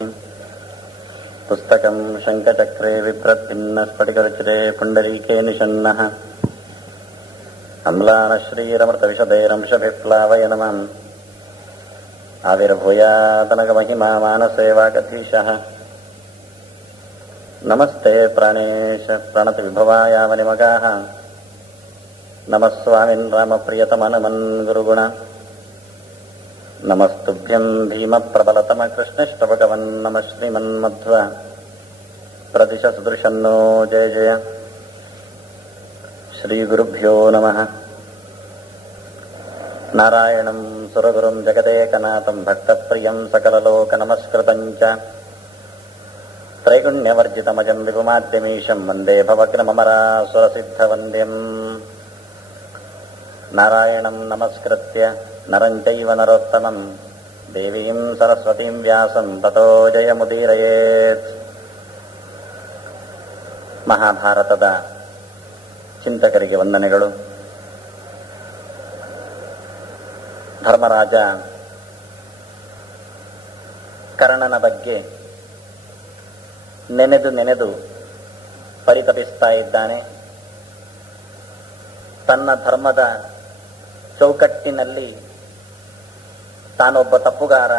पुस्तकं शङ्खचक्रे बिभ्रद्भिन्नस्फटिकरुचिरे पुण्डरीके निषण्णः अम्लानश्रीरमृतविशदैरंशभिप्लावयनमम् आविर्भूयातनगमहिमा मानसे वागधीशः नमस्ते प्राणेश प्रणतिविभवायावनिमगाः नमः स्वामिन् रामप्रियतमनमन् गुरुगुण नमस्तुभ्यं भीमप्रबलतम कृष्णष्टभगवन् नमः श्रीमन्मध्व प्रदिश सुदृशन्नो जय जय श्रीगुरुभ्यो नमः। नारायणं सुरगुरुं जगदेकनाथं भक्तप्रियं सकललोकनमस्कृतं च त्रैगुण्यवर्जितमजं विपुमाद्यमीशं वन्दे भवग्नममरासुरसिद्धवन्द्यम्। नारायणं नमस्कृत्य नरं चैव नरोत्तमं देवीं सरस्वतीं व्यासं ततो जयमुदीरयेत्। ಮಹಾಭಾರತದ ಚಿಂತಕರಿಗೆ ವಂದನೆಗಳು. ಧರ್ಮರಾಜ ಕರ್ಣನ ಬಗ್ಗೆ ನೆನೆದು ಪರಿತಪಿಸ್ತಾ ಇದ್ದಾನೆ. ತನ್ನ ಧರ್ಮದ ಚೌಕಟ್ಟಿನಲ್ಲಿ ತಾನೊಬ್ಬ ತಪ್ಪುಗಾರ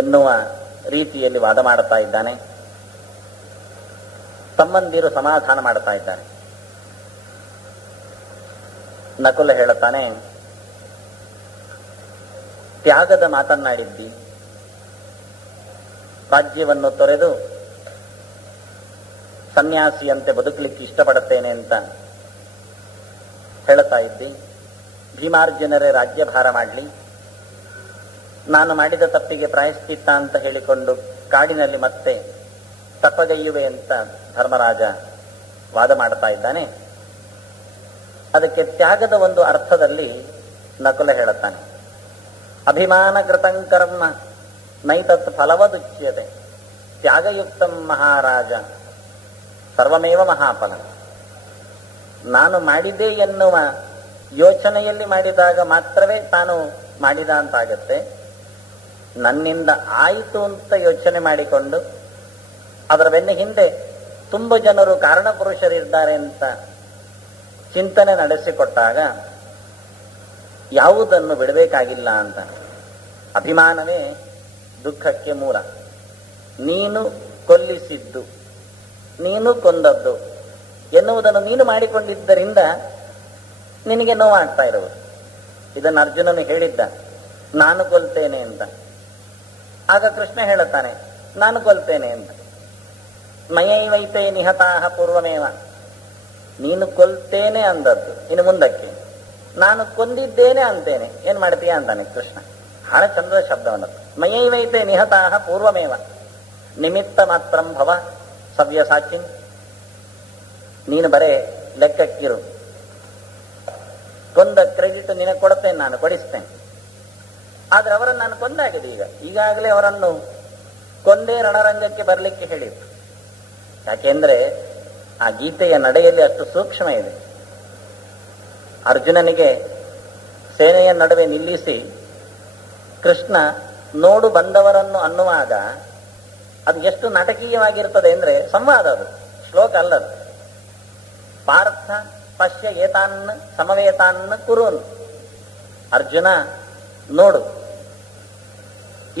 ಎನ್ನುವ ರೀತಿಯಲ್ಲಿ ವಾದ ಮಾಡುತ್ತಾ ಇದ್ದಾನೆ. ತಮ್ಮಂದಿರು ಸಮಾಧಾನ ಮಾಡುತ್ತಾ ಇದ್ದಾರೆ. ನಕುಲ ಹೇಳುತ್ತಾನೆ, ತ್ಯಾಗದ ಮಾತನ್ನಾಡಿದ್ದಿ, ರಾಜ್ಯವನ್ನು ತೊರೆದು ಸನ್ಯಾಸಿಯಂತೆ ಬದುಕಲಿಕ್ಕೆ ಇಷ್ಟಪಡುತ್ತೇನೆ ಅಂತ ಹೇಳುತ್ತಾ ಇದ್ದಿ. ಭೀಮಾರ್ಜುನರೇ ರಾಜ್ಯಭಾರ ಮಾಡಲಿ, ನಾನು ಮಾಡಿದ ತಪ್ಪಿಗೆ ಪ್ರಾಯಶ್ಚಿತ್ತ ಅಂತ ಹೇಳಿಕೊಂಡು ಕಾಡಿನಲ್ಲಿ ಮತ್ತೆ ತಪ್ಪಗೈಯುವೆ ಅಂತ ಧರ್ಮರಾಜ ವಾದ ಮಾಡುತ್ತಾ ಇದ್ದಾನೆ. ಅದಕ್ಕೆ ತ್ಯಾಗದ ಒಂದು ಅರ್ಥದಲ್ಲಿ ನಕುಲ ಹೇಳುತ್ತಾನೆ, ಅಭಿಮಾನ ಕೃತಂ ಕರ್ಮ ನೈತತ್ ಫಲವದುಚ್ಯತೆ ತ್ಯಾಗಯುಕ್ತಂ ಮಹಾರಾಜ ಸರ್ವಮೇವ ಮಹಾಫಲ. ನಾನು ಮಾಡಿದೆ ಎನ್ನುವ ಯೋಚನೆಯಲ್ಲಿ ಮಾಡಿದಾಗ ಮಾತ್ರವೇ ತಾನು ಮಾಡಿದ ಅಂತಾಗತ್ತೆ. ನನ್ನಿಂದ ಆಯಿತು ಅಂತ ಯೋಚನೆ ಮಾಡಿಕೊಂಡು ಅದರ ಬೆನ್ನ ಹಿಂದೆ ತುಂಬ ಜನರು ಕಾರಣಪುರುಷರಿದ್ದಾರೆ ಅಂತ ಚಿಂತನೆ ನಡೆಸಿಕೊಟ್ಟಾಗ ಯಾವುದನ್ನು ಬಿಡಬೇಕಾಗಿಲ್ಲ ಅಂತ. ಅಭಿಮಾನವೇ ದುಃಖಕ್ಕೆ ಮೂಲ. ನೀನು ಕೊಲ್ಲಿಸಿದ್ದು, ನೀನು ಕೊಂದದ್ದು ಎನ್ನುವುದನ್ನು ನೀನು ಮಾಡಿಕೊಂಡಿದ್ದರಿಂದ ನಿನಗೆ ನೋವಾಗ್ತಾ ಇರುವುದು. ಇದನ್ನು ಅರ್ಜುನನು ಹೇಳಿದ್ದ, ನಾನು ಕೊಲ್ತೇನೆ ಅಂತ. ಆಗ ಕೃಷ್ಣ ಹೇಳುತ್ತಾನೆ, ನಾನು ಕೊಲ್ತೇನೆ ಅಂತ. ಮಯೈವೈತೆ ನಿಹತಾಹ ಪೂರ್ವಮೇವ, ನೀನು ಕೊಲ್ತೇನೆ ಅಂದದ್ದು, ಇನ್ನು ಮುಂದಕ್ಕೆ ನಾನು ಕೊಂದಿದ್ದೇನೆ ಅಂತೇನೆ, ಏನ್ ಮಾಡ್ತೀಯ ಅಂತಾನೆ ಕೃಷ್ಣ. ಬಹಳ ಚಂದ್ರದ ಶಬ್ದವನ್ನದು. ಮಯೈವೈತೆ ನಿಹತಾಹ ಪೂರ್ವಮೇವ ನಿಮಿತ್ತ ಮಾತ್ರಂ ಭವ ಸವ್ಯಸಾಚಿನ್. ನೀನು ಬರೇ ಲೆಕ್ಕಕ್ಕಿರು, ಕೊಂದ ಕ್ರೆಡಿಟ್ ನಿನಗೆ ಕೊಡುತ್ತೇನೆ, ನಾನು ಕೊಡಿಸ್ತೇನೆ. ಆದ್ರೆ ಅವರನ್ನು ನಾನು ಕೊಂದಾಗಿದೆ. ಈಗಾಗಲೇ ಅವರನ್ನು ಕೊಂದೇ ರಣರಂಗಕ್ಕೆ ಬರಲಿಕ್ಕೆ ಹೇಳಿತ್ತು. ಯಾಕೆಂದ್ರೆ ಆ ಗೀತೆಯ ನಡೆಯಲ್ಲಿ ಅಷ್ಟು ಸೂಕ್ಷ್ಮ ಇದೆ. ಅರ್ಜುನನಿಗೆ ಸೇನೆಯ ನಡುವೆ ನಿಲ್ಲಿಸಿ ಕೃಷ್ಣ ನೋಡು ಬಂದವರನ್ನು ಅನ್ನುವಾಗ ಅದು ಎಷ್ಟು ನಾಟಕೀಯವಾಗಿರ್ತದೆ ಅಂದ್ರೆ ಸಂವಾದ, ಅದು ಶ್ಲೋಕ ಅಲ್ಲದು. ಪಾರ್ಥ ಪಶ್ಯ ಏತಾನ್ನ ಸಮವೇತಾನ್ನ ಕುರುನ್. ಅರ್ಜುನ ನೋಡು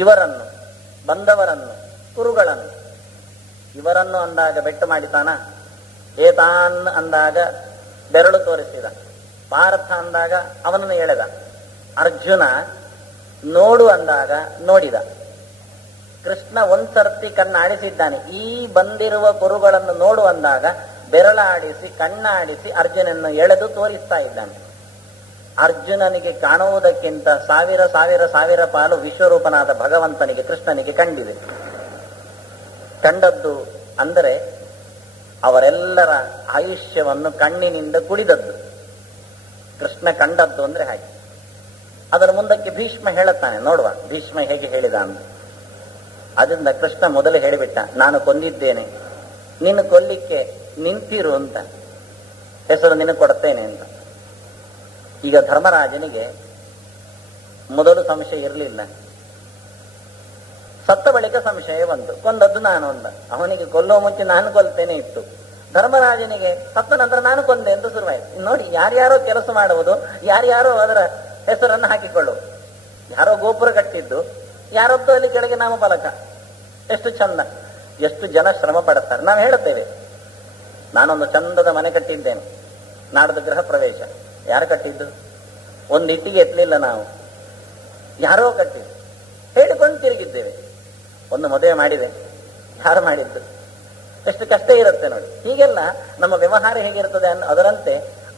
ಇವರನ್ನು, ಬಂದವರನ್ನು, ಕುರುಗಳನ್ನು. ಇವರನ್ನು ಅಂದಾಗ ಬೆಟ್ಟು ಮಾಡಿತಾನ, ಏತಾನ್ ಅಂದಾಗ ಬೆರಳು ತೋರಿಸಿದ, ಪಾರ್ಥ ಅಂದಾಗ ಅವನನ್ನು ಎಳೆದ, ಅರ್ಜುನ ನೋಡು ಅಂದಾಗ ನೋಡಿದ. ಕೃಷ್ಣ ಒಂದ್ಸರ್ತಿ ಕಣ್ಣಾಡಿಸಿದ್ದಾನೆ. ಈ ಬಂದಿರುವ ಕುರುಗಳನ್ನು ನೋಡು ಅಂದಾಗ ಬೆರಳಾಡಿಸಿ ಕಣ್ಣಾಡಿಸಿ ಅರ್ಜುನನ್ನು ಎಳೆದು ತೋರಿಸ್ತಾ ಇದ್ದಾನೆ. ಅರ್ಜುನನಿಗೆ ಕಾಣುವುದಕ್ಕಿಂತ ಸಾವಿರ ಸಾವಿರ ಸಾವಿರ ಪಾಲು ವಿಶ್ವರೂಪನಾದ ಭಗವಂತನಿಗೆ ಕೃಷ್ಣನಿಗೆ ಕಂಡಿದೆ. ಕಂಡದ್ದು ಅಂದರೆ ಅವರೆಲ್ಲರ ಆಯುಷ್ಯವನ್ನು ಕಣ್ಣಿನಿಂದ ಕುಡಿದದ್ದು. ಕೃಷ್ಣ ಕಂಡದ್ದು ಅಂದ್ರೆ ಹಾಗೆ. ಅದರ ಮುಂದಕ್ಕೆ ಭೀಷ್ಮ ಹೇಳುತ್ತಾನೆ, ನೋಡುವ ಭೀಷ್ಮ ಹೇಗೆ ಹೇಳಿದ ಅಂತ. ಅದರಿಂದ ಕೃಷ್ಣ ಮೊದಲು ಹೇಳಿಬಿಟ್ಟ, ನಾನು ಕೊಂದಿದ್ದೇನೆ, ನೀನು ಕೊಲ್ಲಿಕ್ಕೆ ನಿಂತಿರು ಅಂತ, ಹೆಸರು ನಿನಗೆ ಕೊಡ್ತೇನೆ ಅಂತ. ಈಗ ಧರ್ಮರಾಜನಿಗೆ ಮೊದಲು ಸಂಶಯ ಇರಲಿಲ್ಲ. ಸತ್ತ ಬಳಿಕ ಸಂಶಯ ಬಂತು, ಕೊಂದದ್ದು ನಾನು ಅಂದ. ಅವನಿಗೆ ಕೊಲ್ಲುವ ಮುಂಚೆ ನಾನು ಕೊಲ್ತೇನೆ ಇತ್ತು, ಧರ್ಮರಾಜನಿಗೆ ಸತ್ತ ನಂತರ ನಾನು ಕೊಂದೆ ಅಂತ ಶುರುವಾಯಿತು. ನೋಡಿ, ಯಾರ್ಯಾರೋ ಕೆಲಸ ಮಾಡುವುದು, ಯಾರ್ಯಾರೋ ಅದರ ಹೆಸರನ್ನು ಹಾಕಿಕೊಳ್ಳುವುದು. ಯಾರೋ ಗೋಪುರ ಕಟ್ಟಿದ್ದು, ಯಾರದ್ದು ಅಲ್ಲಿ ಕೆಳಗೆ ನಾಮಫಲಕ. ಎಷ್ಟು ಚಂದ, ಎಷ್ಟು ಜನ ಶ್ರಮ ಪಡುತ್ತಾರೆ. ನಾವು ಹೇಳುತ್ತೇವೆ, ನಾನೊಂದು ಚಂದದ ಮನೆ ಕಟ್ಟಿದ್ದೇನೆ, ನಾಡ್ದು ಗೃಹ ಪ್ರವೇಶ. ಯಾರು ಕಟ್ಟಿದ್ದು? ಒಂದು ಇಟ್ಟಿಗೆ ಎತ್ತಲಿಲ್ಲ ನಾವು, ಯಾರೋ ಕಟ್ಟಿದ್ದು. ಹೇಳಿಕೊಂಡು ತಿರುಗಿದ್ದೇವೆ. ಒಂದು ಮದುವೆ ಮಾಡಿದೆ, ಯಾರು ಮಾಡಿದ್ದು? ಎಷ್ಟು ಕಷ್ಟ ಇರುತ್ತೆ ನೋಡಿ. ಹೀಗೆಲ್ಲ ನಮ್ಮ ವ್ಯವಹಾರ ಹೇಗಿರ್ತದೆ ಅದರಂತೆ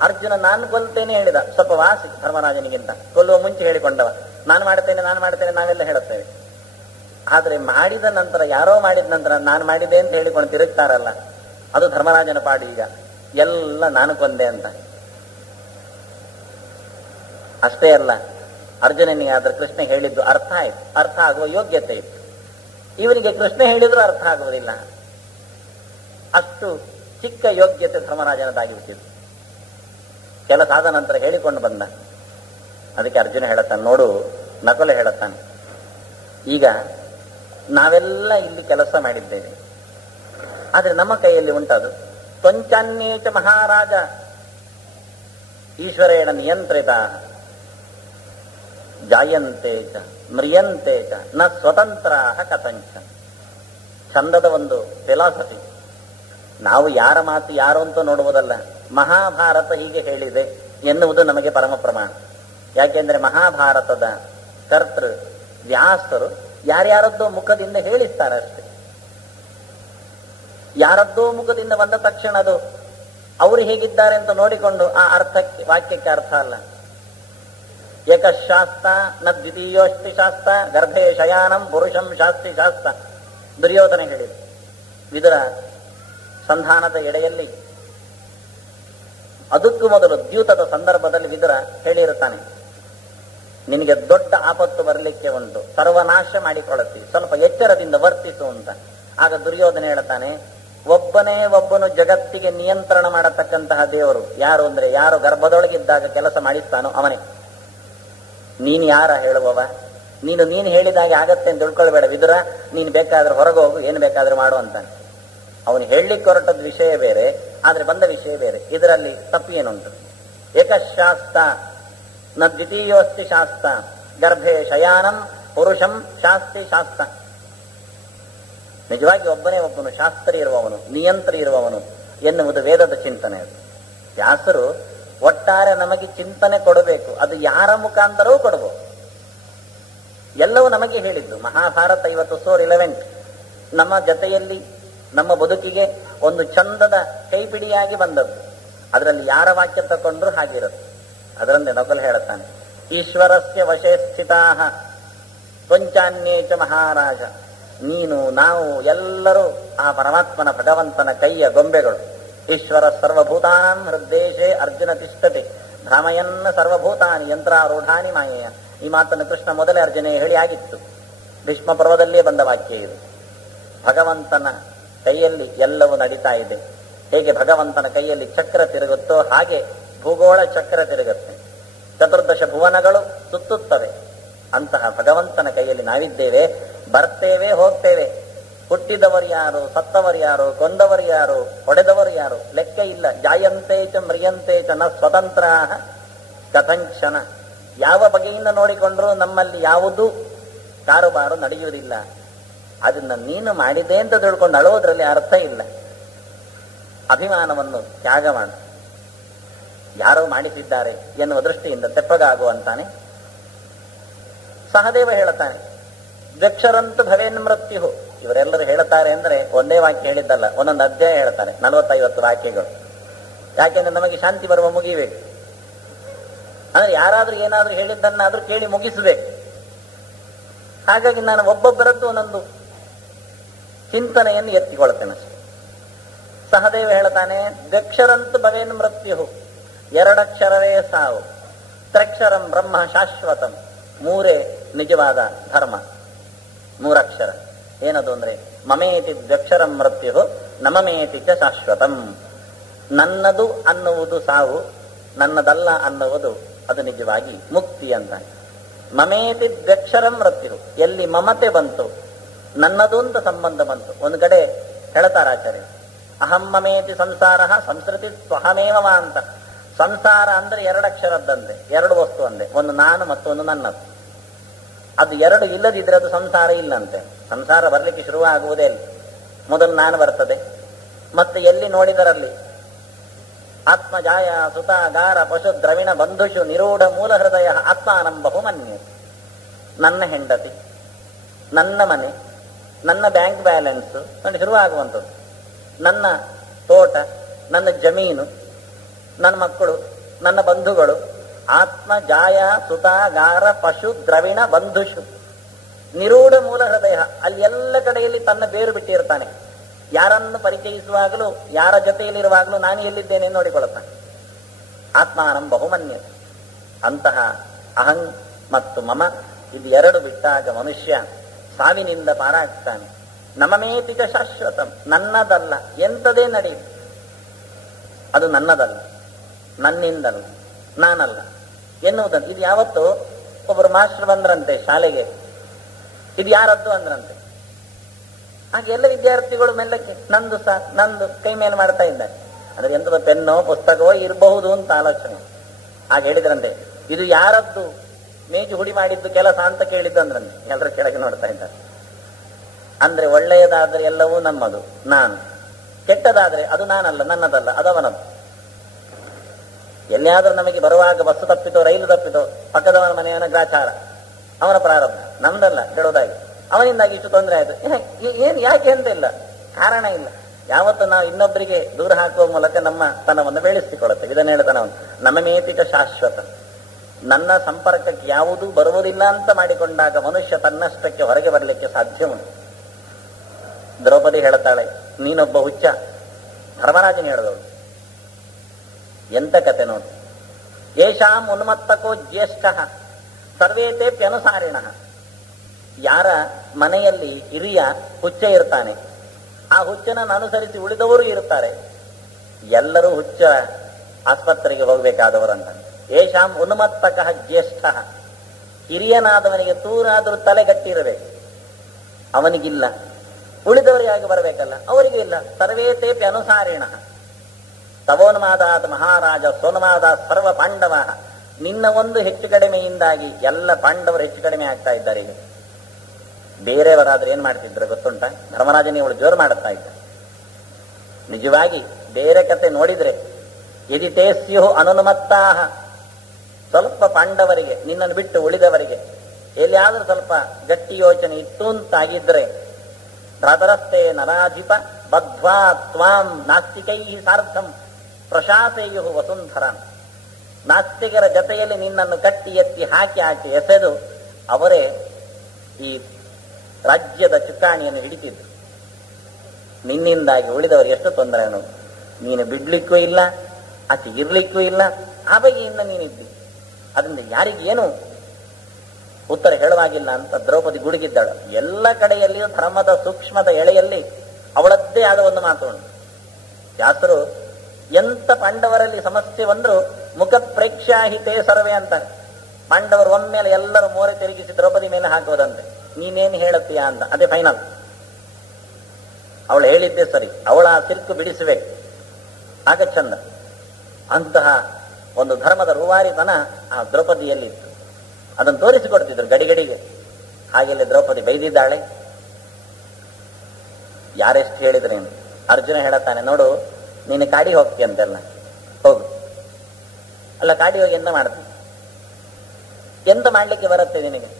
ಅರ್ಜುನ ನಾನು ಕೊಲ್ತೇನೆ ಹೇಳಿದ, ಸ್ವಲ್ಪ ವಾಸಿ ಧರ್ಮರಾಜನಿಗಿಂತ. ಕೊಲ್ಲುವ ಮುಂಚೆ ಹೇಳಿಕೊಂಡವ, ನಾನು ಮಾಡ್ತೇನೆ ನಾವೆಲ್ಲ ಹೇಳುತ್ತೇವೆ. ಆದ್ರೆ ಮಾಡಿದ ನಂತರ, ಯಾರೋ ಮಾಡಿದ ನಂತರ ನಾನು ಮಾಡಿದೆ ಅಂತ ಹೇಳಿಕೊಂಡು ತಿರುಗ್ತಾರಲ್ಲ, ಅದು ಧರ್ಮರಾಜನ ಪಾಡು. ಈಗ ಎಲ್ಲ ನಾನು ಕೊಂದೆ ಅಂತ. ಅಷ್ಟೇ ಅಲ್ಲ, ಅರ್ಜುನನಿಗೆ ಆದ್ರೆ ಕೃಷ್ಣ ಹೇಳಿದ್ದು ಅರ್ಥ ಆಯ್ತು, ಅರ್ಥ ಆಗುವ ಯೋಗ್ಯತೆ ಇತ್ತು. ಇವನಿಗೆ ಕೃಷ್ಣ ಹೇಳಿದ್ರು ಅರ್ಥ ಆಗುವುದಿಲ್ಲ. ಅಷ್ಟು ಚಿಕ್ಕ ಯೋಗ್ಯತೆ ಧರ್ಮರಾಜನದಾಗಿಬಿಟ್ಟಿದ್ದು. ಕೆಲಸ ಆದ ನಂತರ ಹೇಳಿಕೊಂಡು ಬಂದ. ಅದಕ್ಕೆ ಅರ್ಜುನ ಹೇಳುತ್ತಾನೆ, ನೋಡು, ನಕುಲ ಹೇಳುತ್ತಾನೆ, ಈಗ ನಾವೆಲ್ಲ ಇಲ್ಲಿ ಕೆಲಸ ಮಾಡಿದ್ದೇವೆ, ಆದ್ರೆ ನಮ್ಮ ಕೈಯಲ್ಲಿ ಉಂಟದು. ತ್ವಂಚಾನ್ಯೇಚ ಮಹಾರಾಜ ಈಶ್ವರೇಣ ನಿಯಂತ್ರಿತ ಜಾಯಂತೆ ಚ ಮ್ರಿಯಂತೆ ಚ ನ ಸ್ವತಂತ್ರ ಕಥಂಚ. ಚಂದದ ಒಂದು ಫಿಲಾಸಫಿ. ನಾವು ಯಾರ ಮಾತು ಯಾರು ಅಂತ ನೋಡುವುದಲ್ಲ, ಮಹಾಭಾರತ ಹೀಗೆ ಹೇಳಿದೆ ಎನ್ನುವುದು ನಮಗೆ ಪರಮ ಪ್ರಮಾಣ. ಯಾಕೆಂದ್ರೆ ಮಹಾಭಾರತದ ಕರ್ತೃ ವ್ಯಾಸರು ಯಾರ್ಯಾರದ್ದೋ ಮುಖದಿಂದ ಹೇಳಿಸ್ತಾರೆ ಅಷ್ಟೇ. ಯಾರದ್ದೋ ಮುಖದಿಂದ ಬಂದ ತಕ್ಷಣ ಅದು ಅವರು ಹೇಗಿದ್ದಾರೆ ಅಂತ ನೋಡಿಕೊಂಡು ಆ ಅರ್ಥಕ್ಕೆ, ವಾಕ್ಯಕ್ಕೆ ಅರ್ಥ ಅಲ್ಲ. ಏಕಶಾಸ್ತ್ರ ನ ದ್ವಿತೀಯೋಷ್ಟಿ ಶಾಸ್ತ್ರ ಗರ್ಭೆ ಶಯಾನಂ ಪುರುಷಂ ಶಾಸ್ತಿ ಶಾಸ್ತ್ರ. ದುರ್ಯೋಧನ ಹೇಳಿದ. ವಿದುರ ಸಂಧಾನದ ಎಡೆಯಲ್ಲಿ ಅದಕ್ಕೂ ಮೊದಲು ದ್ಯೂತದ ಸಂದರ್ಭದಲ್ಲಿ ವಿದುರ ಹೇಳಿರುತ್ತಾನೆ, ನಿನಗೆ ದೊಡ್ಡ ಆಪತ್ತು ಬರಲಿಕ್ಕೆ ಉಂಟು, ಸರ್ವನಾಶ ಮಾಡಿಕೊಳ್ಳುತ್ತಿ, ಸ್ವಲ್ಪ ಎಚ್ಚರದಿಂದ ವರ್ತಿಸು ಅಂತ. ಆಗ ದುರ್ಯೋಧನ ಹೇಳ್ತಾನೆ, ಒಬ್ಬನೇ ಒಬ್ಬನು ಜಗತ್ತಿಗೆ ನಿಯಂತ್ರಣ ಮಾಡತಕ್ಕಂತಹ ದೇವರು ಯಾರು ಅಂದ್ರೆ, ಯಾರು ಗರ್ಭದೊಳಗಿದ್ದಾಗ ಕೆಲಸ ಮಾಡಿಸ್ತಾನೋ ಅವನೇ. ನೀನು ಯಾರ ಹೇಳುವವ? ನೀನು ಹೇಳಿದಾಗೆ ಆಗತ್ತೆ ಅಂತ ತಿಳ್ಕೊಳ್ಬೇಡ ವಿದುರ, ನೀನು ಬೇಕಾದ್ರೆ ಹೊರಗೆ ಹೋಗು, ಏನು ಬೇಕಾದ್ರೂ ಮಾಡು ಅಂತಾನೆ. ಅವನು ಹೇಳಲಿಕ್ಕೆ ಹೊರಟದ ವಿಷಯ ಬೇರೆ, ಆದ್ರೆ ಬಂದ ವಿಷಯ ಬೇರೆ. ಇದರಲ್ಲಿ ತಪ್ಪು ಏನುಂಟು? ಏಕಶಾಸ್ತ್ರ ನ ದ್ವಿತೀಯೋಸ್ತಿ ಶಾಸ್ತ್ರ ಗರ್ಭೆ ಶಯಾನಂ ಪುರುಷಂ ಶಾಸ್ತಿ ಶಾಸ್ತ್ರ. ನಿಜವಾಗಿ ಒಬ್ಬನೇ ಒಬ್ಬನು ಶಾಸ್ತ್ರಿ ಇರುವವನು, ನಿಯಂತ್ರಿ ಇರುವವನು ಎನ್ನುವುದು ವೇದದ ಚಿಂತನೆ. ಅದು ವ್ಯಾಸರು ಒಟ್ಟಾರೆ ನಮಗೆ ಚಿಂತನೆ ಕೊಡಬೇಕು, ಅದು ಯಾರ ಮುಖಾಂತರವೂ ಕೊಡಬಹುದು. ಎಲ್ಲವೂ ನಮಗೆ ಹೇಳಿದ್ದು. ಮಹಾಭಾರತ ಇವತ್ತು ಸೋ ರಿಲೆವೆಂಟ್. ನಮ್ಮ ಜೊತೆಯಲ್ಲಿ, ನಮ್ಮ ಬದುಕಿಗೆ ಒಂದು ಚಂದದ ಕೈಪಿಡಿಯಾಗಿ ಬಂದದ್ದು. ಅದರಲ್ಲಿ ಯಾರ ವಾಕ್ಯ ತಕೊಂಡ್ರು ಹಾಗಿರುತ್ತೆ. ಅದರಂತೆ ನಕುಲ ಹೇಳುತ್ತಾನೆ, ಈಶ್ವರಸ್ಯ ವಶೇ ಸ್ಥಿತಾ ತ್ವಂಚಾನ್ಯೇಚ ಮಹಾರಾಜ. ನೀನು, ನಾವು ಎಲ್ಲರೂ ಆ ಪರಮಾತ್ಮನ ಭಗವಂತನ ಕೈಯ ಗೊಂಬೆಗಳು. ಈಶ್ವರ ಸರ್ವಭೂತಾನಾಂ ಹೃದ್ದೇಶೇ ಅರ್ಜುನ ತಿಷ್ಠತೆ ಭ್ರಾಮಯನ್ನ ಸರ್ವಭೂತಾನಿ ಯಂತ್ರಾರೂಢಾನಿ ಮಾಯೆಯ. ಈ ಮಾತನ್ನು ಕೃಷ್ಣ ಮೊದಲೇ ಅರ್ಜುನ ಹೇಳಿ ಆಗಿತ್ತು. ಭೀಷ್ಮ ಪರ್ವದಲ್ಲೇ ಬಂದ ವಾಕ್ಯ ಇದು. ಭಗವಂತನ ಕೈಯಲ್ಲಿ ಎಲ್ಲವೂ ನಡೀತಾ ಇದೆ. ಹೇಗೆ ಭಗವಂತನ ಕೈಯಲ್ಲಿ ಚಕ್ರ ತಿರುಗುತ್ತೋ ಹಾಗೆ ಭೂಗೋಳ ಚಕ್ರ ತಿರುಗುತ್ತೆ, ಚತುರ್ದಶ ಭುವನಗಳು ಸುತ್ತುತ್ತವೆ. ಅಂತಹ ಭಗವಂತನ ಕೈಯಲ್ಲಿ ನಾವಿದ್ದೇವೆ. ಬರ್ತೇವೆ, ಹೋಗ್ತೇವೆ. ಹುಟ್ಟಿದವರು ಯಾರು, ಸತ್ತವರು ಯಾರು, ಕೊಂದವರು ಯಾರು, ಹೊಡೆದವರು ಯಾರು ಲೆಕ್ಕ ಇಲ್ಲ. ಜಾಯಂತೆ ಚ ಮ್ರಿಯಂತೆ ಚ ನ ಸ್ವತಂತ್ರ ಕಥಂಚನ. ಯಾವ ಬಗೆಯಿಂದ ನೋಡಿಕೊಂಡ್ರೂ ನಮ್ಮಲ್ಲಿ ಯಾವುದೂ ಕಾರುಬಾರು ನಡೆಯುವುದಿಲ್ಲ. ಅದನ್ನ ನೀನು ಮಾಡಿದೆ ಅಂತ ತಿಳ್ಕೊಂಡು ಅಳುವುದರಲ್ಲಿ ಅರ್ಥ ಇಲ್ಲ. ಅಭಿಮಾನವನ್ನು ತ್ಯಾಗ ಮಾಡು. ಯಾರೋ ಮಾಡಿಸಿದ್ದಾರೆ ಎನ್ನುವ ದೃಷ್ಟಿಯಿಂದ ತೆಪ್ಪಗಾಗುವಂತಾನೆ. ಸಹದೇವ ಹೇಳುತ್ತಾನೆ, ದ್ವಕ್ಷರಂತು ಭವೇನ್ ಮೃತ್ಯು. ಇವರೆಲ್ಲರೂ ಹೇಳ್ತಾರೆ ಅಂದ್ರೆ ಒಂದೇ ವಾಕ್ಯ ಹೇಳಿದ್ದಲ್ಲ, ಒಂದೊಂದು ಅಧ್ಯಾಯ ಹೇಳ್ತಾರೆ, 40-50 ವಾಕ್ಯಗಳು. ಯಾಕೆಂದ್ರೆ ನಮಗೆ ಶಾಂತಿ ಬರುವ ಮುಗಿಬೇಕು. ಅಂದ್ರೆ ಯಾರಾದ್ರೂ ಏನಾದ್ರೂ ಹೇಳಿದ್ದನ್ನಾದ್ರೂ ಕೇಳಿ ಮುಗಿಸಬೇಕು. ಹಾಗಾಗಿ ನಾನು ಒಬ್ಬೊಬ್ಬರದ್ದು ಒಂದೊಂದು ಚಿಂತನೆಯನ್ನು ಎತ್ತಿಕೊಳ್ತೇನೆ. ಸಹದೇವ ಹೇಳ್ತಾನೆ, ದ್ವಕ್ಷರಂತು ಭವೇನ್ ಮೃತ್ಯು. 2 ಅಕ್ಷರವೇ ಸಾವು. ತ್ರಕ್ಷರಂ ಬ್ರಹ್ಮ ಶಾಶ್ವತಂ. 3 ನಿಜವಾದ ಧರ್ಮ. 3 ಅಕ್ಷರ ಏನದು ಅಂದ್ರೆ, ಮಮೇತಿ ದ್ವಕ್ಷರಂ ಮೃತ್ಯು ನಮಮೇತಿ ಚ ಶಾಶ್ವತಂ. ನನ್ನದು ಅನ್ನುವುದು ಸಾವು, ನನ್ನದಲ್ಲ ಅನ್ನುವುದು ಅದು ನಿಜವಾಗಿ ಮುಕ್ತಿ ಅಂತ. ಮಮೇತಿ ದ್ವಕ್ಷರಂ ಮೃತ್ಯು. ಎಲ್ಲಿ ಮಮತೆ ಬಂತು ನನ್ನದು ಅಂತ ಸಂಬಂಧ ಬಂತು. ಒಂದು ಕಡೆ ಹೇಳ್ತಾರ ಆಚಾರ್ಯ, ಅಹಂ ಮಮೇತಿ ಸಂಸಾರ ಸಂಸ್ಕೃತಿ ಸ್ವಹಮೇವ ಅಂತ. ಸಂಸಾರ ಅಂದ್ರೆ 2 ಅಕ್ಷರದ್ದಂತೆ, 2 ವಸ್ತು ಅಂದೆ, ಒಂದು ನಾನು ಮತ್ತೊಂದು ನನ್ನದು. ಅದು 2 ಇಲ್ಲದಿದ್ರೆ ಅದು ಸಂಸಾರ ಇಲ್ಲಂತೆ. ಸಂಸಾರ ಬರ್ಲಿಕ್ಕೆ ಶುರುವಾಗುವುದೇ ಅಲ್ಲಿ. ಮೊದಲು ನಾನು ಬರ್ತದೆ, ಮತ್ತೆ ಎಲ್ಲಿ ನೋಡಿದರಲ್ಲಿ ಆತ್ಮ ಜಾಯ ಸುತ ಗಾರ ಪಶು ದ್ರವಿಣ ಬಂಧುಷು ನಿರೂಢ ಮೂಲ ಹೃದಯ ಆತ್ಮಾನಂ ಬಹುಮನ್ಯ. ನನ್ನ ಹೆಂಡತಿ, ನನ್ನ ಮನೆ, ನನ್ನ ಬ್ಯಾಂಕ್ ಬ್ಯಾಲೆನ್ಸ್ ನೋಡಿ ಶುರುವಾಗುವಂಥದ್ದು, ನನ್ನ ತೋಟ, ನನ್ನ ಜಮೀನು, ನನ್ನ ಮಕ್ಕಳು, ನನ್ನ ಬಂಧುಗಳು. ಆತ್ಮ ಜಾಯ ಸುತ ಗಾರ ಪಶು ದ್ರವಿಣ ಬಂಧುಷು ನಿರೂಢ ಮೂಲ ಹೃದಯ. ಅಲ್ಲಿ ಎಲ್ಲ ಕಡೆಯಲ್ಲಿ ತನ್ನ ಬೇರು ಬಿಟ್ಟಿರ್ತಾನೆ. ಯಾರನ್ನು ಪರಿಚಯಿಸುವಾಗಲೂ, ಯಾರ ಜೊತೆಯಲ್ಲಿರುವಾಗಲೂ ನಾನು ಎಲ್ಲಿದ್ದೇನೆ ನೋಡಿಕೊಳ್ಳುತ್ತಾನೆ. ಆತ್ಮಾನಂ ಬಹುಮನ್ಯ. ಅಂತಹ ಅಹಂ ಮತ್ತು ಮಮ ಇದು 2 ಬಿಟ್ಟಾಗ ಮನುಷ್ಯ ಸಾವಿನಿಂದ ಪಾರಾಗ್ತಾನೆ. ನಮಮೇತಿಕ ಶಾಶ್ವತಂ, ನನ್ನದಲ್ಲ, ಎಂಥದೇ ನಡೆಯುತ್ತೆ ಅದು ನನ್ನದಲ್ಲ, ನನ್ನಿಂದಲ್ಲ, ನಾನಲ್ಲ ಎನ್ನುವುದನ್ನು. ಇದು ಯಾವತ್ತು ಒಬ್ಬರು ಮಾಸ್ಟರ್ ಬಂದ್ರಂತೆ ಶಾಲೆಗೆ, ಇದು ಯಾರದ್ದು ಅಂದ್ರಂತೆ. ಹಾಗೆ ಎಲ್ಲ ವಿದ್ಯಾರ್ಥಿಗಳು ಮೆಲ್ಲಕ್ಕೆ ನಂದು ಸರ್ ನಂದು ಕೈ ಮೇಲೆ ಮಾಡ್ತಾ ಇದ್ದಾರೆ. ಅಂದ್ರೆ ಎಂಥದ ಪೆನ್ನೋ ಪುಸ್ತಕವೋ ಇರಬಹುದು ಅಂತ ಆಲೋಚನೆ. ಹಾಗೆ ಹೇಳಿದ್ರಂತೆ, ಇದು ಯಾರದ್ದು ಮೇಜು ಹುಡಿ ಮಾಡಿದ್ದು ಕೆಲಸ ಅಂತ ಕೇಳಿದ್ದಂದ್ರಂತೆ. ಎಲ್ಲರ ಕೆಳಗೆ ನೋಡ್ತಾ ಇದ್ದಾರೆ. ಅಂದ್ರೆ ಒಳ್ಳೆಯದಾದ್ರೆ ಎಲ್ಲವೂ ನಮ್ಮದು, ನಾನು. ಕೆಟ್ಟದಾದ್ರೆ ಅದು ನಾನಲ್ಲ, ನನ್ನದಲ್ಲ, ಅದವನದ್ದು. ಎಲ್ಲಿಯಾದ್ರೂ ನಮಗೆ ಬರುವಾಗ ಬಸ್ಸು ತಪ್ಪಿತೋ, ರೈಲು ತಪ್ಪಿತೋ, ಪಕ್ಕದವನ ಮನೆಯವನ ಗ್ರಾಚಾರ, ಅವನ ಪ್ರಾರಂಭ, ನಮ್ದಲ್ಲ ಕೆಡೋದಾಗಿ. ಅವನಿಂದಾಗಿ ಇಷ್ಟು ತೊಂದರೆ ಆಯ್ತು, ಏನು ಯಾಕೆ ಅಂತ ಇಲ್ಲ, ಕಾರಣ ಇಲ್ಲ. ಯಾವತ್ತು ನಾವು ಇನ್ನೊಬ್ಬರಿಗೆ ದೂರ ಹಾಕುವ ಮೂಲಕ ನಮ್ಮ ತನವನ್ನು ಬೆಳೆಸಿಕೊಳ್ಳುತ್ತೇವೆ. ಇದನ್ನ ಹೇಳ್ತಾನವನು, ನಮ್ಮ ಮೇತಿಕ ಶಾಶ್ವತ. ನನ್ನ ಸಂಪರ್ಕಕ್ಕೆ ಯಾವುದೂ ಬರುವುದಿಲ್ಲ ಅಂತ ಮಾಡಿಕೊಂಡಾಗ ಮನುಷ್ಯ ತನ್ನಷ್ಟಕ್ಕೆ ಹೊರಗೆ ಬರಲಿಕ್ಕೆ ಸಾಧ್ಯ ಉಂಟು. ದ್ರೌಪದಿ ಹೇಳ್ತಾಳೆ, ನೀನೊಬ್ಬ ಹುಚ್ಚ. ಧರ್ಮರಾಜನ ಹೇಳಿದವಳು. ಎಂತ ಕತೆ ನೋಡಿ. ಯೇಷಾಂ ಉನ್ಮತ್ತಕೋ ಜ್ಯೇಷ್ಠ ಸರ್ವೇತೇಪ್ಯನುಸಾರಿಣ. ಯಾರ ಮನೆಯಲ್ಲಿ ಹಿರಿಯ ಹುಚ್ಚ ಇರ್ತಾನೆ, ಆ ಹುಚ್ಚನನ್ನು ಅನುಸರಿಸಿ ಉಳಿದವರು ಇರ್ತಾರೆ. ಎಲ್ಲರೂ ಹುಚ್ಚ ಆಸ್ಪತ್ರೆಗೆ ಹೋಗಬೇಕಾದವರಂತ. ಯೇಷಾಂ ಉನ್ಮತ್ತಕ ಜ್ಯೇಷ್ಠ, ಹಿರಿಯನಾದವನಿಗೆ ತೂರಾದರೂ ತಲೆಗಟ್ಟಿರಬೇಕು, ಅವನಿಗಿಲ್ಲ. ಉಳಿದವರಿಗಾಗಿ ಬರಬೇಕಲ್ಲ, ಅವರಿಗೂ ಇಲ್ಲ. ಸರ್ವೇತೇಪಿ ಅನುಸಾರಿಣ. ತವೋನ್ಮಾದಾತ್ ಮಹಾರಾಜ ಸೋನ್ಮಾದ ಸರ್ವ ಪಾಂಡವ. ನಿನ್ನ ಒಂದು ಹೆಚ್ಚು ಕಡಿಮೆಯಿಂದಾಗಿ ಎಲ್ಲ ಪಾಂಡವರು ಹೆಚ್ಚು ಕಡಿಮೆ ಆಗ್ತಾ ಇದ್ದಾರೆ. ಈಗ ಬೇರೆಯವರಾದ್ರೆ ಏನ್ ಮಾಡ್ತಿದ್ರು ಗೊತ್ತುಂಟ? ಧರ್ಮರಾಜನೇ ಇವಳು ಜೋರು ಮಾಡುತ್ತಾ ಇದ್ದ. ನಿಜವಾಗಿ ಬೇರೆ ಕತೆ ನೋಡಿದ್ರೆ ಯದಿ ಸ್ಯು ಅನುನ್ಮತ್ತಾಹ, ಸ್ವಲ್ಪ ಪಾಂಡವರಿಗೆ ನಿನ್ನನ್ನು ಬಿಟ್ಟು ಉಳಿದವರಿಗೆ ಎಲ್ಲಿಯಾದ್ರೂ ಸ್ವಲ್ಪ ಗಟ್ಟಿ ಯೋಚನೆ ಇತ್ತು ಅಂತಾಗಿದ್ರೆ, ಭ್ರಾತರಸ್ತೆ ನರಾಧಿಪ ಬದ್ಧ್ವಾ ತ್ವಾಂ ನಾಸ್ತಿಕೈ ಸಾರ್ಥಂ ಪ್ರಶಾಸೆಯು ವಸುಂಧರ. ನಾಸ್ತಿಕರ ಜೊತೆಯಲ್ಲಿ ನಿನ್ನನ್ನು ಕಟ್ಟಿ ಎತ್ತಿ ಹಾಕಿ ಎಸೆದು ಅವರೇ ಈ ರಾಜ್ಯದ ಚುಕ್ಕಾಣಿಯನ್ನು ಹಿಡಿತಿದ್ರು. ನಿನ್ನಿಂದಾಗಿ ಉಳಿದವರು ಎಷ್ಟು ತೊಂದರೆ. ನೀನು ಬಿಡ್ಲಿಕ್ಕೂ ಇಲ್ಲ, ಆಚೆ ಇರ್ಲಿಕ್ಕೂ ಇಲ್ಲ, ಆ ಬಗೆಯಿಂದ ನೀನಿದ್ದಿ. ಅದರಿಂದ ಯಾರಿಗೇನು ಉತ್ತರ ಹೇಳುವಾಗಿಲ್ಲ ಅಂತ ದ್ರೌಪದಿ ಗುಡುಗಿದ್ದಾಳು. ಎಲ್ಲ ಕಡೆಯಲ್ಲಿಯೂ ಧರ್ಮದ ಸೂಕ್ಷ್ಮದ ಎಳೆಯಲ್ಲಿ ಅವಳದ್ದೇ ಆದ ಒಂದು ಮಾತು ಉಂಟು. ಶಾಸ್ತ್ರು ಎಂತ ಪಾಂಡವರಲ್ಲಿ ಸಮಸ್ಯೆ ಬಂದ್ರು ಮುಖ ಪ್ರೇಕ್ಷಾಹಿತೇ ಸರ್ವೇ ಅಂತ. ಪಾಂಡವರು ಒಮ್ಮೆಲೆ ಎಲ್ಲರೂ ಮೋರೆ ತಿರುಗಿಸಿ ದ್ರೌಪದಿ ಮೇಲೆ ಹಾಕುವುದಂತೆ. ನೀನೇನು ಹೇಳುತ್ತೀಯಾ ಅಂತ. ಅದೇ ಫೈನಲ್. ಅವಳು ಹೇಳಿದ್ದೆ ಸರಿ, ಅವಳ ಸಿಲ್ಕು ಬಿಡಿಸಬೇಕು, ಆಗ ಚಂದ. ಅಂತಹ ಒಂದು ಧರ್ಮದ ರೂವಾರಿತನ ಆ ದ್ರೌಪದಿಯಲ್ಲಿತ್ತು. ಅದನ್ನು ತೋರಿಸಿಕೊಡ್ತಿದ್ರು ಗಡಿಗಡಿಗೆ. ಹಾಗೆಲ್ಲ ದ್ರೌಪದಿ ಬೈದಿದ್ದಾಳೆ. ಯಾರೆಷ್ಟು ಹೇಳಿದ್ರೇನು? ಅರ್ಜುನ ಹೇಳುತ್ತಾನೆ, ನೋಡು ನೀನು ಕಾಡಿ ಹೋಗ್ತಿ ಅಂತೆಲ್ಲ, ಹೋಗು. ಅಲ್ಲ, ಕಾಡಿ ಹೋಗಿ ಎಂತ ಮಾಡ್ತಿ? ಎಂತ ಮಾಡ್ಲಿಕ್ಕೆ ಬರುತ್ತೆ ನಿನಗೆ?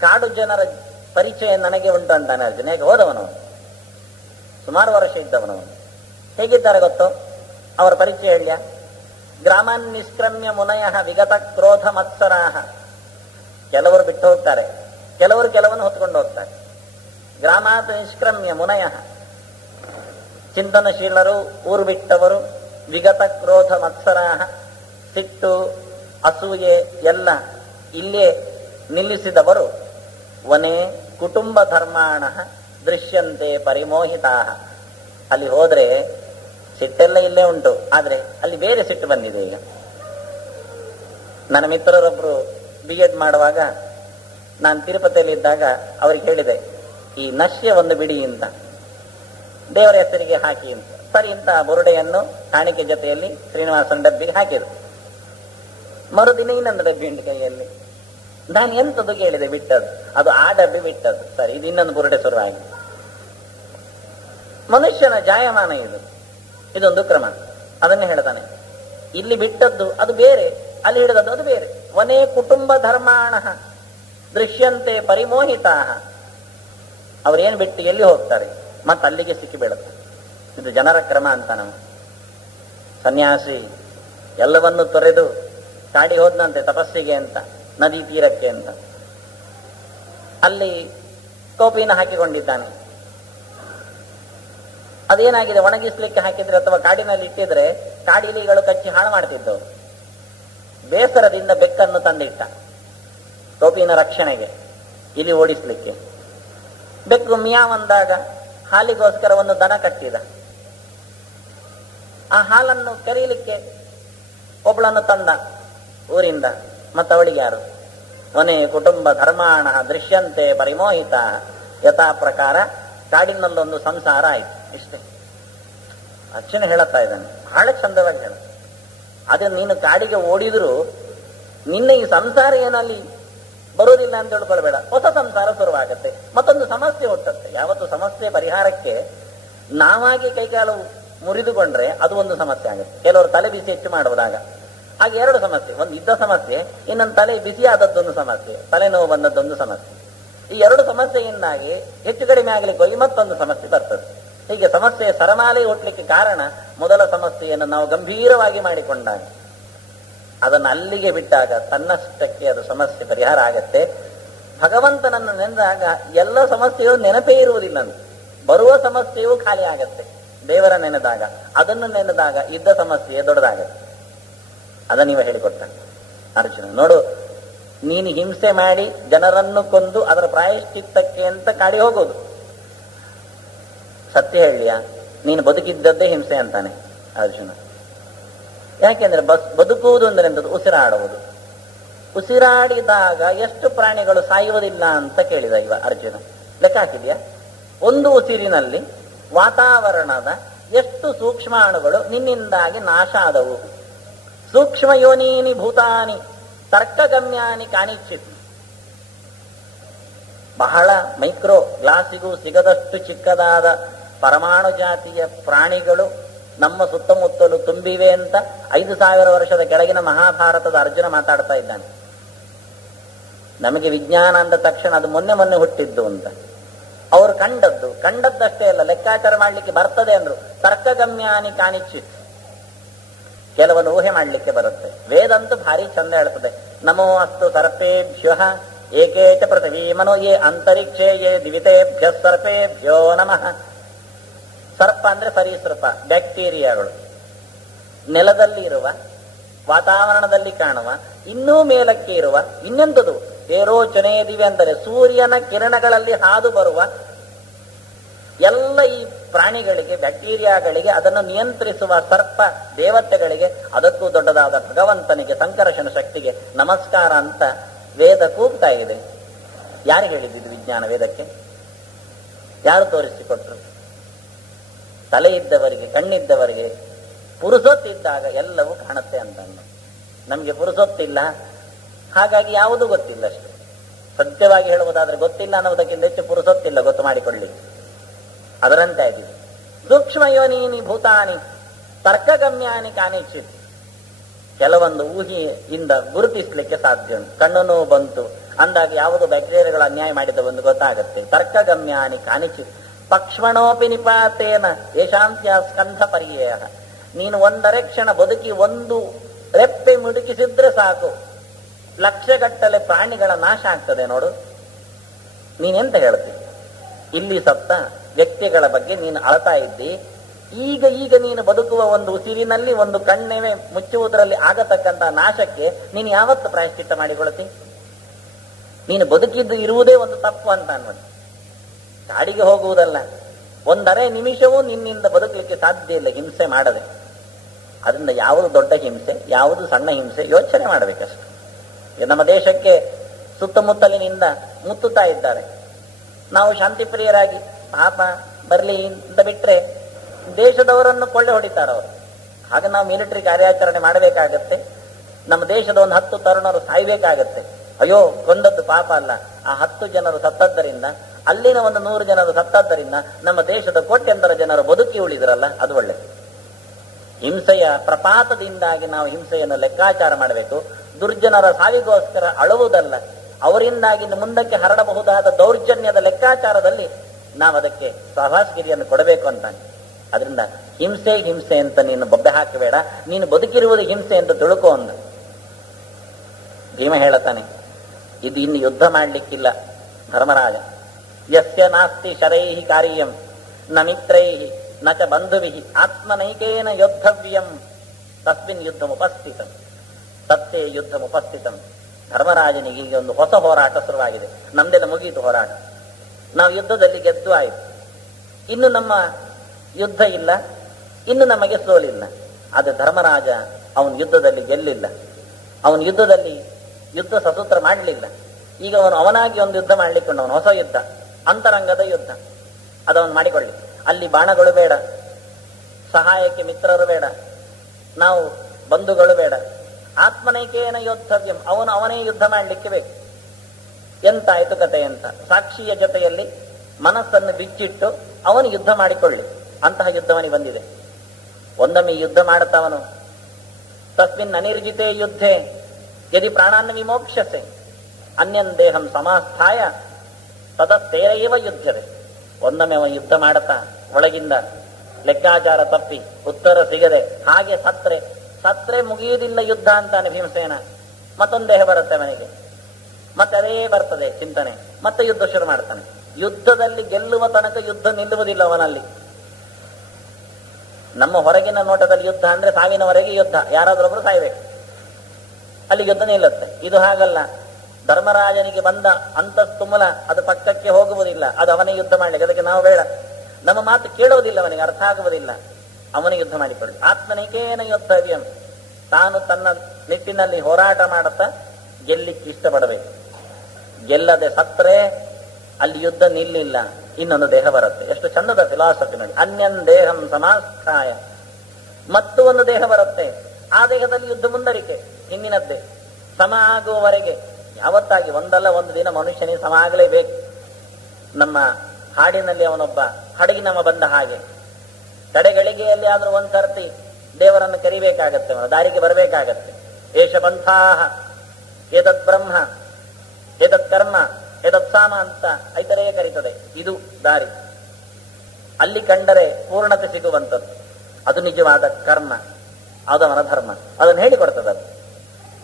ಕಾಡು ಜನರ ಪರಿಚಯ ನನಗೆ ಉಂಟು ಅಂತಾನೆ ಅರ್ಜುನ. ಹೇಗೆ ಹೋದವನು, ಸುಮಾರು ವರ್ಷ ಇದ್ದವನವನು. ಹೇಗಿದ್ದಾರೆ ಗೊತ್ತೋ ಅವರ ಪರಿಚಯ ಹೇಳ್ಯ? ಗ್ರಾಮಾನ್ ನಿಷ್ಕ್ರಮ್ಯ ಮುನಯ ವಿಗತ ಕ್ರೋಧ ಮತ್ಸರಾಹ. ಕೆಲವರು ಬಿಟ್ಟು ಹೋಗ್ತಾರೆ, ಕೆಲವರು ಕೆಲವನ್ನು ಹೊತ್ಕೊಂಡು ಹೋಗ್ತಾರೆ. ಗ್ರಾಮಾತ್ ನಿಷ್ಕ್ರಮ್ಯ ಮುನಯ, ಚಿಂತನಶೀಲರು, ಊರು ಬಿಟ್ಟವರು. ವಿಗತ ಕ್ರೋಧ ಮತ್ಸರಾಹ, ಸಿಟ್ಟು ಅಸೂಯೆ ಎಲ್ಲ ಇಲ್ಲೇ ನಿಲ್ಲಿಸಿದವರು. ವನೇ ಕುಟುಂಬ ಧರ್ಮಾಣ ದೃಶ್ಯಂತೆ ಪರಿಮೋಹಿತಾ. ಅಲ್ಲಿ ಹೋದ್ರೆ ಸಿಟ್ಟೆಲ್ಲ ಇಲ್ಲೇ ಉಂಟು, ಆದ್ರೆ ಅಲ್ಲಿ ಬೇರೆ ಸಿಟ್ಟು ಬಂದಿದೆ. ಈಗ ನನ್ನ ಮಿತ್ರರೊಬ್ರು BEd ಮಾಡುವಾಗ ನಾನು ತಿರುಪತಿಯಲ್ಲಿ ಇದ್ದಾಗ ಅವ್ರಿಗೆ ಹೇಳಿದೆ, ಈ ನಶ್ಯವನ್ನು ಬಿಡಿ ಅಂತ, ದೇವರ ಹೆಸರಿಗೆ ಹಾಕಿ ಅಂತ. ಸರಿ ಇಂತ ಬುರುಡೆಯನ್ನು ಕಾಣಿಕೆ ಜೊತೆಯಲ್ಲಿ ಶ್ರೀನಿವಾಸನ ಡಬ್ಬಿಗೆ ಹಾಕಿದ್ರು. ಮರುದಿನ ಇನ್ನೊಂದು ಡಬ್ಬಿ ಉಂಟು ಕೈಯಲ್ಲಿ. ನಾನು ಎಂತದ್ದು ಕೇಳಿದೆ, ಬಿಟ್ಟದ್ದು. ಅದು ಆ ಡಬ್ಬಿ ಬಿಟ್ಟದ್ದು. ಸರಿ, ಇದು ಇನ್ನೊಂದು ಬುರುಡೆ ಶುರುವಾಗಿ. ಮನುಷ್ಯನ ಜಾಯಮಾನ ಇದು, ಇದೊಂದು ಕ್ರಮ. ಅದನ್ನೇ ಹೇಳ್ತಾನೆ, ಇಲ್ಲಿ ಬಿಟ್ಟದ್ದು ಅದು ಬೇರೆ, ಅಲ್ಲಿ ಹಿಡಿದದ್ದು ಅದು ಬೇರೆ. ವನೇ ಕುಟುಂಬ ಧರ್ಮಾಣ ದೃಶ್ಯಂತೆ ಪರಿಮೋಹಿತಾ. ಅವ್ರೇನು ಬಿಟ್ಟು ಎಲ್ಲಿ ಹೋಗ್ತಾರೆ, ಮತ್ತೆ ಅಲ್ಲಿಗೆ ಸಿಕ್ಕಿ ಬೀಳುತ್ತೆ. ಇದು ಜನರ ಕ್ರಮ ಅಂತ. ನಾವು ಸನ್ಯಾಸಿ ಎಲ್ಲವನ್ನು ತೊರೆದು ಕಾಡಿ ಹೋದ್ನಂತೆ ತಪಸ್ಸಿಗೆ ಅಂತ, ನದಿ ತೀರಕ್ಕೆ ಅಂತ. ಅಲ್ಲಿ ಟೋಪಿನ ಹಾಕಿಕೊಂಡಿದ್ದಾನೆ. ಅದೇನಾಗಿದೆ, ಒಣಗಿಸ್ಲಿಕ್ಕೆ ಹಾಕಿದ್ರೆ ಅಥವಾ ಕಾಡಿನಲ್ಲಿ ಇಟ್ಟಿದ್ರೆ ಕಾಡಿಲಿಗಳು ಕಚ್ಚಿ ಹಾಳು ಮಾಡ್ತಿದ್ದವು. ಬೇಸರದಿಂದ ಬೆಕ್ಕನ್ನು ತಂದಿಟ್ಟ ಟೋಪಿನ ರಕ್ಷಣೆಗೆ, ಇಲಿ ಓಡಿಸ್ಲಿಕ್ಕೆ. ಬೆಕ್ಕು ಮಿಯಾವಂದಾಗ ಹಾಲಿಗೋಸ್ಕರ ಒಂದು ದನ ಕಟ್ಟಿದ. ಆ ಹಾಲನ್ನು ಕರೀಲಿಕ್ಕೆ ಒಬ್ಬಳನ್ನು ತಂದ ಊರಿಂದ. ಮತ್ತವಳಿಗೆ ಯಾರು? ವನೇ ಕುಟುಂಬ ಧರ್ಮಾಣ ದೃಶ್ಯಂತೆ ಪರಿಮೋಹಿತ. ಯಥಾ ಪ್ರಕಾರ ಕಾಡಿನಲ್ಲೊಂದು ಸಂಸಾರ ಆಯ್ತು. ಇಷ್ಟೇ ಅರ್ಚನೆ ಹೇಳುತ್ತಾ ಇದ್ದಾನೆ, ಬಹಳ ಚಂದವಾಗಿ ಹೇಳ. ಅದೇ ನೀನು ಕಾಡಿಗೆ ಓಡಿದ್ರು ನಿನ್ನ ಈ ಸಂಸಾರ ಏನಲ್ಲಿ ಬರೋದಿಲ್ಲ ಅಂತ ತಿಳ್ಕೊಳ್ಬೇಡ. ಹೊಸ ಸಂಸಾರ ಶುರುವಾಗತ್ತೆ, ಮತ್ತೊಂದು ಸಮಸ್ಯೆ ಹುಟ್ಟುತ್ತೆ. ಯಾವತ್ತು ಸಮಸ್ಯೆ ಪರಿಹಾರಕ್ಕೆ ನಾವಾಗಿ ಕೈಕಾಲು ಮುರಿದುಕೊಂಡ್ರೆ ಅದು ಒಂದು ಸಮಸ್ಯೆ ಆಗುತ್ತೆ. ಕೆಲವರು ತಲೆ ಬಿಸಿ ಹೆಚ್ಚು ಮಾಡುವುದಾಗ ಆಗ ಎರಡು ಸಮಸ್ಯೆ. ಒಂದು ಇದ್ದ ಸಮಸ್ಯೆ, ಇನ್ನೊಂದು ತಲೆ ಬಿಸಿ ಆದದ್ದೊಂದು ಸಮಸ್ಯೆ, ತಲೆನೋವು ಬಂದದ್ದೊಂದು ಸಮಸ್ಯೆ. ಈ ಎರಡು ಸಮಸ್ಯೆಯಿಂದಾಗಿ ಹೆಚ್ಚು ಕಡಿಮೆ ಆಗಲಿಕ್ಕೆ ಹೋಗಿ ಮತ್ತೊಂದು ಸಮಸ್ಯೆ ಬರ್ತದೆ. ಹೀಗೆ ಸಮಸ್ಯೆ ಸರಮಾಲೆ ಹುಟ್ಟಲಿಕ್ಕೆ ಕಾರಣ ಮೊದಲ ಸಮಸ್ಯೆಯನ್ನು ನಾವು ಗಂಭೀರವಾಗಿ ಮಾಡಿಕೊಂಡಾಗ, ಅದನ್ನು ಅಲ್ಲಿಗೆ ಬಿಟ್ಟಾಗ ತನ್ನಷ್ಟಕ್ಕೆ ಅದು ಸಮಸ್ಯೆ ಪರಿಹಾರ ಆಗತ್ತೆ. ಭಗವಂತನನ್ನು ನೆನೆದಾಗ ಎಲ್ಲ ಸಮಸ್ಯೆಯು ನೆನಪೇ ಇರುವುದಿಲ್ಲ. ಬರುವ ಸಮಸ್ಯೆಯೂ ಖಾಲಿ ಆಗತ್ತೆ. ದೇವರ ನೆನೆದಾಗ, ಅದನ್ನು ನೆನೆದಾಗ ಇದ್ದ ಸಮಸ್ಯೆ ದೊಡ್ಡದಾಗತ್ತೆ. ಅದನ್ನ ನೀವು ಹೇಳಿಕೊಟ್ಟ ಅರ್ಜುನ. ನೋಡು, ನೀನು ಹಿಂಸೆ ಮಾಡಿ ಜನರನ್ನು ಕೊಂದು ಅದರ ಪ್ರಾಯಶ್ಚಿತ್ತಕ್ಕೆ ಅಂತ ಕಾಡಿ ಹೋಗೋದು. ಸತ್ಯ ಹೇಳಿಯಾ? ನೀನು ಬದುಕಿದ್ದದ್ದೇ ಹಿಂಸೆ ಅಂತಾನೆ ಅರ್ಜುನ. ಯಾಕೆಂದ್ರೆ ಬದುಕುವುದು ಅಂದ್ರೆ ಎಂಥದ್ದು? ಉಸಿರಾಡುವುದು. ಉಸಿರಾಡಿದಾಗ ಎಷ್ಟು ಪ್ರಾಣಿಗಳು ಸಾಯುವುದಿಲ್ಲ ಅಂತ ಕೇಳಿದ ಇವ ಅರ್ಜುನ. ಲೆಕ್ಕ ಹಾಕಿದ್ಯಾ? ಒಂದು ಉಸಿರಿನಲ್ಲಿ ವಾತಾವರಣದ ಎಷ್ಟು ಸೂಕ್ಷ್ಮಾಣುಗಳು ನಿನ್ನಿಂದಾಗಿ ನಾಶ ಆದವು. ಸೂಕ್ಷ್ಮ ಯೋನೀನಿ ಭೂತಾನಿ ತರ್ಕಗಮ್ಯಾನಿ ಕಾಣಿಚಿತ್. ಬಹಳ ಮೈಕ್ರೋ ಗ್ಲಾಸಿಗೂ ಸಿಗದಷ್ಟು ಚಿಕ್ಕದಾದ ಪರಮಾಣು ಜಾತಿಯ ಪ್ರಾಣಿಗಳು ನಮ್ಮ ಸುತ್ತಮುತ್ತಲು ತುಂಬಿವೆ ಅಂತ 5,000 ವರ್ಷದ ಕೆಳಗಿನ ಮಹಾಭಾರತದ ಅರ್ಜುನ ಮಾತಾಡ್ತಾ ಇದ್ದಾನೆ. ನಮಗೆ ವಿಜ್ಞಾನ ಅಂದ ತಕ್ಷಣ ಅದು ಮೊನ್ನೆ ಹುಟ್ಟಿದ್ದು ಅಂತ. ಅವರು ಕಂಡದ್ದಷ್ಟೇ ಅಲ್ಲ, ಲೆಕ್ಕಾಚಾರ ಮಾಡ್ಲಿಕ್ಕೆ ಬರ್ತದೆ ಅಂದ್ರು. ತರ್ಕಗಮ್ಯಾನಿ ಕಾಣಿಚಿತ್. ಕೆಲವನ್ನು ಊಹೆ ಮಾಡ್ಲಿಕ್ಕೆ ಬರುತ್ತೆ. ವೇದಂತೂ ಭಾರಿ ಚಂದ ಹೇಳ್ತದೆ. ನಮೋ ಅಸ್ತು ಸರ್ಪೇಭ್ಯ ಏಕೇಚ ಪೃಥಿವೀ ಮನೋ ಯೇ ಅಂತರಿಕ್ಷೇ ಯೇ ದಿವಿತೇಭ್ಯ ಸರ್ಪೇಭ್ಯೋ ನಮಃ. ಸರ್ಪ ಅಂದ್ರೆ ಸರೀಸೃಪ, ಬ್ಯಾಕ್ಟೀರಿಯಾಗಳು. ನೆಲದಲ್ಲಿ ಇರುವ, ವಾತಾವರಣದಲ್ಲಿ ಕಾಣುವ, ಇನ್ನೂ ಮೇಲಕ್ಕೆ ಇರುವ, ಇನ್ನೆಂಥದು ತೇರೋಚನೇದಿವೆ ಅಂದರೆ ಸೂರ್ಯನ ಕಿರಣಗಳಲ್ಲಿ ಹಾದು ಬರುವ ಎಲ್ಲ ಈ ಪ್ರಾಣಿಗಳಿಗೆ, ಬ್ಯಾಕ್ಟೀರಿಯಾಗಳಿಗೆ, ಅದನ್ನು ನಿಯಂತ್ರಿಸುವ ಸರ್ಪ ದೇವತೆಗಳಿಗೆ, ಅದಕ್ಕೂ ದೊಡ್ಡದಾದ ಭಗವಂತನಿಗೆ, ಸಂಕರ್ಷಣ ಶಕ್ತಿಗೆ ನಮಸ್ಕಾರ ಅಂತ ವೇದ ಕೂಗ್ತಾ ಇದೆ. ಯಾರು ಹೇಳಿದ್ದು ವಿಜ್ಞಾನ? ವೇದಕ್ಕೆ ಯಾರು ತೋರಿಸಿಕೊಟ್ರು? ತಲೆ ಇದ್ದವರಿಗೆ, ಕಣ್ಣಿದ್ದವರಿಗೆ ಪುರುಸೊತ್ತಿದ್ದಾಗ ಎಲ್ಲವೂ ಕಾಣುತ್ತೆ ಅಂತ. ನಮಗೆ ಪುರುಸೊತ್ತಿಲ್ಲ, ಹಾಗಾಗಿ ಯಾವುದೂ ಗೊತ್ತಿಲ್ಲ ಅಷ್ಟೇ. ಸತ್ಯವಾಗಿ ಹೇಳುವುದಾದ್ರೆ ಗೊತ್ತಿಲ್ಲ ಅನ್ನೋದಕ್ಕಿಂತ ಹೆಚ್ಚು ಪುರುಸೊತ್ತಿಲ್ಲ ಗೊತ್ತು ಮಾಡಿಕೊಳ್ಳಿಕ್ಕೆ. ಅದರಂತೆ ಆಗಿದೆ. ಸೂಕ್ಷ್ಮ ಯೋನೀನಿ ಭೂತಾನಿ ತರ್ಕಗಮ್ಯಾನಿ ಕಾಣಿಚಿತ್. ಕೆಲವೊಂದು ಊಹೆಯಿಂದ ಗುರುತಿಸ್ಲಿಕ್ಕೆ ಸಾಧ್ಯ ಉಂಟು. ಕಣ್ಣು ನೋವು ಬಂತು ಅಂದಾಗ ಯಾವುದು ಬ್ಯಾಕ್ಟೀರಿಯಾಗಳು ಅನ್ಯಾಯ ಮಾಡಿದ ಒಂದು ಗೊತ್ತಾಗುತ್ತೆ. ತರ್ಕಗಮ್ಯಾನಿ ಕಾಣಿಚಿತ್. ಪಕ್ಷ್ಮಣೋಪಿ ನಿಪಾತೇನ ಯಶಾಂತ್ಯ ಸ್ಕಂಧ ಪರ್ಯಯ. ನೀನು ಒಂದರೆ ಕ್ಷಣ ಬದುಕಿ ಒಂದು ರೆಪ್ಪೆ ಮುಡುಕಿಸಿದ್ರೆ ಸಾಕು, ಲಕ್ಷಗಟ್ಟಲೆ ಪ್ರಾಣಿಗಳ ನಾಶ ಆಗ್ತದೆ. ನೋಡು, ನೀನೆಂತ ಹೇಳ್ತೀನಿ? ಇಲ್ಲಿ ಸತ್ತ ವ್ಯಕ್ತಿಗಳ ಬಗ್ಗೆ ನೀನು ಅಳ್ತಾ ಇದ್ದಿ. ಈಗ ನೀನು ಬದುಕುವ ಒಂದು ಉಸಿರಿನಲ್ಲಿ ಒಂದು ಕಣ್ಣೆವೆ ಮುಚ್ಚುವುದರಲ್ಲಿ ಆಗತಕ್ಕಂಥ ನಾಶಕ್ಕೆ ನೀನು ಯಾವತ್ತು ಪ್ರಾಯಶ್ಚಿತ್ತ ಮಾಡಿಕೊಳ್ತಿ? ನೀನು ಬದುಕಿದ್ದು ಇರುವುದೇ ಒಂದು ತಪ್ಪು ಅಂತ ಅನ್ನೋದು. ಕಾಡಿಗೆ ಹೋಗುವುದಲ್ಲ, ಒಂದರೆ ನಿಮಿಷವೂ ನಿನ್ನಿಂದ ಬದುಕಲಿಕ್ಕೆ ಸಾಧ್ಯ ಇಲ್ಲ ಹಿಂಸೆ ಮಾಡದೆ. ಅದರಿಂದ ಯಾವುದು ದೊಡ್ಡ ಹಿಂಸೆ, ಯಾವುದು ಸಣ್ಣ ಹಿಂಸೆ ಯೋಚನೆ ಮಾಡಬೇಕಷ್ಟು. ನಮ್ಮ ದೇಶಕ್ಕೆ ಸುತ್ತಮುತ್ತಲಿನಿಂದ ಮುತ್ತುತ್ತಾ ಇದ್ದಾರೆ. ನಾವು ಶಾಂತಿ ಪ್ರಿಯರಾಗಿ ಪಾಪ ಬರ್ಲಿ ಅಂತ ಬಿಟ್ರೆ ದೇಶದವರನ್ನು ಕೊಳ್ಳೆ ಹೊಡಿತಾರವರು. ಹಾಗೆ ನಾವು ಮಿಲಿಟರಿ ಕಾರ್ಯಾಚರಣೆ ಮಾಡಬೇಕಾಗತ್ತೆ. ನಮ್ಮ ದೇಶದ ಒಂದು 10 ತರುಣರು ಸಾಯ್ಬೇಕಾಗತ್ತೆ. ಅಯ್ಯೋ ಕೊಂದದ್ದು ಪಾಪ ಅಲ್ಲ, ಆ 10 ಜನರು ಸತ್ತದ್ದರಿಂದ, ಅಲ್ಲಿನ ಒಂದು 100 ಜನರು ಸತ್ತದ್ದರಿಂದ ನಮ್ಮ ದೇಶದ ಕೋಟ್ಯಂತರ ಜನರು ಬದುಕಿ ಉಳಿದ್ರಲ್ಲ, ಅದು ಒಳ್ಳೆಯದು. ಹಿಂಸೆಯ ಪ್ರಪಾತದಿಂದಾಗಿ ನಾವು ಹಿಂಸೆಯನ್ನು ಲೆಕ್ಕಾಚಾರ ಮಾಡಬೇಕು. ದುರ್ಜನರ ಸಾವಿಗೋಸ್ಕರ ಅಳುವುದಲ್ಲ, ಅವರಿಂದಾಗಿ ಮುಂದಕ್ಕೆ ಹರಡಬಹುದಾದ ದೌರ್ಜನ್ಯದ ಲೆಕ್ಕಾಚಾರದಲ್ಲಿ ನಾವು ಅದಕ್ಕೆ ಸಹವಾಸಗಿರಿಯನ್ನು ಕೊಡಬೇಕು ಅಂತಾನೆ. ಅದರಿಂದ ಹಿಂಸೆ ಅಂತ ನೀನು ಬೊಬ್ಬೆ ಹಾಕಬೇಡ, ನೀನು ಬದುಕಿರುವುದು ಹಿಂಸೆ ಅಂತ ತಿಳ್ಕೋ ಅಂದ. ಭೀಮ ಹೇಳುತ್ತಾನೆ, ಇದು ಇನ್ನು ಯುದ್ಧ ಮಾಡಲಿಕ್ಕಿಲ್ಲ ಧರ್ಮರಾಜ. ಯಸ್ಯ ನಾಸ್ತಿ ಶರೈಹಿ ಕಾರ್ಯಂ ನ ಮಿತ್ರೈಹಿ ನ ಚ ಬಂಧುವಿಹಿ ಆತ್ಮನೈಕೇನ ಯೋದ್ಧವ್ಯಂ ತಸ್ಮಿನ್ ಯುದ್ಧಮುಪಸ್ಥಿತಂ ತತ್ತೇ ಯುದ್ಧಮುಪಸ್ಥಿತಂ. ಧರ್ಮರಾಜನಿಗೆ ಈಗ ಒಂದು ಹೊಸ ಹೋರಾಟ ಶುರುವಾಗಿದೆ. ನಮ್ದೆಲ್ಲ ಮುಗಿಯಿತು ಹೋರಾಟ, ನಾವು ಯುದ್ಧದಲ್ಲಿ ಗೆದ್ದು ಆಯಿತು. ಇನ್ನು ನಮ್ಮ ಯುದ್ಧ ಇಲ್ಲ, ಇನ್ನು ನಮಗೆ ಸೋಲಿಲ್ಲ. ಆದರೆ ಧರ್ಮರಾಜ ಅವನು ಯುದ್ಧದಲ್ಲಿ ಗೆಲ್ಲಿಲ್ಲ, ಅವನು ಯುದ್ಧದಲ್ಲಿ ಯುದ್ಧ ಸಸೂತ್ರ ಮಾಡಲಿಲ್ಲ. ಈಗ ಅವನಾಗಿ ಒಂದು ಯುದ್ಧ ಮಾಡಲಿಕ್ಕೆ ಅವನು ಹೊಸ ಯುದ್ಧ, ಅಂತರಂಗದ ಯುದ್ಧ, ಅದವನು ಮಾಡಿಕೊಳ್ಳಿ. ಅಲ್ಲಿ ಬಾಣಗಳು ಬೇಡ, ಸಹಾಯಕ್ಕೆ ಮಿತ್ರರು ಬೇಡ, ನಾವು ಬಂಧುಗಳು ಬೇಡ. ಆತ್ಮನೈಕೇನ ಯೋದ್ಧವ್ಯಂ, ಅವನೇ ಯುದ್ಧ ಮಾಡಲಿಕ್ಕೆ ಬೇಕು. ಎಂತಾಯ್ತು ಕತೆ ಅಂತ, ಸಾಕ್ಷಿಯ ಜೊತೆಯಲ್ಲಿ ಮನಸ್ಸನ್ನು ಬಿಚ್ಚಿಟ್ಟು ಅವನು ಯುದ್ಧ ಮಾಡಿಕೊಳ್ಳಿ. ಅಂತಹ ಯುದ್ಧವನಿಗೆ ಬಂದಿದೆ. ಒಂದೊಮ್ಮೆ ಯುದ್ಧ ಮಾಡುತ್ತವನು ತಸ್ಮಿನ್ ಅನಿರ್ಜಿತೇ ಯುದ್ಧೆ ಯದಿ ಪ್ರಾಣಾನ್ನ ವಿಮೋಕ್ಷಸೆ ಅನ್ಯನ್ ದೇಹಂ ಸಮಾಸ್ಥಾಯ ತದಸ್ತೇರೈವ ಯುದ್ಧದೆ. ಒಂದೊಮ್ಮೆ ಅವನು ಯುದ್ಧ ಮಾಡುತ್ತಾ ಒಳಗಿಂದ ಲೆಕ್ಕಾಚಾರ ತಪ್ಪಿ ಉತ್ತರ ಸಿಗದೆ ಹಾಗೆ ಸತ್ರೆ ಮುಗಿಯುವುದಿಲ್ಲ ಯುದ್ಧ ಅಂತಾನೆ ಭೀಮಸೇನ. ಮತ್ತೊಂದು ದೇಹ ಬರುತ್ತೆ ಅವನಿಗೆ, ಮತ್ತೆ ಅದೇ ಬರ್ತದೆ ಚಿಂತನೆ, ಮತ್ತೆ ಯುದ್ಧ ಶುರು ಮಾಡ್ತಾನೆ. ಯುದ್ಧದಲ್ಲಿ ಗೆಲ್ಲುವ ತನಕ ಯುದ್ಧ ನಿಲ್ಲುವುದಿಲ್ಲ ಅವನಲ್ಲಿ. ನಮ್ಮ ಹೊರಗಿನ ನೋಟದಲ್ಲಿ ಯುದ್ಧ ಅಂದ್ರೆ ಸಾವಿನವರೆಗೆ ಯುದ್ಧ, ಯಾರಾದ್ರೊಬ್ರು ಸಾಯ್ಬೇಕು, ಅಲ್ಲಿ ಯುದ್ಧ ನಿಲ್ಲುತ್ತೆ. ಇದು ಹಾಗಲ್ಲ. ಧರ್ಮರಾಜನಿಗೆ ಬಂದ ಅಂತಸ್ತುಮುಲ ಅದು ಪಕ್ಕಕ್ಕೆ ಹೋಗುವುದಿಲ್ಲ, ಅದು ಅವನೇ ಯುದ್ಧ ಮಾಡಲಿಕ್ಕೆ. ಅದಕ್ಕೆ ನಾವು ಬೇಡ, ನಮ್ಮ ಮಾತು ಕೇಳುವುದಿಲ್ಲ, ಅವನಿಗೆ ಅರ್ಥ ಆಗುವುದಿಲ್ಲ, ಅವನಿಗೆ ಯುದ್ಧ ಮಾಡಿಕೊಳ್ಳಿ. ಆತ್ಮನಿಕೇನ ಯೋದ್ಧವ್ಯಂ, ತಾನು ತನ್ನ ನಿಟ್ಟಿನಲ್ಲಿ ಹೋರಾಟ ಮಾಡುತ್ತಾ ಗೆಲ್ಲಿಕ್ಕೆ ಇಷ್ಟಪಡಬೇಕು. ಗೆಲ್ಲದೆ ಸತ್ರೆ ಅಲ್ಲಿ ಯುದ್ಧ ನಿಲ್ಲಿಲ್ಲ, ಇನ್ನೊಂದು ದೇಹ ಬರುತ್ತೆ. ಎಷ್ಟು ಚಂದದ ಫಿಲಾಸಫಿ ನೋಡಿ. ಅನ್ಯನ್ ದೇಹಂ ಸಮಾಸ್ಥಾಯ, ಮತ್ತು ಒಂದು ದೇಹ ಬರುತ್ತೆ, ಆ ದೇಹದಲ್ಲಿ ಯುದ್ಧ ಮುಂದರಿಕೆ ಹಿಂದಿನದ್ದೇ. ಸಮ ಆಗುವವರೆಗೆ ಯಾವತ್ತಾಗಿ ಒಂದಲ್ಲ ಒಂದು ದಿನ ಮನುಷ್ಯನಿಗೆ ಸಮ ಆಗಲೇಬೇಕು. ನಮ್ಮ ಹಾಡಿನಲ್ಲಿ ಅವನೊಬ್ಬ ಹಡಗಿನವ ಬಂದ ಹಾಗೆ ತಡೆಗಳಿಗೆಯಲ್ಲಿ ಆದ್ರೂ ಒಂದ್ ಸರ್ತಿ ದೇವರನ್ನು ಕರಿಬೇಕಾಗತ್ತೆ, ಅವನು ದಾರಿಗೆ ಬರಬೇಕಾಗತ್ತೆ. ಏಷ ಪಂಥಾಹ ಏತತ್ ಬ್ರಹ್ಮ ಏತತ್ ಕರ್ಮ ಏತತ್ ಸಾಮ ಅಂತ ಐತರೇ ಕರೀತದೆ. ಇದು ದಾರಿ, ಅಲ್ಲಿ ಕಂಡರೆ ಪೂರ್ಣತೆ ಸಿಗುವಂಥದ್ದು. ಅದು ನಿಜವಾದ ಕರ್ಮ, ಅದವನ ಧರ್ಮ, ಅದನ್ನು ಹೇಳಿಕೊಡ್ತದೆ ಅದು.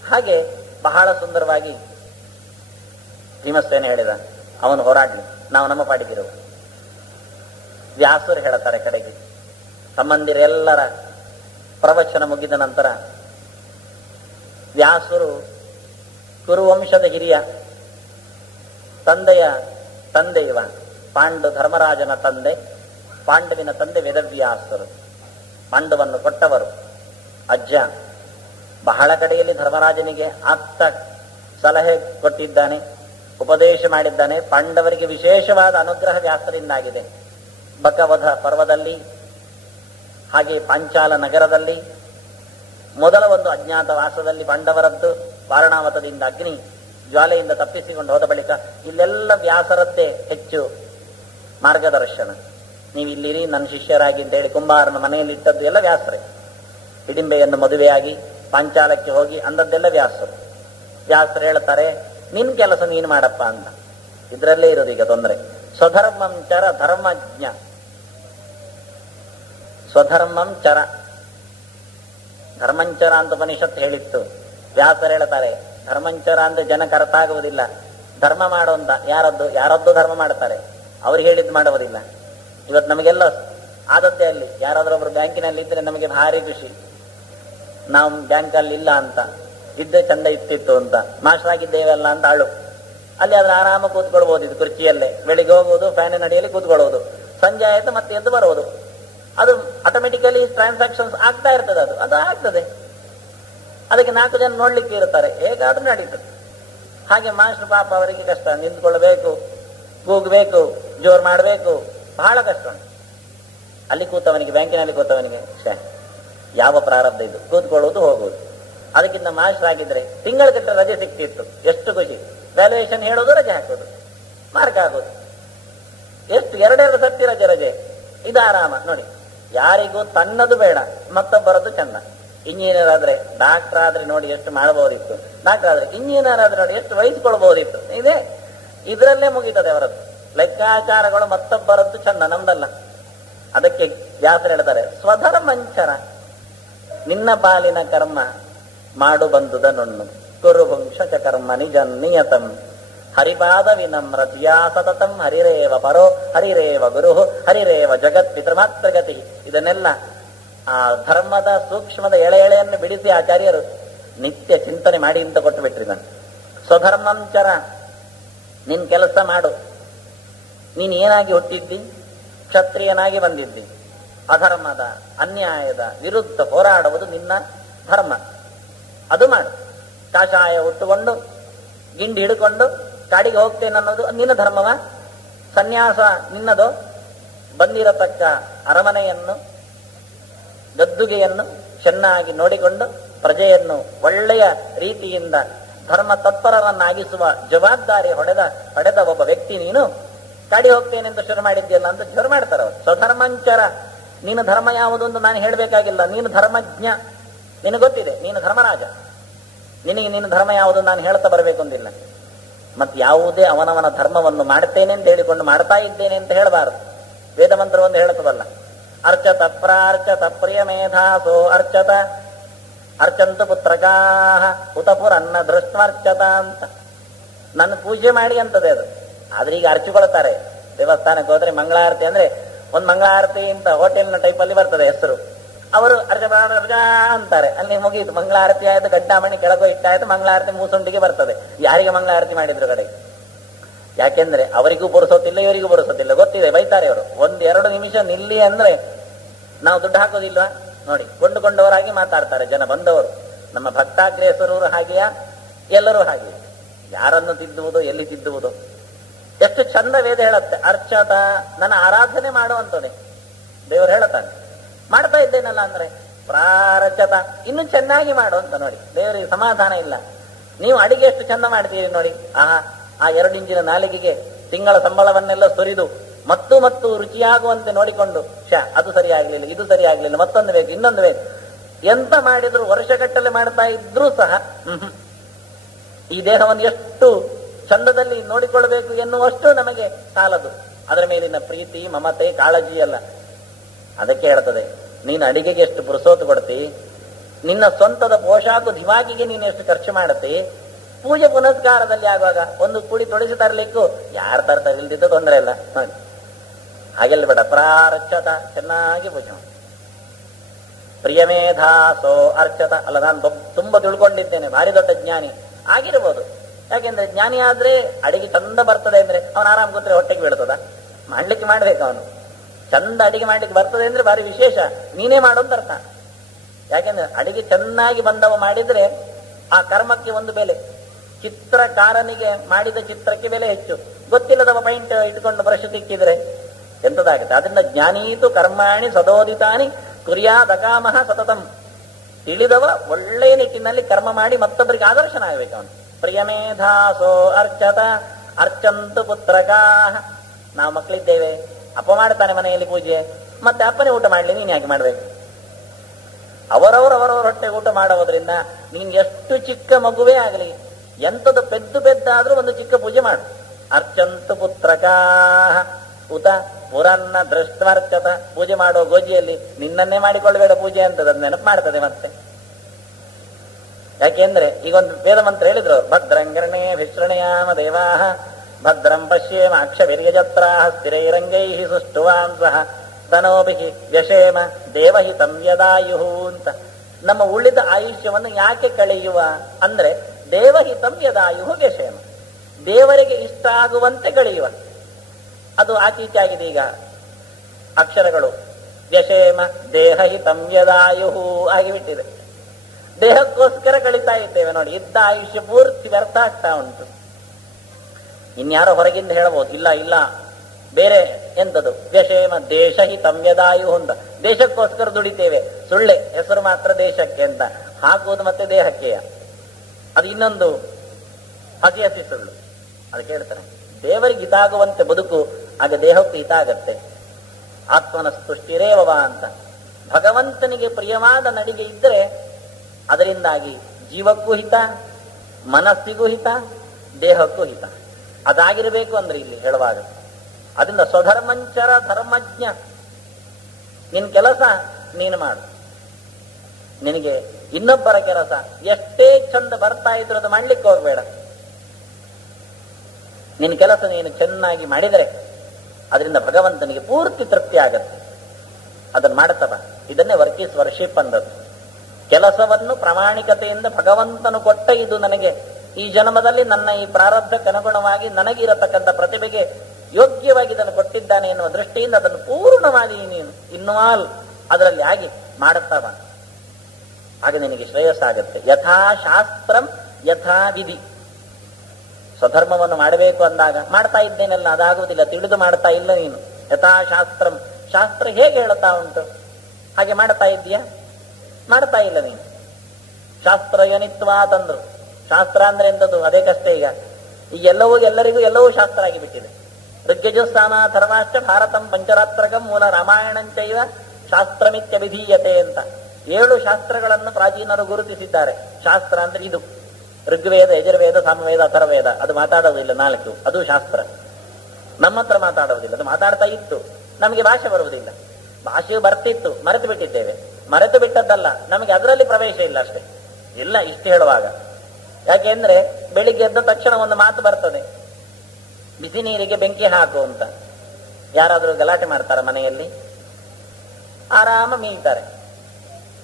ಹಾಗೆ ಬಹಳ ಸುಂದರವಾಗಿ ಭೀಮಸೇನ ಹೇಳಿದ, ಅವನು ಹೋರಾಡ್ಲಿ, ನಾವು ನಮ್ಮ ಪಾಡಿಗಿರುವ. ವ್ಯಾಸರು ಹೇಳುತ್ತಾರೆ ಕಡೆಗೆ, ಸಂಬಂಧಿರೆಲ್ಲರ ಪ್ರವಚನ ಮುಗಿದ ನಂತರ ವ್ಯಾಸರು ಕುರುವಂಶದ ಹಿರಿಯ ತಂದೆಯ ತಂದೆ ಇವ, ಧರ್ಮರಾಜನ ತಂದೆ, ಪಾಂಡವಿನ ತಂದೆ ವೇದವ್ಯಾಸರು, ಪಾಂಡವನ್ನು ಕೊಟ್ಟವರು ಅಜ್ಜ. ಬಹಳ ಕಡೆಯಲ್ಲಿ ಧರ್ಮರಾಜನಿಗೆ ಆಪ್ತ ಸಲಹೆ ಕೊಟ್ಟಿದ್ದಾನೆ, ಉಪದೇಶ ಮಾಡಿದ್ದಾನೆ. ಪಾಂಡವರಿಗೆ ವಿಶೇಷವಾದ ಅನುಗ್ರಹ ವ್ಯಾಸರಿಂದಾಗಿದೆ. ಬಕವಧ ಪರ್ವದಲ್ಲಿ, ಹಾಗೆ ಪಾಂಚಾಲ ನಗರದಲ್ಲಿ, ಮೊದಲ ಒಂದು ಅಜ್ಞಾತ ವಾಸದಲ್ಲಿ ಪಾಂಡವರದ್ದು, ವಾರಣಾವತದಿಂದ ಅಗ್ನಿ ಜ್ವಾಲೆಯಿಂದ ತಪ್ಪಿಸಿಕೊಂಡು ಹೋದ ಬಳಿಕ ಇಲ್ಲೆಲ್ಲ ವ್ಯಾಸರದ್ದೇ ಹೆಚ್ಚು ಮಾರ್ಗದರ್ಶನ. ನೀವು ಇಲ್ಲಿರಿ ನನ್ನ ಶಿಷ್ಯರಾಗಿ ಅಂತ ಹೇಳಿ ಕುಂಬಾರನ ಮನೆಯಲ್ಲಿ ಇಟ್ಟದ್ದು ಎಲ್ಲ ವ್ಯಾಸರೇ. ಹಿಡಿಂಬೆಯನ್ನು ಮದುವೆಯಾಗಿ ಪಾಂಚಾಲಕ್ಕೆ ಹೋಗಿ ಅಂದದ್ದೆಲ್ಲ ವ್ಯಾಸರು. ವ್ಯಾಸರು ಹೇಳ್ತಾರೆ, ನಿನ್ ಕೆಲಸ ನೀನು ಮಾಡಪ್ಪ ಅಂತ. ಇದರಲ್ಲೇ ಇರೋದು ಈಗ ತೊಂದರೆ. ಸ್ವಧರ್ಮಂ ಚರ ಧರ್ಮಜ್ಞ, ಸ್ವಧರ್ಮಂ ಚರ ಧರ್ಮಂಚರ ಅಂತ ಉಪನಿಷತ್ತು ಹೇಳಿತ್ತು. ವ್ಯಾಸರು ಹೇಳ್ತಾರೆ, ಧರ್ಮಂಚರ ಅಂದ್ರೆ ಜನಕ್ಕೆ ಅರ್ಥ ಆಗುವುದಿಲ್ಲ. ಧರ್ಮ ಮಾಡುವಂತ ಯಾರದ್ದು ಧರ್ಮ ಮಾಡ್ತಾರೆ, ಅವ್ರು ಹೇಳಿದ್ ಮಾಡುವುದಿಲ್ಲ. ಇವತ್ತು ನಮಗೆಲ್ಲ ಆದದ್ದೇ ಅಲ್ಲಿ. ಯಾರಾದ್ರೂ ಒಬ್ರು ಬ್ಯಾಂಕಿನಲ್ಲಿ ಇದ್ರೆ ನಮಗೆ ಭಾರಿ ಖುಷಿ, ನಾವು ಬ್ಯಾಂಕಲ್ಲಿ ಇಲ್ಲ ಅಂತ, ಇದ್ದೇ ಚಂದ ಇತ್ತಿತ್ತು ಅಂತ, ಮಾಸ್ಟರಾಗಿದ್ದೇವಲ್ಲ ಅಂತ ಅಳು. ಅಲ್ಲಿ ಆದ್ರೆ ಆರಾಮ ಕೂತ್ಕೊಳ್ಬಹುದು, ಇದು ಕುರ್ಚಿಯಲ್ಲೇ. ಬೆಳಿಗ್ಗೆ ಹೋಗುವುದು, ಫ್ಯಾನಿನ ಅಡಿಯಲ್ಲಿ ಕೂತ್ಕೊಳ್ಳುವುದು, ಸಂಜೆ ಆಯ್ತು ಮತ್ತೆ ಎದ್ದು ಬರುವುದು. ಅದು ಆಟೋಮೆಟಿಕಲಿ ಟ್ರಾನ್ಸಾಕ್ಷನ್ಸ್ ಆಗ್ತಾ ಇರ್ತದೆ. ಅದು ಆಗ್ತದೆ. ಅದಕ್ಕೆ 4 ಜನ ನೋಡ್ಲಿಕ್ಕೆ ಇರ್ತಾರೆ, ಹೇಗಾದ್ರೂ ನಡೀತದೆ. ಹಾಗೆ ಮಾಸ್ಟರ್ ಪಾಪ ಅವರಿಗೆ ಕಷ್ಟ, ನಿಂತ್ಕೊಳ್ಬೇಕು, ಕೂಗಬೇಕು, ಜೋರು ಮಾಡಬೇಕು, ಬಹಳ ಕಷ್ಟ ಉಂಟು. ಅಲ್ಲಿ ಕೂತವನಿಗೆ, ಬ್ಯಾಂಕಿನಲ್ಲಿ ಕೂತವನಿಗೆ ಯಾವ ಪ್ರಾರಬ್ಧ ಇದು, ಕೂತ್ಕೊಳ್ಳೋದು ಹೋಗುವುದು. ಅದಕ್ಕಿಂತ ಮಾಸ್ಟರ್ ಆಗಿದ್ರೆ ತಿಂಗಳ ಗಟ್ಟಲೆ ರಜೆ ಸಿಕ್ತಿತ್ತು, ಎಷ್ಟು ಖುಷಿ. ವ್ಯಾಲ್ಯೂಯೇಷನ್ ಹೇಳೋದು, ರಜೆ ಹಾಕೋದು, ಮಾರ್ಕ್ ಆಗೋದು. ಎಷ್ಟು ಎರಡೆರಡು ಸರ್ತಿ ರಜೆ. ಇದು ಆರಾಮ ನೋಡಿ. ಯಾರಿಗೂ ತನ್ನದು ಬೇಡ, ಮತ್ತೊಬ್ಬರದ್ದು ಚಂದ. ಇಂಜಿನಿಯರ್ ಆದ್ರೆ, ಡಾಕ್ಟರ್ ಆದ್ರೆ ನೋಡಿ ಎಷ್ಟು ಮಾಡಬಹುದಿತ್ತು. ಡಾಕ್ಟರ್ ಆದ್ರೆ, ಇಂಜಿನಿಯರ್ ಆದ್ರೆ ನೋಡಿ ಎಷ್ಟು ವಹಿಸಿಕೊಳ್ಬಹುದಿತ್ತು. ಇದೇ ಇದರಲ್ಲೇ ಮುಗೀತದೆ ಅವರದ್ದು ಲೆಕ್ಕಾಚಾರಗಳು. ಮತ್ತೊಬ್ಬರದ್ದು ಚಂದ, ನಮ್ದಲ್ಲ. ಅದಕ್ಕೆ ವ್ಯಾಸರು ಹೇಳ್ತಾರೆ, ಸ್ವಧರ್ಮಂಚರ, ನಿನ್ನ ಪಾಲಿನ ಕರ್ಮ ಮಾಡು ಬಂದುದ ನೊಣ್ಣು, ಕುರುಭುಂಕ್ಷ ಕರ್ಮ ನಿಜ ನಿಯತಂ, ಹರಿಪಾದ ವಿನಮ್ರತಿಯಾ ಸತತಂ, ಹರಿರೇವ ಪರೋ ಹರಿರೇವ ಗುರು ಹರಿರೇವ ಜಗತ್ ಪಿತೃಮಾತ್ರಗತಿ. ಇದನ್ನೆಲ್ಲ ಆ ಧರ್ಮದ ಸೂಕ್ಷ್ಮದ ಎಳೆಯನ್ನು ಬಿಡಿಸಿ ಆಚಾರ್ಯರು ನಿತ್ಯ ಚಿಂತನೆ ಮಾಡಿ ಅಂತ ಕೊಟ್ಟು ಬಿಟ್ರಿ. ನಾನು ಸ್ವಧರ್ಮಂಚರ, ನಿನ್ ಕೆಲಸ ಮಾಡು. ನೀನ್ ಏನಾಗಿ ಹುಟ್ಟಿದ್ದಿ? ಕ್ಷತ್ರಿಯನಾಗಿ ಬಂದಿದ್ದಿ. ಅಧರ್ಮದ ಅನ್ಯಾಯದ ವಿರುದ್ಧ ಹೋರಾಡುವುದು ನಿನ್ನ ಧರ್ಮ, ಅದು ಮಾಡು. ಕಾಷಾಯ ಉಟ್ಟುಕೊಂಡು ಗಿಂಡಿ ಹಿಡ್ಕೊಂಡು ಕಾಡಿಗೆ ಹೋಗ್ತೇನೆ ಅನ್ನೋದು ನಿನ್ನ ಧರ್ಮವ? ಸನ್ಯಾಸ ನಿನ್ನದು? ಬಂದಿರತಕ್ಕ ಅರಮನೆಯನ್ನು, ಗದ್ದುಗೆಯನ್ನು ಚೆನ್ನಾಗಿ ನೋಡಿಕೊಂಡು ಪ್ರಜೆಯನ್ನು ಒಳ್ಳೆಯ ರೀತಿಯಿಂದ ಧರ್ಮ ತತ್ಪರರನ್ನಾಗಿಸುವ ಜವಾಬ್ದಾರಿ ಹೊಡೆದ ಒಬ್ಬ ವ್ಯಕ್ತಿ ನೀನು. ಕಾಡಿ ಹೋಗ್ತೇನೆ ಅಂತ ಶುರು ಮಾಡಿದ್ಯಲ್ಲ ಅಂತ ಶುರು ಮಾಡ್ತಾರ ಅವರು. ಸ್ವಧರ್ಮಂಚರ, ನೀನು ಧರ್ಮ ಯಾವುದು ಅಂತ ನಾನು ಹೇಳಬೇಕಾಗಿಲ್ಲ, ನೀನು ಧರ್ಮಜ್ಞ, ನಿನಗೆ ಗೊತ್ತಿದೆ, ನೀನು ಧರ್ಮರಾಜ. ನಿನಗೆ ನೀನು ಧರ್ಮ ಯಾವುದು ನಾನು ಹೇಳ್ತಾ ಬರಬೇಕು ಅಂದಿಲ್ಲ. ಮತ್ತೆ ಯಾವುದೇ ಅವನವನ ಧರ್ಮವನ್ನು ಮಾಡ್ತೇನೆ ಅಂತ ಹೇಳಿಕೊಂಡು ಮಾಡ್ತಾ ಇದ್ದೇನೆ ಅಂತ ಹೇಳಬಾರದು. ವೇದ ಮಂತ್ರವನ್ನು ಹೇಳುತ್ತದಲ್ಲ, ಅರ್ಚತ ಪ್ರಾರ್ಚತ ಪ್ರಿಯ ಮೇಧಾಸೋ ಅರ್ಚತ ಅರ್ಚಂತ ಪುತ್ರಕಾಹ ಉತಪುರನ್ನ ದೃಷ್ಟ್ವರ್ಚತ ಅಂತ. ನನ್ನ ಪೂಜೆ ಮಾಡಿ ಅಂತದೆ ಅದು. ಆದ್ರೆ ಈಗ ಅರ್ಚಿಕೊಳ್ತಾರೆ. ದೇವಸ್ಥಾನಕ್ಕೆ ಹೋದ್ರೆ ಮಂಗಳಾರತಿ ಅಂದ್ರೆ ಒಂದು ಮಂಗಳಾರತಿ ಅಂತ ಹೋಟೆಲ್ನ ಟೈಪಲ್ಲಿ ಬರ್ತದೆ ಹೆಸರು. ಅವರು ಅರ್ಚ ಅಂತಾರೆ, ಅಲ್ಲಿ ಮುಗಿಯಿತು. ಮಂಗಳಾರತಿ ಆಯ್ತು, ಗಡ್ಡಾಮಣಿ ಕೆಳಗೋ ಇಟ್ಟಾಯ್ತು, ಮಂಗಳಾರತಿ ಮೂಸುಂಡಿಗೆ ಬರ್ತದೆ. ಯಾರಿಗೆ ಮಂಗಳಾರತಿ ಮಾಡಿದ್ರು ಕಡೆ? ಯಾಕೆಂದ್ರೆ ಅವರಿಗೂ ಬುರ್ಸೋತಿಲ್ಲ, ಇವರಿಗೂ ಬುರ್ಸೋತಿಲ್ಲ, ಗೊತ್ತಿದೆ, ಬೈತಾರೆ ಅವರು. 1-2 ನಿಮಿಷ ನಿಲ್ಲಿ ಅಂದ್ರೆ ನಾವು ದುಡ್ಡು ಹಾಕೋದಿಲ್ವಾ ನೋಡಿ. ಕೊಂಡುಕೊಂಡವರಾಗಿ ಮಾತಾಡ್ತಾರೆ ಜನ ಬಂದವರು. ನಮ್ಮ ಭಕ್ತಾಗ್ರೇಸರವರು ಹಾಗೆಯಾ? ಎಲ್ಲರೂ ಹಾಗೆ. ಯಾರನ್ನು ತಿದ್ದುವುದು, ಎಲ್ಲಿ ತಿದ್ದುವುದು? ಎಷ್ಟು ಚಂದ ವೇದ ಹೇಳುತ್ತೆ. ಅರ್ಚತ, ನನ್ನ ಆರಾಧನೆ ಮಾಡುವಂತದೆ ದೇವರು ಹೇಳುತ್ತಾನೆ. ಮಾಡ್ತಾ ಇದ್ದೇನಲ್ಲ ಅಂದ್ರೆ ಪ್ರಾರಚತ, ಇನ್ನು ಚೆನ್ನಾಗಿ ಮಾಡು ಅಂತ ನೋಡಿ. ದೇವರಿಗೆ ಸಮಾಧಾನ ಇಲ್ಲ. ನೀವು ಅಡಿಗೆ ಎಷ್ಟು ಚಂದ ಮಾಡ್ತೀರಿ ನೋಡಿ. ಆ 2 ಇಂಚಿನ ನಾಲಿಗೆಗೆ ತಿಂಗಳ ಸಂಬಳವನ್ನೆಲ್ಲ ಸುರಿದು ಮತ್ತು ರುಚಿಯಾಗುವಂತೆ ನೋಡಿಕೊಂಡು, ಅದು ಸರಿಯಾಗ್ಲಿಲ್ಲ, ಇದು ಸರಿಯಾಗ್ಲಿಲ್ಲ, ಮತ್ತೊಂದು ಬೇಕು, ಇನ್ನೊಂದು ಬೇಕು, ಎಂತ ಮಾಡಿದ್ರು ವರ್ಷಗಟ್ಟಲೆ ಮಾಡ್ತಾ ಇದ್ರೂ ಸಹ ಈ ದೇಹವನ್ನು ಎಷ್ಟು ಚಂದದಲ್ಲಿ ನೋಡಿಕೊಳ್ಬೇಕು ಎನ್ನುವಷ್ಟು ನಮಗೆ ಸಾಲದು. ಅದರ ಮೇಲಿನ ಪ್ರೀತಿ, ಮಮತೆ, ಕಾಳಜಿ ಎಲ್ಲ. ಅದಕ್ಕೆ ಹೇಳ್ತದೆ, ನೀನು ಅಡಿಗೆಗೆ ಎಷ್ಟು ಪುರುಸೋತು ಕೊಡ್ತಿ, ನಿನ್ನ ಸ್ವಂತದ ಪೋಷಾಕು ದಿಮಾಗಿಗೆ ನೀನು ಎಷ್ಟು ಖರ್ಚು ಮಾಡುತ್ತಿ. ಪೂಜೆ ಪುನಸ್ಕಾರದಲ್ಲಿ ಆಗುವಾಗ ಒಂದು ಕುಡಿ ತೊಡಿಸಿ ತರಲಿಕ್ಕೂ ಯಾರು ತರ್ತಾರೆ, ಇಲ್ದಿದ್ದು ತೊಂದರೆ ಇಲ್ಲ ನೋಡಿ. ಹಾಗೆಲ್ಲ ಬೇಡ, ಪ್ರಾರ್ಚತ, ಚೆನ್ನಾಗಿ ಪೂಜೆ ಮಾಡಿ. ಪ್ರಿಯಮೇಧಾಸೋ ಅರ್ಚತ. ಅಲ್ಲ, ನಾನು ತುಂಬಾ ತಿಳ್ಕೊಂಡಿದ್ದೇನೆ, ಭಾರಿ ದೊಡ್ಡ ಜ್ಞಾನಿ ಆಗಿರ್ಬೋದು. ಯಾಕೆಂದ್ರೆ ಜ್ಞಾನಿ ಆದ್ರೆ ಅಡಿಗೆ ಚಂದ ಬರ್ತದೆ ಅಂದ್ರೆ ಅವನು ಆರಾಮ್ ಕೂತ್ರೆ ಹೊಟ್ಟೆಗೆ ಬೀಳ್ತದ? ಮಾಡ್ಲಿಕ್ಕೆ ಮಾಡ್ಬೇಕು. ಅವನು ಚಂದ ಅಡಿಗೆ ಮಾಡ್ಲಿಕ್ಕೆ ಬರ್ತದೆ ಅಂದ್ರೆ ಭಾರಿ ವಿಶೇಷ, ನೀನೇ ಮಾಡೋದು ಅರ್ಥ. ಯಾಕೆಂದ್ರೆ ಅಡಿಗೆ ಚೆನ್ನಾಗಿ ಬಂದವ ಮಾಡಿದ್ರೆ ಆ ಕರ್ಮಕ್ಕೆ ಒಂದು ಬೆಲೆ. ಚಿತ್ರಕಾರನಿಗೆ ಮಾಡಿದ ಚಿತ್ರಕ್ಕೆ ಬೆಲೆ ಹೆಚ್ಚು. ಗೊತ್ತಿಲ್ಲದವ ಪೈಂಟ್ ಇಟ್ಕೊಂಡು ಬ್ರಷ್ ತಿಕ್ಕಿದ್ರೆ ಎಂತದಾಗುತ್ತೆ? ಅದರಿಂದ ಜ್ಞಾನೀತು ಕರ್ಮಾಣಿ ಸದೋದಿತಾನಿ ಕುರ್ಯಾದಕಾಮಹ ಸತತಂ. ತಿಳಿದವ ಒಳ್ಳೆಯ ನಿಟ್ಟಿನಲ್ಲಿ ಕರ್ಮ ಮಾಡಿ ಮತ್ತೊಬ್ಬರಿಗೆ ಆದರ್ಶನಾಗಬೇಕು ಅವನು. ಪ್ರಿಯಮೇಧಾಸೋ ಅರ್ಚತ ಅರ್ಚಂತು ಪುತ್ರಕಾಹ. ನಾವು ಮಕ್ಕಳಿದ್ದೇವೆ, ಅಪ್ಪ ಮಾಡ್ತಾನೆ ಮನೆಯಲ್ಲಿ ಪೂಜೆ, ಮತ್ತೆ ಅಪ್ಪನೇ ಊಟ ಮಾಡ್ಲಿ, ನೀನ್ ಯಾಕೆ ಮಾಡ್ಬೇಕು? ಅವರವರ ಹೊಟ್ಟೆಗೆ ಊಟ ಮಾಡೋದ್ರಿಂದ ನೀನ್ ಎಷ್ಟು ಚಿಕ್ಕ ಮಗುವೇ ಆಗಲಿ, ಎಂಥದ್ದು ಪೆದ್ದಾದ್ರೂ ಒಂದು ಚಿಕ್ಕ ಪೂಜೆ ಮಾಡು. ಅರ್ಚಂತು ಪುತ್ರಕಾಹ ಉತ ಪುರನ್ನ ದೃಷ್ಟವರ್ಚತ. ಪೂಜೆ ಮಾಡೋ ಗೋಜಿಯಲ್ಲಿ ನಿನ್ನನ್ನೇ ಮಾಡಿಕೊಳ್ಳಬೇಡ ಪೂಜೆ ಅಂತದ ನೆನಪು ಮಾಡ್ತದೆ ಮತ್ತೆ. ಯಾಕೆಂದ್ರೆ ಈಗೊಂದು ವೇದ ಮಂತ್ರ ಹೇಳಿದ್ರು, ಭದ್ರಂಗರ್ಣೇ ವಿಶ್ರಣಯಾಮ ದೇವಾಹ ಭದ್ರಂ ಪಶ್ಯೇಮ ಅಕ್ಷವಿರ್ಯಜತ್ರಾಹ ಸ್ಥಿರೈರಂಗೈಃ ಸುಷ್ಟುವಾಂಸಃ ತನೋಭಿಃ ವ್ಯಶೇಮ ದೇವಹಿತಂ ಯದಾಯುಃ ಅಂತ. ನಮ್ಮ ಉಳಿದ ಆಯುಷ್ಯವನ್ನು ಯಾಕೆ ಕಳೆಯುವ ಅಂದ್ರೆ ದೇವಹಿತಂ ಯದಾಯುಃ ವ್ಯಶೇಮ, ದೇವರಿಗೆ ಇಷ್ಟ ಆಗುವಂತೆ ಕಳೆಯುವ. ಅದು ಆಚೀಚೆ ಆಗಿದೆ ಈಗ ಅಕ್ಷರಗಳು. ವ್ಯಶೇಮ ದೇಹಹಿತಂ ಯದಾಯುಃ ಆಗಿಬಿಟ್ಟಿದೆ. ದೇಹಕ್ಕೋಸ್ಕರ ಕಳೀತಾ ಇದ್ದೇವೆ ನೋಡಿ. ಇದ್ದ ಆಯುಷ್ಯ ಪೂರ್ತಿ ವ್ಯರ್ಥ ಆಗ್ತಾ ಉಂಟು. ಇನ್ಯಾರೋ ಹೊರಗಿಂದ ಹೇಳಬಹುದು, ಇಲ್ಲ ಇಲ್ಲ ಬೇರೆ ಎಂತದು ವ್ಯಷೇಮ ದೇಶ ಹಿತಂ ಯದಾಯು ಅಂತ, ದೇಶಕ್ಕೋಸ್ಕರ ದುಡಿತೇವೆ, ಸುಳ್ಳೆ, ಹೆಸರು ಮಾತ್ರ ದೇಶಕ್ಕೆ ಅಂತ ಹಾಕುವುದು ಮತ್ತೆ ದೇಹಕ್ಕೆ. ಅದು ಇನ್ನೊಂದು ಹಸಿ ಹಸಿ ಸುಳ್ಳು. ಅದಕ್ಕೆ ಹೇಳ್ತಾರೆ ದೇವರಿಗೆ ಹಿತಾಗುವಂತೆ ಬದುಕು, ಆಗ ದೇಹಕ್ಕೂ ಹಿತ ಆಗತ್ತೆ. ಆತ್ಮನ ತುಷ್ಟಿರೇವವ ಅಂತ ಭಗವಂತನಿಗೆ ಪ್ರಿಯವಾದ ನಡಿಗೆ ಇದ್ದರೆ ಅದರಿಂದಾಗಿ ಜೀವಕ್ಕೂ ಹಿತ, ಮನಸ್ಸಿಗೂ ಹಿತ, ದೇಹಕ್ಕೂ ಹಿತ. ಅದಾಗಿರಬೇಕು ಅಂದ್ರೆ ಇಲ್ಲಿ ಹೇಳುವಾಗ ಅದರಿಂದ ಸ್ವಧರ್ಮಂಚರ ಧರ್ಮಜ್ಞ, ನಿನ್ ಕೆಲಸ ನೀನು ಮಾಡು. ನಿನಗೆ ಇನ್ನೊಬ್ಬರ ಕೆಲಸ ಎಷ್ಟೇ ಚಂದ ಬರ್ತಾ ಇದ್ರು ಅದು ಮಾಡ್ಲಿಕ್ಕೆ ಹೋಗ್ಬೇಡ. ನಿನ್ನ ಕೆಲಸ ನೀನು ಚೆನ್ನಾಗಿ ಮಾಡಿದರೆ ಅದರಿಂದ ಭಗವಂತನಿಗೆ ಪೂರ್ತಿ ತೃಪ್ತಿ ಆಗತ್ತೆ. ಅದನ್ನು ಮಾಡ್ತವ. ಇದನ್ನೇ ವರ್ಕ್ ಈಸ್ ವರ್ಷಿಪ್ ಅಂದದ್ದು. ಕೆಲಸವನ್ನು ಪ್ರಾಮಾಣಿಕತೆಯಿಂದ ಭಗವಂತನು ಕೊಟ್ಟ ಇದು ನನಗೆ ಈ ಜನ್ಮದಲ್ಲಿ ನನ್ನ ಈ ಪ್ರಾರಬ್ಧಕ್ಕನುಗುಣವಾಗಿ ನನಗಿರತಕ್ಕಂಥ ಪ್ರತಿಭೆಗೆ ಯೋಗ್ಯವಾಗಿ ಇದನ್ನು ಕೊಟ್ಟಿದ್ದಾನೆ ಎನ್ನುವ ದೃಷ್ಟಿಯಿಂದ ಅದನ್ನು ಪೂರ್ಣವಾಗಿ ನೀನು ಇನ್ವಾಲ್ವ್ ಅದರಲ್ಲಿ ಆಗಿ ಮಾಡುತ್ತವ. ಆಗ ನಿನಗೆ ಶ್ರೇಯಸ್ಸಾಗತ್ತೆ. ಯಥಾ ಶಾಸ್ತ್ರಂ ಯಥಾ ವಿಧಿ. ಸ್ವಧರ್ಮವನ್ನು ಮಾಡಬೇಕು ಅಂದಾಗ ಮಾಡ್ತಾ ಇದ್ದೇನೆಲ್ಲ, ಅದಾಗುವುದಿಲ್ಲ, ತಿಳಿದು ಮಾಡ್ತಾ ಇಲ್ಲ ನೀನು. ಯಥಾ ಶಾಸ್ತ್ರಂ, ಶಾಸ್ತ್ರ ಹೇಗೆ ಹೇಳ್ತಾ ಉಂಟು ಹಾಗೆ ಮಾಡ್ತಾ ಇದ್ದೀಯಾ? ಮಾಡ್ತಾ ಇಲ್ಲ ನೀನು. ಶಾಸ್ತ್ರ ಏನಿತ್ವಾ ತಂದ್ರು. ಶಾಸ್ತ್ರ ಅಂದ್ರೆ ಎಂತದ್ದು? ಅದೇ ಕಷ್ಟ. ಈಗ ಎಲ್ಲರಿಗೂ ಎಲ್ಲವೂ ಶಾಸ್ತ್ರ ಆಗಿಬಿಟ್ಟಿದೆ. ಋಗ್ಯಜುಸ್ಸಾಮ ಧರ್ಮಾಶ್ಚ ಭಾರತಂ ಪಂಚರಾತ್ರಕಂ ಮೂಲ ರಾಮಾಯಣಂಚೈವ ಶಾಸ್ತ್ರಮಿತ್ಯಭಿಧೀಯತೆ ಅಂತ 7 ಶಾಸ್ತ್ರಗಳನ್ನು ಪ್ರಾಚೀನರು ಗುರುತಿಸಿದ್ದಾರೆ. ಶಾಸ್ತ್ರ ಅಂದ್ರೆ ಇದು ಋಗ್ವೇದ, ಯಜುರ್ವೇದ, ಸಾಮವೇದ, ಅಥರ್ವೇದ. ಅದು ಮಾತಾಡೋದಿಲ್ಲ 4, ಅದು ಶಾಸ್ತ್ರ. ನಮ್ಮ ಹತ್ರ ಮಾತಾಡೋದಿಲ್ಲ, ಅದು ಮಾತಾಡ್ತಾ ಇತ್ತು. ನಮಗೆ ಭಾಷೆ ಬರುವುದಿಲ್ಲ. ಭಾಷೆಯು ಬರ್ತಿತ್ತು, ಮರೆತು ಬಿಟ್ಟಿದ್ದೇವೆ. ಮರೆತು ಬಿಟ್ಟದ್ದಲ್ಲ, ನಮಗೆ ಅದರಲ್ಲಿ ಪ್ರವೇಶ ಇಲ್ಲ ಅಷ್ಟೇ. ಇಲ್ಲ ಇಷ್ಟು ಹೇಳುವಾಗ. ಯಾಕೆಂದ್ರೆ ಬೆಳಿಗ್ಗೆ ಎದ್ದ ತಕ್ಷಣ ಒಂದು ಮಾತು ಬರ್ತದೆ, ಬಿಸಿ ನೀರಿಗೆ ಬೆಂಕಿ ಹಾಕು ಅಂತ. ಯಾರಾದ್ರೂ ಗಲಾಟೆ ಮಾಡ್ತಾರ ಮನೆಯಲ್ಲಿ? ಆರಾಮ ಮೀಳ್ತಾರೆ.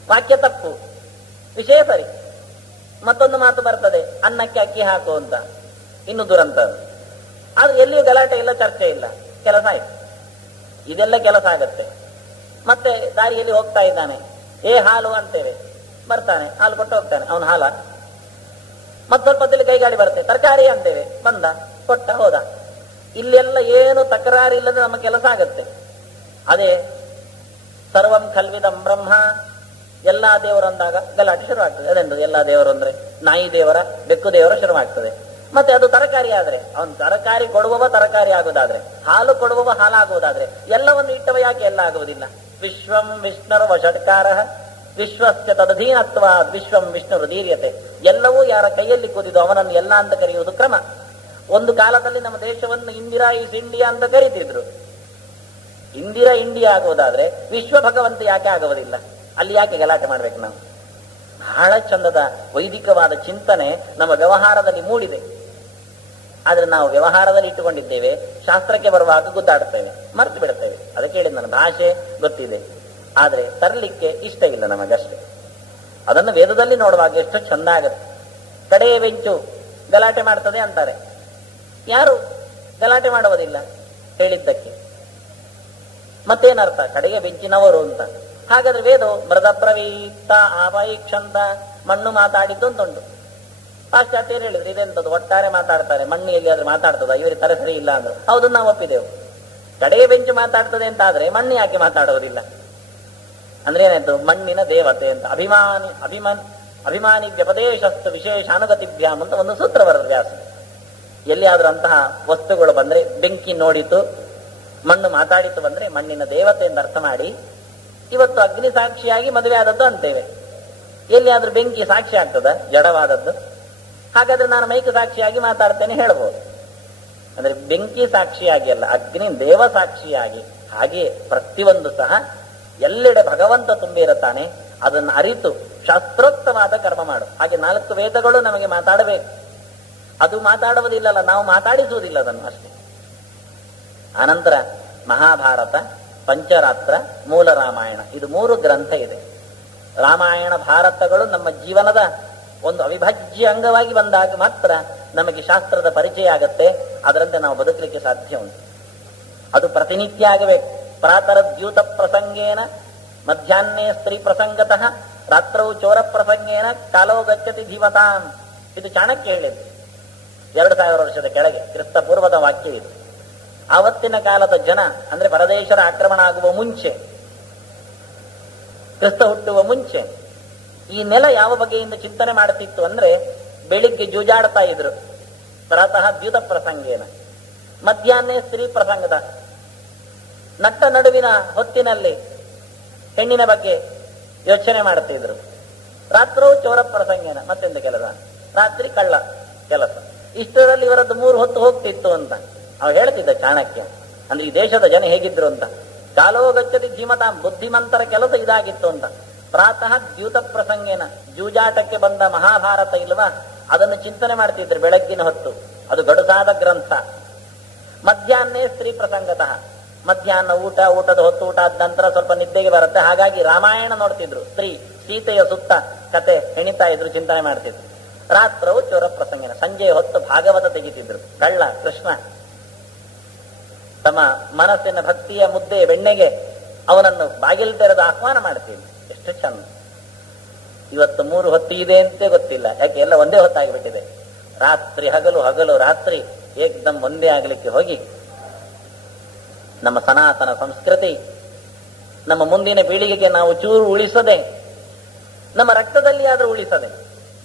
ವಾಕ್ಯ ತಪ್ಪು, ವಿಷಯ ಸರಿ. ಮತ್ತೊಂದು ಮಾತು ಬರ್ತದೆ, ಅನ್ನಕ್ಕೆ ಅಕ್ಕಿ ಹಾಕು ಅಂತ. ಇನ್ನು ದುರಂತ. ಆದ್ರೆ ಎಲ್ಲಿಯೂ ಗಲಾಟೆ ಇಲ್ಲ, ಚರ್ಚೆ ಇಲ್ಲ, ಕೆಲಸ ಆಯ್ತು. ಇದೆಲ್ಲ ಕೆಲಸ ಆಗತ್ತೆ. ಮತ್ತೆ ದಾರಿಯಲ್ಲಿ ಹೋಗ್ತಾ ಇದ್ದಾನೆ, ಹಾಲು ಅಂತೇವೆ, ಬರ್ತಾನೆ, ಹಾಲು ಕೊಟ್ಟು ಹೋಗ್ತಾನೆ. ಅವನು ಹಾಲ. ಮತ್ ಸ್ವಲ್ಪ ಹೊತ್ತಲ್ಲಿ ಕೈಗಾಡಿ ಬರುತ್ತೆ, ತರಕಾರಿ ಅಂತೇವೆ, ಬಂದ, ಕೊಟ್ಟ, ಹೋದ. ಇಲ್ಲೆಲ್ಲ ಏನು ತಕರಾರು ಇಲ್ಲದೆ ನಮ್ಮ ಕೆಲಸ ಆಗತ್ತೆ. ಅದೇ ಸರ್ವಂ ಖಲ್ವಿದಂ ಬ್ರಹ್ಮ, ಎಲ್ಲಾ ದೇವರು ಅಂದಾಗ ಗಲಾಟೆ ಶುರುವಾಗ್ತದೆ. ಅದೆಂದು ಎಲ್ಲಾ ದೇವರು ಅಂದ್ರೆ ನಾಯಿ ದೇವರ, ಬೆಕ್ಕು ದೇವರ ಶುರುವಾಗ್ತದೆ. ಮತ್ತೆ ಅದು ತರಕಾರಿ ಆದ್ರೆ, ಅವನು ತರಕಾರಿ ಕೊಡುವವ ತರಕಾರಿ ಆಗುವುದಾದ್ರೆ, ಹಾಲು ಕೊಡುವವ ಹಾಲಾಗುವುದಾದ್ರೆ, ಎಲ್ಲವನ್ನು ಇಟ್ಟವ ಯಾಕೆ ಎಲ್ಲ ಆಗುವುದಿಲ್ಲ? ವಿಶ್ವಂ ವಿಷ್ಣುರ ವಷಟ್ಕಾರ ವಿಶ್ವಸ್ಯ ತದಧೀನತ್ವ ವಿಶ್ವಂ ವಿಷ್ಣು ಹೃದೀರ್ಯತೆ. ಎಲ್ಲವೂ ಯಾರ ಕೈಯಲ್ಲಿ ಕೂತಿದ್ದು ಅವನನ್ನು ಎಲ್ಲ ಅಂತ ಕರೆಯುವುದು ಕ್ರಮ. ಒಂದು ಕಾಲದಲ್ಲಿ ನಮ್ಮ ದೇಶವನ್ನು ಇಂದಿರಾ ಈಸ್ ಇಂಡಿಯಾ ಅಂತ ಕರೀತಿದ್ರು. ಇಂದಿರಾ ಇಂಡಿಯಾ ಆಗುವುದಾದ್ರೆ ವಿಶ್ವ ಭಗವಂತ ಯಾಕೆ ಆಗುವುದಿಲ್ಲ? ಅಲ್ಲಿ ಯಾಕೆ ಗಲಾಟೆ ಮಾಡ್ಬೇಕು ನಾವು? ಬಹಳ ಚಂದದ ವೈದಿಕವಾದ ಚಿಂತನೆ ನಮ್ಮ ವ್ಯವಹಾರದಲ್ಲಿ ಮೂಡಿದೆ. ಆದ್ರೆ ನಾವು ವ್ಯವಹಾರದಲ್ಲಿ ಇಟ್ಟುಕೊಂಡಿದ್ದೇವೆ, ಶಾಸ್ತ್ರಕ್ಕೆ ಬರುವಾಗ ಗುದ್ದಾಡುತ್ತೇವೆ, ಮರೆತು ಬಿಡುತ್ತೇವೆ. ಅದಕ್ಕೆ ಹೇಳಿದ ನನ್ನ ಭಾಷೆ ಗೊತ್ತಿದೆ, ಆದ್ರೆ ತರಲಿಕ್ಕೆ ಇಷ್ಟ ಇಲ್ಲ ನಮಗಷ್ಟೇ. ಅದನ್ನು ವೇದದಲ್ಲಿ ನೋಡುವಾಗ ಎಷ್ಟು ಚಂದ ಆಗತ್ತೆ. ಕಡೆಯ ಬೆಂಚು ಗಲಾಟೆ ಮಾಡ್ತದೆ ಅಂತಾರೆ. ಯಾರು ಗಲಾಟೆ ಮಾಡುವುದಿಲ್ಲ ಹೇಳಿದ್ದಕ್ಕೆ? ಮತ್ತೇನರ್ಥ? ಕಡೆಗೆ ಬೆಂಚಿನವರು ಅಂತ. ಹಾಗಾದ್ರೆ ವೇದವು ಮೃದ ಪ್ರವೀತ ಆವೈಕ್ಷಂತ, ಮಣ್ಣು ಮಾತಾಡಿದ್ದು ಅಂತುಂಟು. ಪಾಶ್ಚಾತ್ಯರು ಹೇಳಿದ್ರು ಇದೆಂತದ್ದು ಒಟ್ಟಾರೆ ಮಾತಾಡ್ತಾರೆ, ಮಣ್ಣು ಎಲ್ಲಿಯಾದ್ರೂ ಮಾತಾಡ್ತದ? ಇವರಿಗೆ ತಲೆ ಸರಿ ಇಲ್ಲ ಅಂದ್ರು. ಹೌದು, ನಾವು ಒಪ್ಪಿದೆವು. ಕಡೆಗೆ ಬೆಂಚು ಮಾತಾಡ್ತದೆ ಅಂತ ಆದ್ರೆ ಮಣ್ಣು ಯಾಕೆ ಮಾತಾಡೋದಿಲ್ಲ? ಅಂದ್ರೆ ಏನಾಯ್ತು? ಮಣ್ಣಿನ ದೇವತೆ ಅಂತ. ಅಭಿಮಾನಿ ವ್ಯಪದೇಶಸ್ತು ವಿಶೇಷಾನುಗತಿಭ್ಯಾಮ್ ಅಂತ ಒಂದು ಸೂತ್ರ ಬರೋದು ವ್ಯಾಸ. ಎಲ್ಲಿಯಾದ್ರೂ ಅಂತಹ ವಸ್ತುಗಳು ಬಂದ್ರೆ, ಬೆಂಕಿ ನೋಡಿತು, ಮಣ್ಣು ಮಾತಾಡಿತು ಬಂದ್ರೆ ಮಣ್ಣಿನ ದೇವತೆ ಎಂದು ಅರ್ಥ ಮಾಡಿ. ಇವತ್ತು ಅಗ್ನಿ ಸಾಕ್ಷಿಯಾಗಿ ಮದುವೆ ಆದದ್ದು ಅಂತೇವೆ. ಎಲ್ಲಿಯಾದ್ರೂ ಬೆಂಕಿ ಸಾಕ್ಷಿ ಆಗ್ತದ? ಜಡವಾದದ್ದು. ಹಾಗಾದ್ರೆ ನಾನು ಮೈಕ್ ಸಾಕ್ಷಿಯಾಗಿ ಮಾತಾಡ್ತೇನೆ ಹೇಳ್ಬೋದು. ಅಂದ್ರೆ ಬೆಂಕಿ ಸಾಕ್ಷಿಯಾಗಿ ಅಲ್ಲ, ಅಗ್ನಿ ದೇವ ಸಾಕ್ಷಿಯಾಗಿ. ಹಾಗೆ ಪ್ರತಿಯೊಂದು ಸಹ ಎಲ್ಲೆಡೆ ಭಗವಂತ ತುಂಬಿರುತ್ತಾನೆ. ಅದನ್ನು ಅರಿತು ಶಾಸ್ತ್ರೋಕ್ತವಾದ ಕರ್ಮ ಮಾಡು. ಹಾಗೆ 4 ವೇದಗಳು ನಮಗೆ ಮಾತಾಡಬೇಕು. ಅದು ಮಾತಾಡುವುದಿಲ್ಲಲ್ಲ, ನಾವು ಮಾತಾಡಿಸುವುದಿಲ್ಲ ಅದನ್ನು ಅಷ್ಟೇ. ಅನಂತರ ಮಹಾಭಾರತ, ಪಂಚರಾತ್ರ, ಮೂಲ ರಾಮಾಯಣ, ಇದು 3 ಗ್ರಂಥ ಇದೆ. ರಾಮಾಯಣ ಭಾರತಗಳು ನಮ್ಮ ಜೀವನದ ಒಂದು ಅವಿಭಾಜ್ಯ ಅಂಗವಾಗಿ ಬಂದಾಗ ಮಾತ್ರ ನಮಗೆ ಶಾಸ್ತ್ರದ ಪರಿಚಯ ಆಗತ್ತೆ. ಅದರಂತೆ ನಾವು ಬದುಕಲಿಕ್ಕೆ ಸಾಧ್ಯ ಉಂಟು. ಅದು ಪ್ರತಿನಿತ್ಯ ಆಗಬೇಕು. ಪ್ರಾತರ ದ್ಯೂತ ಪ್ರಸಂಗೇನ ಮಧ್ಯಾಹ್ನೇ ಸ್ತ್ರೀ ಪ್ರಸಂಗತಃ ರಾತ್ರೌ ಚೋರ ಪ್ರಸಂಗೇನ ಕಾಲೋ ಗಚ್ಚತಿ ಧೀಮತಾಂ. ಇದು ಚಾಣಕ್ಯ ಹೇಳಿದ್ದು. 2000 ವರ್ಷದ ಕೆಳಗೆ ಕ್ರಿಸ್ತ ಪೂರ್ವದ ವಾಕ್ಯ ಇದು. ಆವತ್ತಿನ ಕಾಲದ ಜನ ಅಂದ್ರೆ ಪರದೇಶರ ಆಕ್ರಮಣ ಆಗುವ ಮುಂಚೆ, ಕ್ರಿಸ್ತ ಹುಟ್ಟುವ ಮುಂಚೆ ಈ ನೆಲ ಯಾವ ಬಗೆಯಿಂದ ಚಿಂತನೆ ಮಾಡುತ್ತಿತ್ತು ಅಂದ್ರೆ, ಬೆಳಿಗ್ಗೆ ಜೂಜಾಡ್ತಾ ಇದ್ರು, ಪ್ರಾತಃ ದ್ಯೂತ ಪ್ರಸಂಗೇನ, ಮಧ್ಯಾಹ್ನ ಸ್ತ್ರೀ ಪ್ರಸಂಗದ, ನಟ್ಟ ನಡುವಿನ ಹೊತ್ತಿನಲ್ಲಿ ಹೆಣ್ಣಿನ ಬಗ್ಗೆ ಯೋಚನೆ ಮಾಡುತ್ತಿದ್ರು, ರಾತ್ರೋ ಚೌರ ಪ್ರಸಂಗೇನ, ಮತ್ತೆಂದು ಕೆಲಸ, ರಾತ್ರಿ ಕಳ್ಳ ಕೆಲಸ. ಇಷ್ಟರಲ್ಲಿ ಇವರದ್ದು 3 ಹೊತ್ತು ಹೋಗ್ತಿತ್ತು ಅಂತ ಅವ ಹೇಳ್ತಿದ್ದ ಚಾಣಕ್ಯ. ಅಂದ್ರೆ ಈ ದೇಶದ ಜನ ಹೇಗಿದ್ರು ಅಂತ. ಕಾಲೋ ಗಚ್ಚತಿ ಧೀಮತಾಂ, ಬುದ್ಧಿಮಂತರ ಕೆಲಸ ಇದಾಗಿತ್ತು ಅಂತ. ಪ್ರಾತಃ ದ್ಯೂತ ಪ್ರಸಂಗೇನ, ಜೂಜಾಟಕ್ಕೆ ಬಂದ ಮಹಾಭಾರತ ಇಲ್ವಾ, ಅದನ್ನು ಚಿಂತನೆ ಮಾಡ್ತಿದ್ರು ಬೆಳಗ್ಗಿನ ಹೊತ್ತು, ಅದು ಗಡುಸಾದ ಗ್ರಂಥ. ಮಧ್ಯಾಹ್ನ ಸ್ತ್ರೀ ಪ್ರಸಂಗತಃ, ಮಧ್ಯಾಹ್ನ ಊಟದ ಹೊತ್ತು, ಊಟ ಆದ ನಂತರ ಸ್ವಲ್ಪ ನಿದ್ದೆಗೆ ಬರುತ್ತೆ, ಹಾಗಾಗಿ ರಾಮಾಯಣ ನೋಡ್ತಿದ್ರು, ಸೀತೆಯ ಸುತ್ತ ಕತೆ ಹೆಣಿತಾ ಇದ್ರು, ಚಿಂತನೆ ಮಾಡ್ತಿದ್ರು. ರಾತ್ರವು ಚೋರ ಪ್ರಸಂಗನ, ಸಂಜೆಯ ಹೊತ್ತು ಭಾಗವತ ತೆಗಿತಿದ್ರು. ಕಳ್ಳ ಕೃಷ್ಣ ತಮ್ಮ ಮನಸ್ಸಿನ ಭಕ್ತಿಯ ಮುದ್ದೆ ಬೆಣ್ಣೆಗೆ ಅವನನ್ನು ಬಾಗಿಲು ತೆರೆದು ಆಹ್ವಾನ ಮಾಡ್ತಿದ್ರು. ಎಷ್ಟು ಚಂದ. ಇವತ್ತು 3 ಹೊತ್ತು ಇದೆ ಅಂತ ಗೊತ್ತಿಲ್ಲ, ಯಾಕೆ ಎಲ್ಲ ಒಂದೇ ಹೊತ್ತಾಗಿಬಿಟ್ಟಿದೆ. ರಾತ್ರಿ ಹಗಲು, ಹಗಲು ರಾತ್ರಿ ಏಕ್ದಮ್ ಒಂದೇ ಆಗಲಿಕ್ಕೆ ಹೋಗಿ ನಮ್ಮ ಸನಾತನ ಸಂಸ್ಕೃತಿ, ನಮ್ಮ ಮುಂದಿನ ಪೀಳಿಗೆಗೆ ನಾವು ಚೂರು ಉಳಿಸದೆ, ನಮ್ಮ ರಕ್ತದಲ್ಲಿ ಆದ್ರೂ ಉಳಿಸದೆ,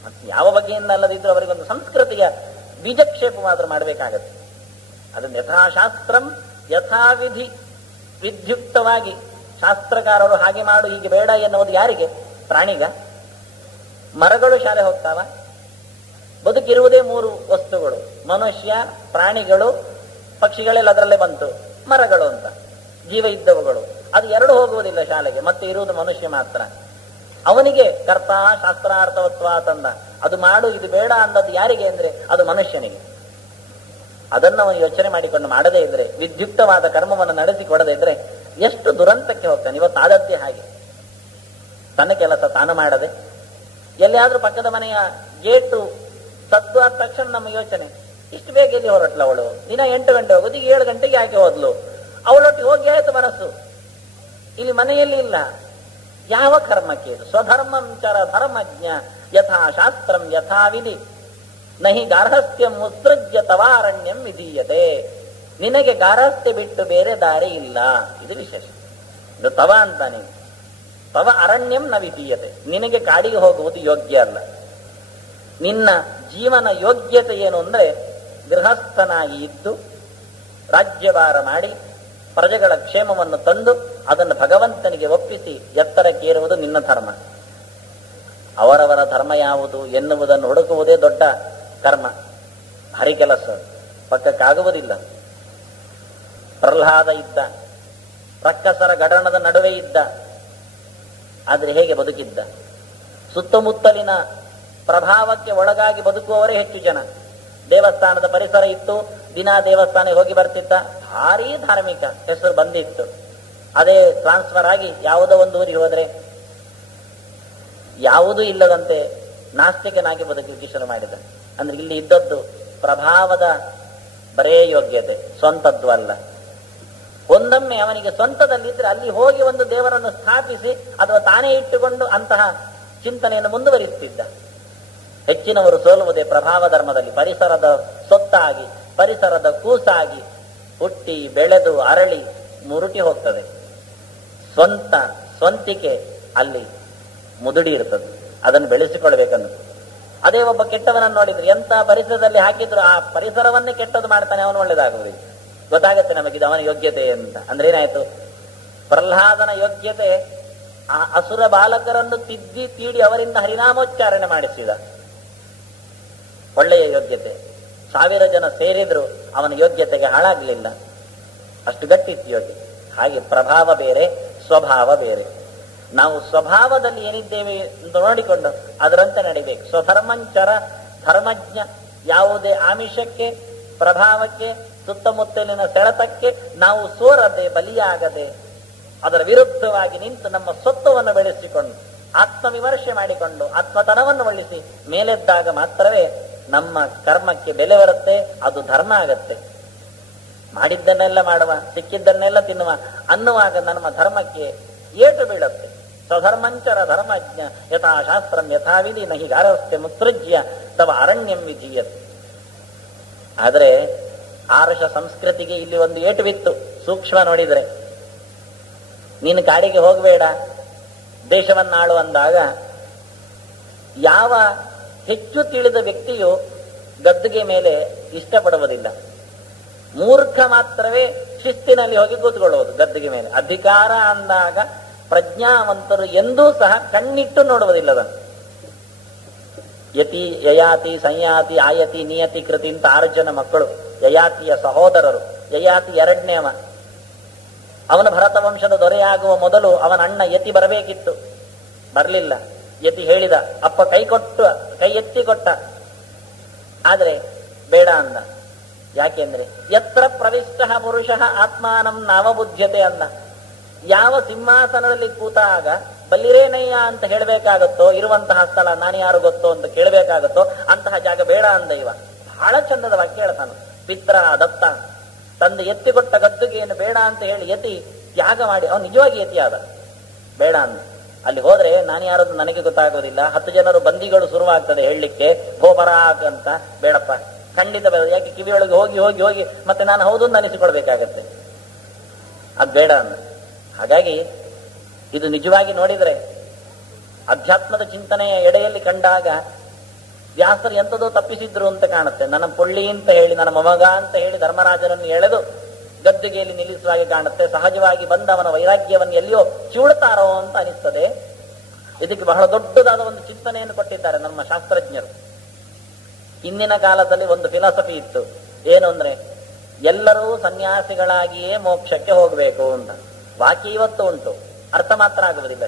ಮತ್ತೆ ಯಾವ ಬಗೆಯಿಂದ ಅಲ್ಲದಿದ್ರು ಅವರಿಗೊಂದು ಸಂಸ್ಕೃತಿಯ ಬೀಜಕ್ಷೇಪವಾದ್ರೂ ಮಾಡಬೇಕಾಗತ್ತೆ. ಅದನ್ನು ಯಥಾಶಾಸ್ತ್ರಂ ಯಥಾವಿಧಿ ವಿದ್ಯುಕ್ತವಾಗಿ ಶಾಸ್ತ್ರಕಾರರು ಹಾಗೆ ಮಾಡು ಹೀಗೆ ಬೇಡ ಎನ್ನುವುದು ಯಾರಿಗೆ? ಪ್ರಾಣಿಗ? ಮರಗಳು ಶಾಲೆ ಹೋಗ್ತಾವ? ಬದುಕಿರುವುದೇ 3 ವಸ್ತುಗಳು, ಮನುಷ್ಯ, ಪ್ರಾಣಿಗಳು, ಪಕ್ಷಿಗಳೆಲ್ಲ ಅದರಲ್ಲೇ ಬಂತು, ಮರಗಳು ಅಂತ ಜೀವ ಇದ್ದವುಗಳು. ಅದು 2 ಹೋಗುವುದಿಲ್ಲ ಶಾಲೆಗೆ, ಮತ್ತೆ ಇರುವುದು ಮನುಷ್ಯ ಮಾತ್ರ. ಅವನಿಗೆ ಕರ್ತ ಶಾಸ್ತ್ರಾರ್ಥವತ್ವ ತಂದ, ಅದು ಮಾಡು ಇದು ಬೇಡ ಅಂದದ್ದು ಯಾರಿಗೆ ಅಂದ್ರೆ ಅದು ಮನುಷ್ಯನಿಗೆ. ಅದನ್ನು ಅವನು ಯೋಚನೆ ಮಾಡಿಕೊಂಡು ಮಾಡದೇ ಇದ್ರೆ, ವಿದ್ಯುಕ್ತವಾದ ಕರ್ಮವನ್ನು ನಡೆಸಿಕೊಡದೇ ಇದ್ರೆ ಎಷ್ಟು ದುರಂತಕ್ಕೆ ಹೋಗ್ತಾನೆ. ಇವತ್ತು ಆದದ್ದೇ ಹಾಗೆ, ತನ್ನ ಕೆಲಸ ತಾನು ಮಾಡದೆ, ಎಲ್ಲಿಯಾದ್ರೂ ಪಕ್ಕದ ಮನೆಯ ಗೇಟು ಸದ್ದು ಆದ ತಕ್ಷಣ ನಮ್ಮ ಯೋಚನೆ, ಇಷ್ಟು ಬೇಗ ಎಲ್ಲಿ ಹೊರಟ್ಲ ಅವಳು, ದಿನ 8 ಗಂಟೆ ಹೋಗೋದು, ಈಗ 7 ಗಂಟೆಗೆ ಯಾಕೆ ಹೋದ್ಲು, ಅವಳೊಟ್ಟಿಗೆ ಹೋಗಿ ಆಯ್ತು ಮನಸ್ಸು. ಇಲ್ಲಿ ಮನೆಯಲ್ಲಿ ಇಲ್ಲ. ಯಾವ ಕರ್ಮಕ್ಕೆ ಇದು? ಸ್ವಧರ್ಮಂಚರ ಧರ್ಮಜ್ಞ ಯಥಾ ಶಾಸ್ತ್ರಂ ಯಥಾ ವಿಧಿ ನಹಿ ಗಾರ್ಹಸ್ಥ್ಯಂ ಉತ್ಸೃಜ್ಯ ತವಾರಣ್ಯಂ ವಿಧೀಯತೆ. ನಿನಗೆ ಗಾರ್ಹಸ್ಥ್ಯ ಬಿಟ್ಟು ಬೇರೆ ದಾರಿ ಇಲ್ಲ, ಇದು ವಿಶೇಷ. ಇದು ತವ ಅಂತಾನೆ. ತವ ಅರಣ್ಯಂ ನ ವಿಧೀಯತೆ, ನಿನಗೆ ಕಾಡಿಗೆ ಹೋಗುವುದು ಯೋಗ್ಯ ಅಲ್ಲ. ನಿನ್ನ ಜೀವನ ಯೋಗ್ಯತೆ ಏನು ಅಂದ್ರೆ ಗೃಹಸ್ಥನಾಗಿ ಇದ್ದು ರಾಜ್ಯಭಾರ ಮಾಡಿ ಪ್ರಜೆಗಳ ಕ್ಷೇಮವನ್ನು ತಂದು ಅದನ್ನು ಭಗವಂತನಿಗೆ ಒಪ್ಪಿಸಿ ಎತ್ತರಕ್ಕೇರುವುದು ನಿನ್ನ ಧರ್ಮ. ಅವರವರ ಧರ್ಮ ಯಾವುದು ಎನ್ನುವುದನ್ನು ಹುಡುಕುವುದೇ ದೊಡ್ಡ ಕರ್ಮ, ಹರಿ ಕೆಲಸ, ಪಕ್ಕಕ್ಕಾಗುವುದಿಲ್ಲ. ಪ್ರಹ್ಲಾದ ಇದ್ದ, ರಕ್ಕಸರ ಗಡಣದ ನಡುವೆ ಇದ್ದ, ಆದರೆ ಹೇಗೆ ಬದುಕಿದ್ದ? ಸುತ್ತಮುತ್ತಲಿನ ಪ್ರಭಾವಕ್ಕೆ ಒಳಗಾಗಿ ಬದುಕುವವರೇ ಹೆಚ್ಚು ಜನ. ದೇವಸ್ಥಾನದ ಪರಿಸರ ಇತ್ತು, ದಿನ ದೇವಸ್ಥಾನಕ್ಕೆ ಹೋಗಿ ಬರ್ತಿದ್ದ, ಭಾರೀ ಧಾರ್ಮಿಕ ಹೆಸರು ಬಂದಿತ್ತು. ಅದೇ ಟ್ರಾನ್ಸ್ಫರ್ ಆಗಿ ಯಾವುದೋ ಒಂದು ಊರಿಗೆ ಹೋದ್ರೆ ಯಾವುದೂ ಇಲ್ಲದಂತೆ ನಾಸ್ತಿಕನಾಗಿ ಬದುಕಲಿಕ್ಕೆ ಶುರು ಮಾಡಿದ. ಅಂದ್ರೆ ಇಲ್ಲಿ ಇದ್ದದ್ದು ಪ್ರಭಾವದ ಬರೇ ಯೋಗ್ಯತೆ, ಸ್ವಂತದ್ದು ಅಲ್ಲ. ಒಂದೊಮ್ಮೆ ಅವನಿಗೆ ಸ್ವಂತದಲ್ಲಿದ್ರೆ ಅಲ್ಲಿ ಹೋಗಿ ಒಂದು ದೇವರನ್ನು ಸ್ಥಾಪಿಸಿ ಅಥವಾ ತಾನೇ ಇಟ್ಟುಕೊಂಡು ಅಂತಹ ಚಿಂತನೆಯನ್ನು ಮುಂದುವರಿಸುತ್ತಿದ್ದ. ಹೆಚ್ಚಿನವರು ಸೋಲುವುದೇ ಪ್ರಭಾವ ಧರ್ಮದಲ್ಲಿ. ಪರಿಸರದ ಸೊತ್ತಾಗಿ, ಪರಿಸರದ ಕೂಸಾಗಿ ಹುಟ್ಟಿ ಬೆಳೆದು ಅರಳಿ ಮುರುಟಿ ಹೋಗ್ತದೆ. ಸ್ವಂತಿಕೆ ಅಲ್ಲಿ ಮುದುಡಿ ಇರ್ತದೆ, ಅದನ್ನು ಬೆಳೆಸಿಕೊಳ್ಬೇಕನ್ನು. ಅದೇ ಒಬ್ಬ ಕೆಟ್ಟವನನ್ನು ನೋಡಿದ್ರೆ ಎಂತ ಪರಿಸರದಲ್ಲಿ ಹಾಕಿದ್ರು ಆ ಪರಿಸರವನ್ನೇ ಕೆಟ್ಟದ್ದು ಮಾಡ್ತಾನೆ, ಅವನು ಒಳ್ಳೇದಾಗುವುದಿಲ್ಲ. ಗೊತ್ತಾಗತ್ತೆ ನಮಗಿದು ಅವನ ಯೋಗ್ಯತೆ ಅಂತ. ಅಂದ್ರೆ ಏನಾಯ್ತು? ಪ್ರಹ್ಲಾದನ ಯೋಗ್ಯತೆ ಆ ಅಸುರ ಬಾಲಕರನ್ನು ತಿದ್ದಿ ತೀಡಿ ಅವರಿಂದ ಹರಿನಾಮೋಚ್ಚಾರಣೆ ಮಾಡಿಸಿದ, ಒಳ್ಳೆಯ ಯೋಗ್ಯತೆ. 1000 ಜನ ಸೇರಿದ್ರು ಅವನ ಯೋಗ್ಯತೆಗೆ ಹಾಳಾಗ್ಲಿಲ್ಲ, ಅಷ್ಟು ಗಟ್ಟಿತ್ತು ಯೋಗ್ಯತೆ. ಹಾಗೆ ಪ್ರಭಾವ ಬೇರೆ, ಸ್ವಭಾವ ಬೇರೆ. ನಾವು ಸ್ವಭಾವದಲ್ಲಿ ಏನಿದ್ದೇವೆ ಅಂತ ನೋಡಿಕೊಂಡು ಅದರಂತೆ ನಡಿಬೇಕು. ಸ್ವಧರ್ಮಂಚರ ಧರ್ಮಜ್ಞ, ಯಾವುದೇ ಆಮಿಷಕ್ಕೆ, ಪ್ರಭಾವಕ್ಕೆ, ಸುತ್ತಮುತ್ತಲಿನ ಸೆಳೆತಕ್ಕೆ ನಾವು ಸೋರದೆ, ಬಲಿಯಾಗದೆ, ಅದರ ವಿರುದ್ಧವಾಗಿ ನಿಂತು ನಮ್ಮ ಸ್ವತ್ವವನ್ನು ಬೆಳೆಸಿಕೊಂಡು ಆತ್ಮವಿಮರ್ಶೆ ಮಾಡಿಕೊಂಡು ಆತ್ಮತನವನ್ನು ಒಳಿಸಿ ಮೇಲೆದ್ದಾಗ ಮಾತ್ರವೇ ನಮ್ಮ ಕರ್ಮಕ್ಕೆ ಬೆಲೆ ಬರುತ್ತೆ, ಅದು ಧರ್ಮ ಆಗತ್ತೆ. ಮಾಡಿದ್ದನ್ನೆಲ್ಲ ಮಾಡುವ, ಸಿಕ್ಕಿದ್ದನ್ನೆಲ್ಲ ತಿನ್ನುವ ಅನ್ನುವಾಗ ನಮ್ಮ ಧರ್ಮಕ್ಕೆ ಏಟು ಬೀಳುತ್ತೆ. ಸ್ವಧರ್ಮಂಚರ ಧರ್ಮಜ್ಞ ಯಥಾ ಶಾಸ್ತ್ರಂ ಯಥಾವಿಧಿ ನಹಿ ಗಾರಸ್ಥ್ಯ ಮುತ್ಸೃಜ್ಯ ತವ ಅರಣ್ಯಂ ವಿಧೀಯತೆ. ಆದರೆ ಆರುಷ ಸಂಸ್ಕೃತಿಗೆ ಇಲ್ಲಿ ಒಂದು ಏಟು ಬಿತ್ತು. ಸೂಕ್ಷ್ಮ ನೋಡಿದರೆ, ನೀನು ಕಾಡಿಗೆ ಹೋಗಬೇಡ ದೇಶವನ್ನಾಳು ಅಂದಾಗ ಯಾವ ಹೆಚ್ಚು ತಿಳಿದ ವ್ಯಕ್ತಿಯು ಗದ್ದುಗೆ ಮೇಲೆ ಇಷ್ಟಪಡುವುದಿಲ್ಲ. ಮೂರ್ಖ ಮಾತ್ರವೇ ಶಿಸ್ತಿನಲ್ಲಿ ಹೋಗಿ ಕೂತ್ಕೊಳ್ಳುವುದು ಗದ್ದುಗೆ ಮೇಲೆ. ಅಧಿಕಾರ ಅಂದಾಗ ಪ್ರಜ್ಞಾವಂತರು ಎಂದೂ ಸಹ ಕಣ್ಣಿಟ್ಟು ನೋಡುವುದಿಲ್ಲದನ್ನು. ಯತಿ ಯಯಾತಿ ಸಂಯಾತಿ ಆಯತಿ ನಿಯತಿ ಕೃತಿ ಅಂತ 6 ಜನ ಮಕ್ಕಳು, ಯಯಾತಿಯ ಸಹೋದರರು. ಯಯಾತಿ 2ನೇವ. ಅವನ ಭರತ ವಂಶದ ದೊರೆಯಾಗುವ ಮೊದಲು ಅವನ ಅಣ್ಣ ಯತಿ ಬರಬೇಕಿತ್ತು, ಬರಲಿಲ್ಲ. ಯತಿ ಹೇಳಿದ, ಅಪ್ಪ ಕೈ ಎತ್ತಿ ಕೊಟ್ಟ, ಆದ್ರೆ ಬೇಡ ಅಂದ. ಯಾಕೆಂದ್ರೆ ಯತ್ರ ಪ್ರವಿಷ್ಟ ಪುರುಷ ಆತ್ಮಾನಂ ನಾವಬುದ್ಧ್ಯತೆ ಅಂದ. ಯಾವ ಸಿಂಹಾಸನದಲ್ಲಿ ಕೂತಾಗ ಬಲ್ಲಿರೇನಯ್ಯ ಅಂತ ಹೇಳಬೇಕಾಗತ್ತೋ, ಇರುವಂತಹ ಸ್ಥಳ ನಾನು ಯಾರು ಗೊತ್ತೋ ಅಂತ ಕೇಳಬೇಕಾಗತ್ತೋ ಅಂತಹ ಜಾಗ ಬೇಡ ಅಂದ ಇವ. ಬಹಳ ಚಂದದ ವಾಕ್ಯ ಹೇಳ್ತಾನೆ. ಪಿತ್ರ ದತ್ತ ತಂದು ಎತ್ತಿಕೊಟ್ಟ ಗದ್ದುಗೆಯನ್ನು ಬೇಡ ಅಂತ ಹೇಳಿ ಯತಿ ತ್ಯಾಗ ಮಾಡಿ ಅವನು ನಿಜವಾಗಿ ಯತಿ ಆದ. ಬೇಡ ಅಂದ. ಅಲ್ಲಿ ಹೋದ್ರೆ ನಾನು ಯಾರದ್ದು ನನಗೆ ಗೊತ್ತಾಗೋದಿಲ್ಲ, 10 ಜನರು ಬಂದಿಗಳು ಶುರುವಾಗ್ತದೆ ಹೇಳಲಿಕ್ಕೆ, ಗೋಪರಾಕ್ ಅಂತ. ಬೇಡಪ್ಪ, ಖಂಡಿತ ಬೇಡ. ಯಾಕೆ ಕಿವಿಯೊಳಗೆ ಹೋಗಿ ಹೋಗಿ ಹೋಗಿ ಮತ್ತೆ ನಾನು ಹೌದು ಅಂತ ಅನಿಸಿಕೊಳ್ಬೇಕಾಗತ್ತೆ. ಅದು ಬೇಡ ಅಂದ. ಹಾಗಾಗಿ ಇದು ನಿಜವಾಗಿ ನೋಡಿದರೆ ಅಧ್ಯಾತ್ಮದ ಚಿಂತನೆಯ ಎಡೆಯಲ್ಲಿ ಕಂಡಾಗ ವ್ಯಾಸರು ಎಂಥದೋ ತಪ್ಪಿಸಿದ್ರು ಅಂತ ಕಾಣುತ್ತೆ. ನನ್ನ ಪೊಳ್ಳಿ ಅಂತ ಹೇಳಿ, ನನ್ನ ಮೊಮಗ ಅಂತ ಹೇಳಿ ಧರ್ಮರಾಜನನ್ನು ಎಳೆದು ಗದ್ದುಗೆಯಲ್ಲಿ ನಿಲ್ಲಿಸುವ ಕಾಣುತ್ತೆ. ಸಹಜವಾಗಿ ಬಂದವನ ವೈರಾಗ್ಯವನ್ನು ಎಲ್ಲಿಯೋ ಚಿವುಳುತ್ತಾರೋ ಅಂತ ಅನಿಸ್ತದೆ. ಇದಕ್ಕೆ ಬಹಳ ದೊಡ್ಡದಾದ ಒಂದು ಚಿಂತನೆಯನ್ನು ಕೊಟ್ಟಿದ್ದಾರೆ ನಮ್ಮ ಶಾಸ್ತ್ರಜ್ಞರು. ಹಿಂದಿನ ಕಾಲದಲ್ಲಿ ಒಂದು ಫಿಲಾಸಫಿ ಇತ್ತು. ಏನು ಅಂದ್ರೆ, ಎಲ್ಲರೂ ಸನ್ಯಾಸಿಗಳಾಗಿಯೇ ಮೋಕ್ಷಕ್ಕೆ ಹೋಗಬೇಕು ಅಂತ. ವಾಕ್ಯ ಇವತ್ತು ಉಂಟು, ಅರ್ಥ ಮಾತ್ರ ಆಗುವುದಿಲ್ಲ.